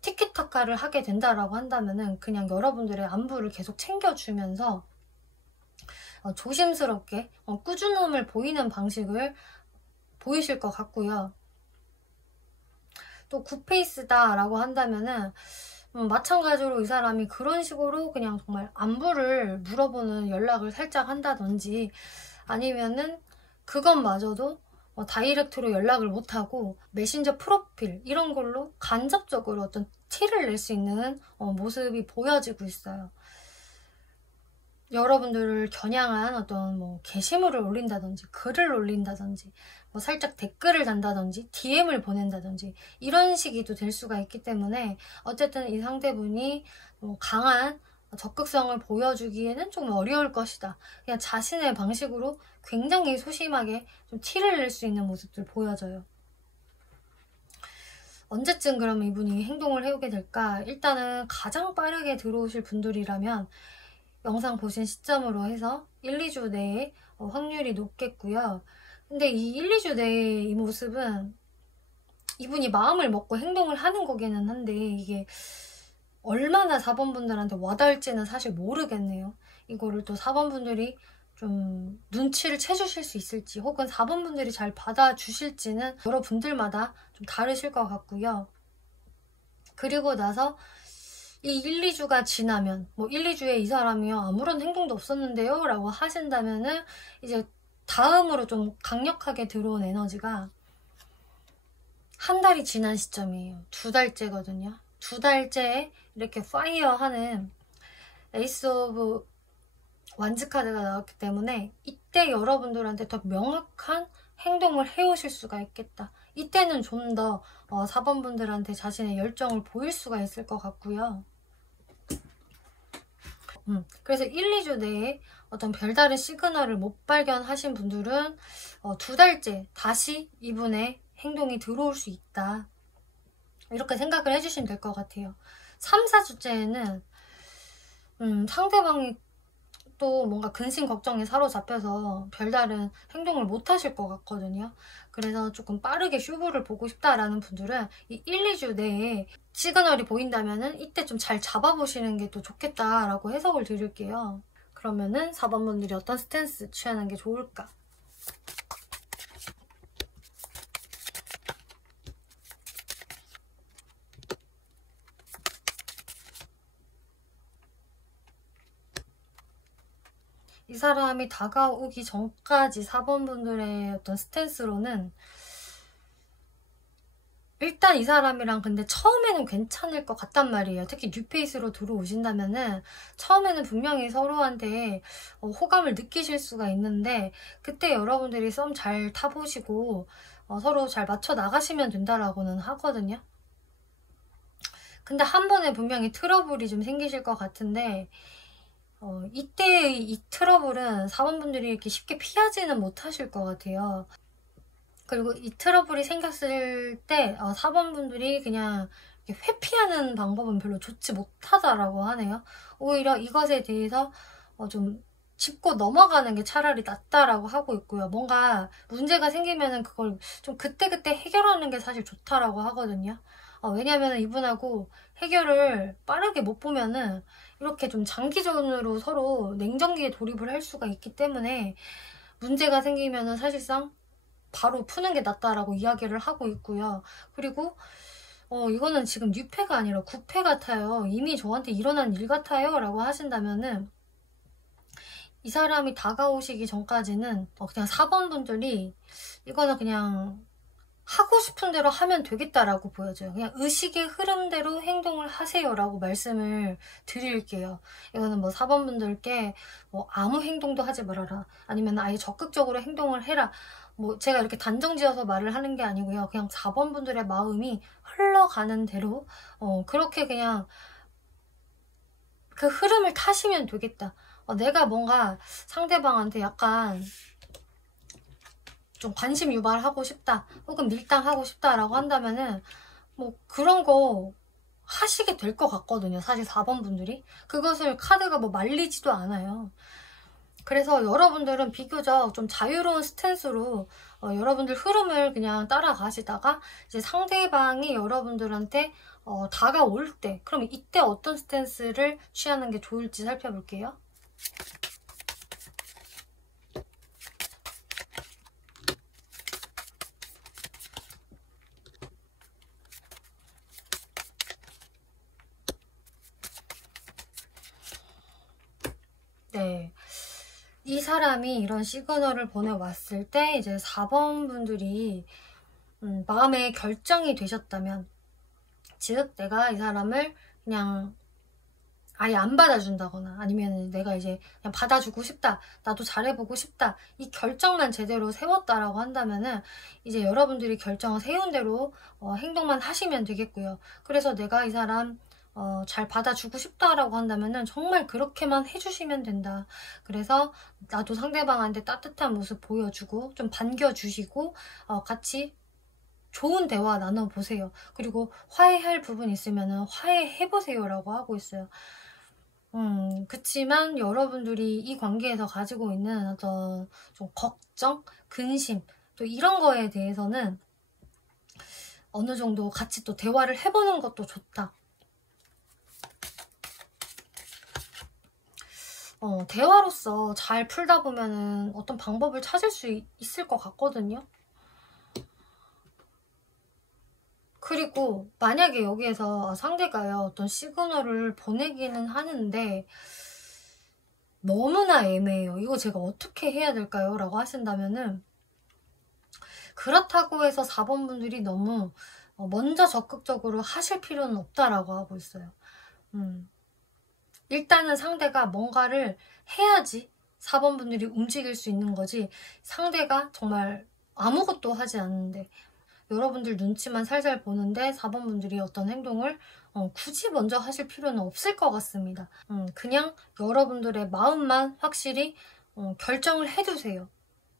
티키타카를 하게 된다라고 한다면은 그냥 여러분들의 안부를 계속 챙겨주면서 조심스럽게 꾸준함을 보이는 방식을 보이실 것 같고요. 또 굿페이스다 라고 한다면은 마찬가지로 이 사람이 그런 식으로 그냥 정말 안부를 물어보는 연락을 살짝 한다든지 아니면은 그것마저도 다이렉트로 연락을 못하고 메신저 프로필 이런 걸로 간접적으로 어떤 티를 낼 수 있는 모습이 보여지고 있어요. 여러분들을 겨냥한 어떤 뭐 게시물을 올린다든지 글을 올린다든지 뭐 살짝 댓글을 단다든지 DM을 보낸다든지 이런 식이 또 될 수가 있기 때문에 어쨌든 이 상대분이 강한 적극성을 보여주기에는 좀 어려울 것이다. 그냥 자신의 방식으로 굉장히 소심하게 좀 티를 낼 수 있는 모습들 보여져요. 언제쯤 그러면 이분이 행동을 해오게 될까? 일단은 가장 빠르게 들어오실 분들이라면 영상 보신 시점으로 해서 1, 2주 내에 확률이 높겠고요. 근데 이 1, 2주 내의 이 모습은 이분이 마음을 먹고 행동을 하는 거기는 한데 이게 얼마나 4번 분들한테 와닿을지는 사실 모르겠네요. 이거를 또 4번 분들이 좀 눈치를 채주실 수 있을지 혹은 4번 분들이 잘 받아주실지는 여러분들마다 좀 다르실 것 같고요. 그리고 나서 이 1, 2주가 지나면 뭐 1, 2주에 이 사람이요 아무런 행동도 없었는데요 라고 하신다면은 이제 다음으로 좀 강력하게 들어온 에너지가 한 달이 지난 시점이에요. 2달째거든요. 2달째에 이렇게 파이어하는 에이스 오브 완즈 카드가 나왔기 때문에 이때 여러분들한테 더 명확한 행동을 해오실 수가 있겠다. 이때는 좀 더 4번 분들한테 자신의 열정을 보일 수가 있을 것 같고요. 그래서 1, 2주 내에 어떤 별다른 시그널을 못 발견하신 분들은 2달째 다시 이분의 행동이 들어올 수 있다. 이렇게 생각을 해주시면 될 것 같아요. 3, 4주째에는 상대방이 또 뭔가 근심 걱정에 사로잡혀서 별다른 행동을 못 하실 것 같거든요. 그래서 조금 빠르게 슈브를 보고 싶다라는 분들은 이 1, 2주 내에 시그널이 보인다면은 이때 좀 잘 잡아보시는 게 또 좋겠다라고 해석을 드릴게요. 그러면은 4번 분들이 어떤 스탠스 취하는 게 좋을까? 이 사람이 다가오기 전까지 4번 분들의 어떤 스탠스로는 일단 이 사람이랑 근데 처음에는 괜찮을 것 같단 말이에요. 특히 뉴페이스로 들어오신다면은 처음에는 분명히 서로한테 호감을 느끼실 수가 있는데 그때 여러분들이 썸 잘 타보시고 서로 잘 맞춰 나가시면 된다라고는 하거든요. 근데 한 번에 분명히 트러블이 좀 생기실 것 같은데 이때 이 트러블은 4번 분들이 이렇게 쉽게 피하지는 못하실 것 같아요. 그리고 이 트러블이 생겼을 때 4번 분들이 그냥 회피하는 방법은 별로 좋지 못하다라고 하네요. 오히려 이것에 대해서 좀 짚고 넘어가는 게 차라리 낫다라고 하고 있고요. 뭔가 문제가 생기면은 그걸 좀 그때그때 해결하는 게 사실 좋다라고 하거든요. 왜냐면 이분하고 해결을 빠르게 못 보면은 이렇게 좀 장기전으로 서로 냉전기에 돌입을 할 수가 있기 때문에 문제가 생기면은 사실상 바로 푸는 게 낫다라고 이야기를 하고 있고요. 그리고 이거는 지금 뉴패가 아니라 구패 같아요. 이미 저한테 일어난 일 같아요 라고 하신다면은 이 사람이 다가오시기 전까지는 그냥 4번 분들이 이거는 그냥 하고 싶은 대로 하면 되겠다라고 보여져요. 그냥 의식의 흐름대로 행동을 하세요라고 말씀을 드릴게요. 이거는 뭐 4번 분들께 뭐 아무 행동도 하지 말아라, 아니면 아예 적극적으로 행동을 해라, 뭐 제가 이렇게 단정지어서 말을 하는 게 아니고요. 그냥 4번 분들의 마음이 흘러가는 대로 그렇게 그냥 그 흐름을 타시면 되겠다. 내가 뭔가 상대방한테 약간 좀 관심 유발하고 싶다, 혹은 밀당하고 싶다라고 한다면은 뭐 그런 거 하시게 될 것 같거든요. 사실 4번 분들이 그것을 카드가 뭐 말리지도 않아요. 그래서 여러분들은 비교적 좀 자유로운 스탠스로 여러분들 흐름을 그냥 따라가시다가 이제 상대방이 여러분들한테 다가올 때, 그럼 이때 어떤 스탠스를 취하는 게 좋을지 살펴볼게요. 네, 이 사람이 이런 시그널을 보내왔을 때 이제 4번 분들이 마음의 결정이 되셨다면, 즉 내가 이 사람을 그냥 아예 안 받아준다거나, 아니면 내가 이제 그냥 받아주고 싶다, 나도 잘해보고 싶다, 이 결정만 제대로 세웠다라고 한다면은 이제 여러분들이 결정을 세운 대로 행동만 하시면 되겠고요. 그래서 내가 이 사람 잘 받아주고 싶다라고 한다면은 정말 그렇게만 해주시면 된다. 그래서 나도 상대방한테 따뜻한 모습 보여주고 좀 반겨주시고 같이 좋은 대화 나눠보세요. 그리고 화해할 부분 있으면은 화해해보세요 라고 하고 있어요. 그치만 여러분들이 이 관계에서 가지고 있는 어떤 좀 걱정, 근심, 또 이런 거에 대해서는 어느 정도 같이 또 대화를 해보는 것도 좋다. 대화로서 잘 풀다 보면은 어떤 방법을 찾을 수 있을 것 같거든요. 그리고 만약에 여기에서 상대가요 어떤 시그널을 보내기는 하는데 너무나 애매해요. 이거 제가 어떻게 해야 될까요? 라고 하신다면은, 그렇다고 해서 4번 분들이 너무 먼저 적극적으로 하실 필요는 없다라고 하고 있어요. 일단은 상대가 뭔가를 해야지 4번 분들이 움직일 수 있는 거지, 상대가 정말 아무것도 하지 않는데 여러분들 눈치만 살살 보는데 4번 분들이 어떤 행동을 굳이 먼저 하실 필요는 없을 것 같습니다. 그냥 여러분들의 마음만 확실히 결정을 해두세요.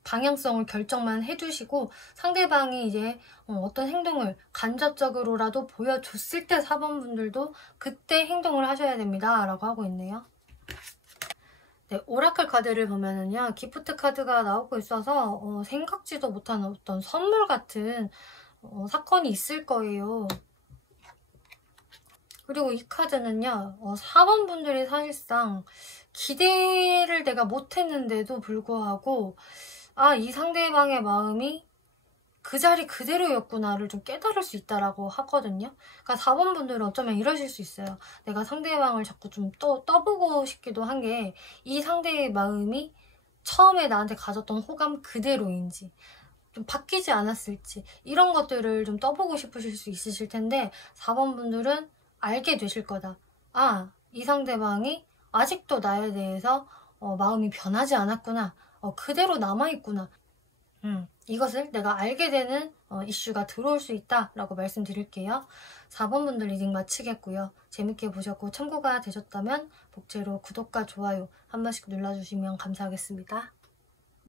방향성을 결정만 해두시고 상대방이 이제 어떤 행동을 간접적으로라도 보여줬을 때 4번 분들도 그때 행동을 하셔야 됩니다 라고 하고 있네요. 네, 오라클 카드를 보면은요, 기프트 카드가 나오고 있어서 생각지도 못한 어떤 선물 같은 사건이 있을 거예요. 그리고 이 카드는요, 4번 분들이 사실상 기대를 내가 못했는데도 불구하고 이 상대방의 마음이 그 자리 그대로였구나를 좀 깨달을 수 있다라고 하거든요. 그러니까 4번 분들은 어쩌면 이러실 수 있어요. 내가 상대방을 자꾸 좀 떠보고 싶기도 한 게, 이 상대의 마음이 처음에 나한테 가졌던 호감 그대로인지 좀 바뀌지 않았을지, 이런 것들을 좀 떠보고 싶으실 수 있으실 텐데 4번 분들은 알게 되실 거다. 이 상대방이 아직도 나에 대해서 마음이 변하지 않았구나, 그대로 남아있구나, 이것을 내가 알게 되는 이슈가 들어올 수 있다라고 말씀드릴게요. 4번 분들 리딩 마치겠고요. 재밌게 보셨고 참고가 되셨다면 복제로 구독과 좋아요 한 번씩 눌러주시면 감사하겠습니다.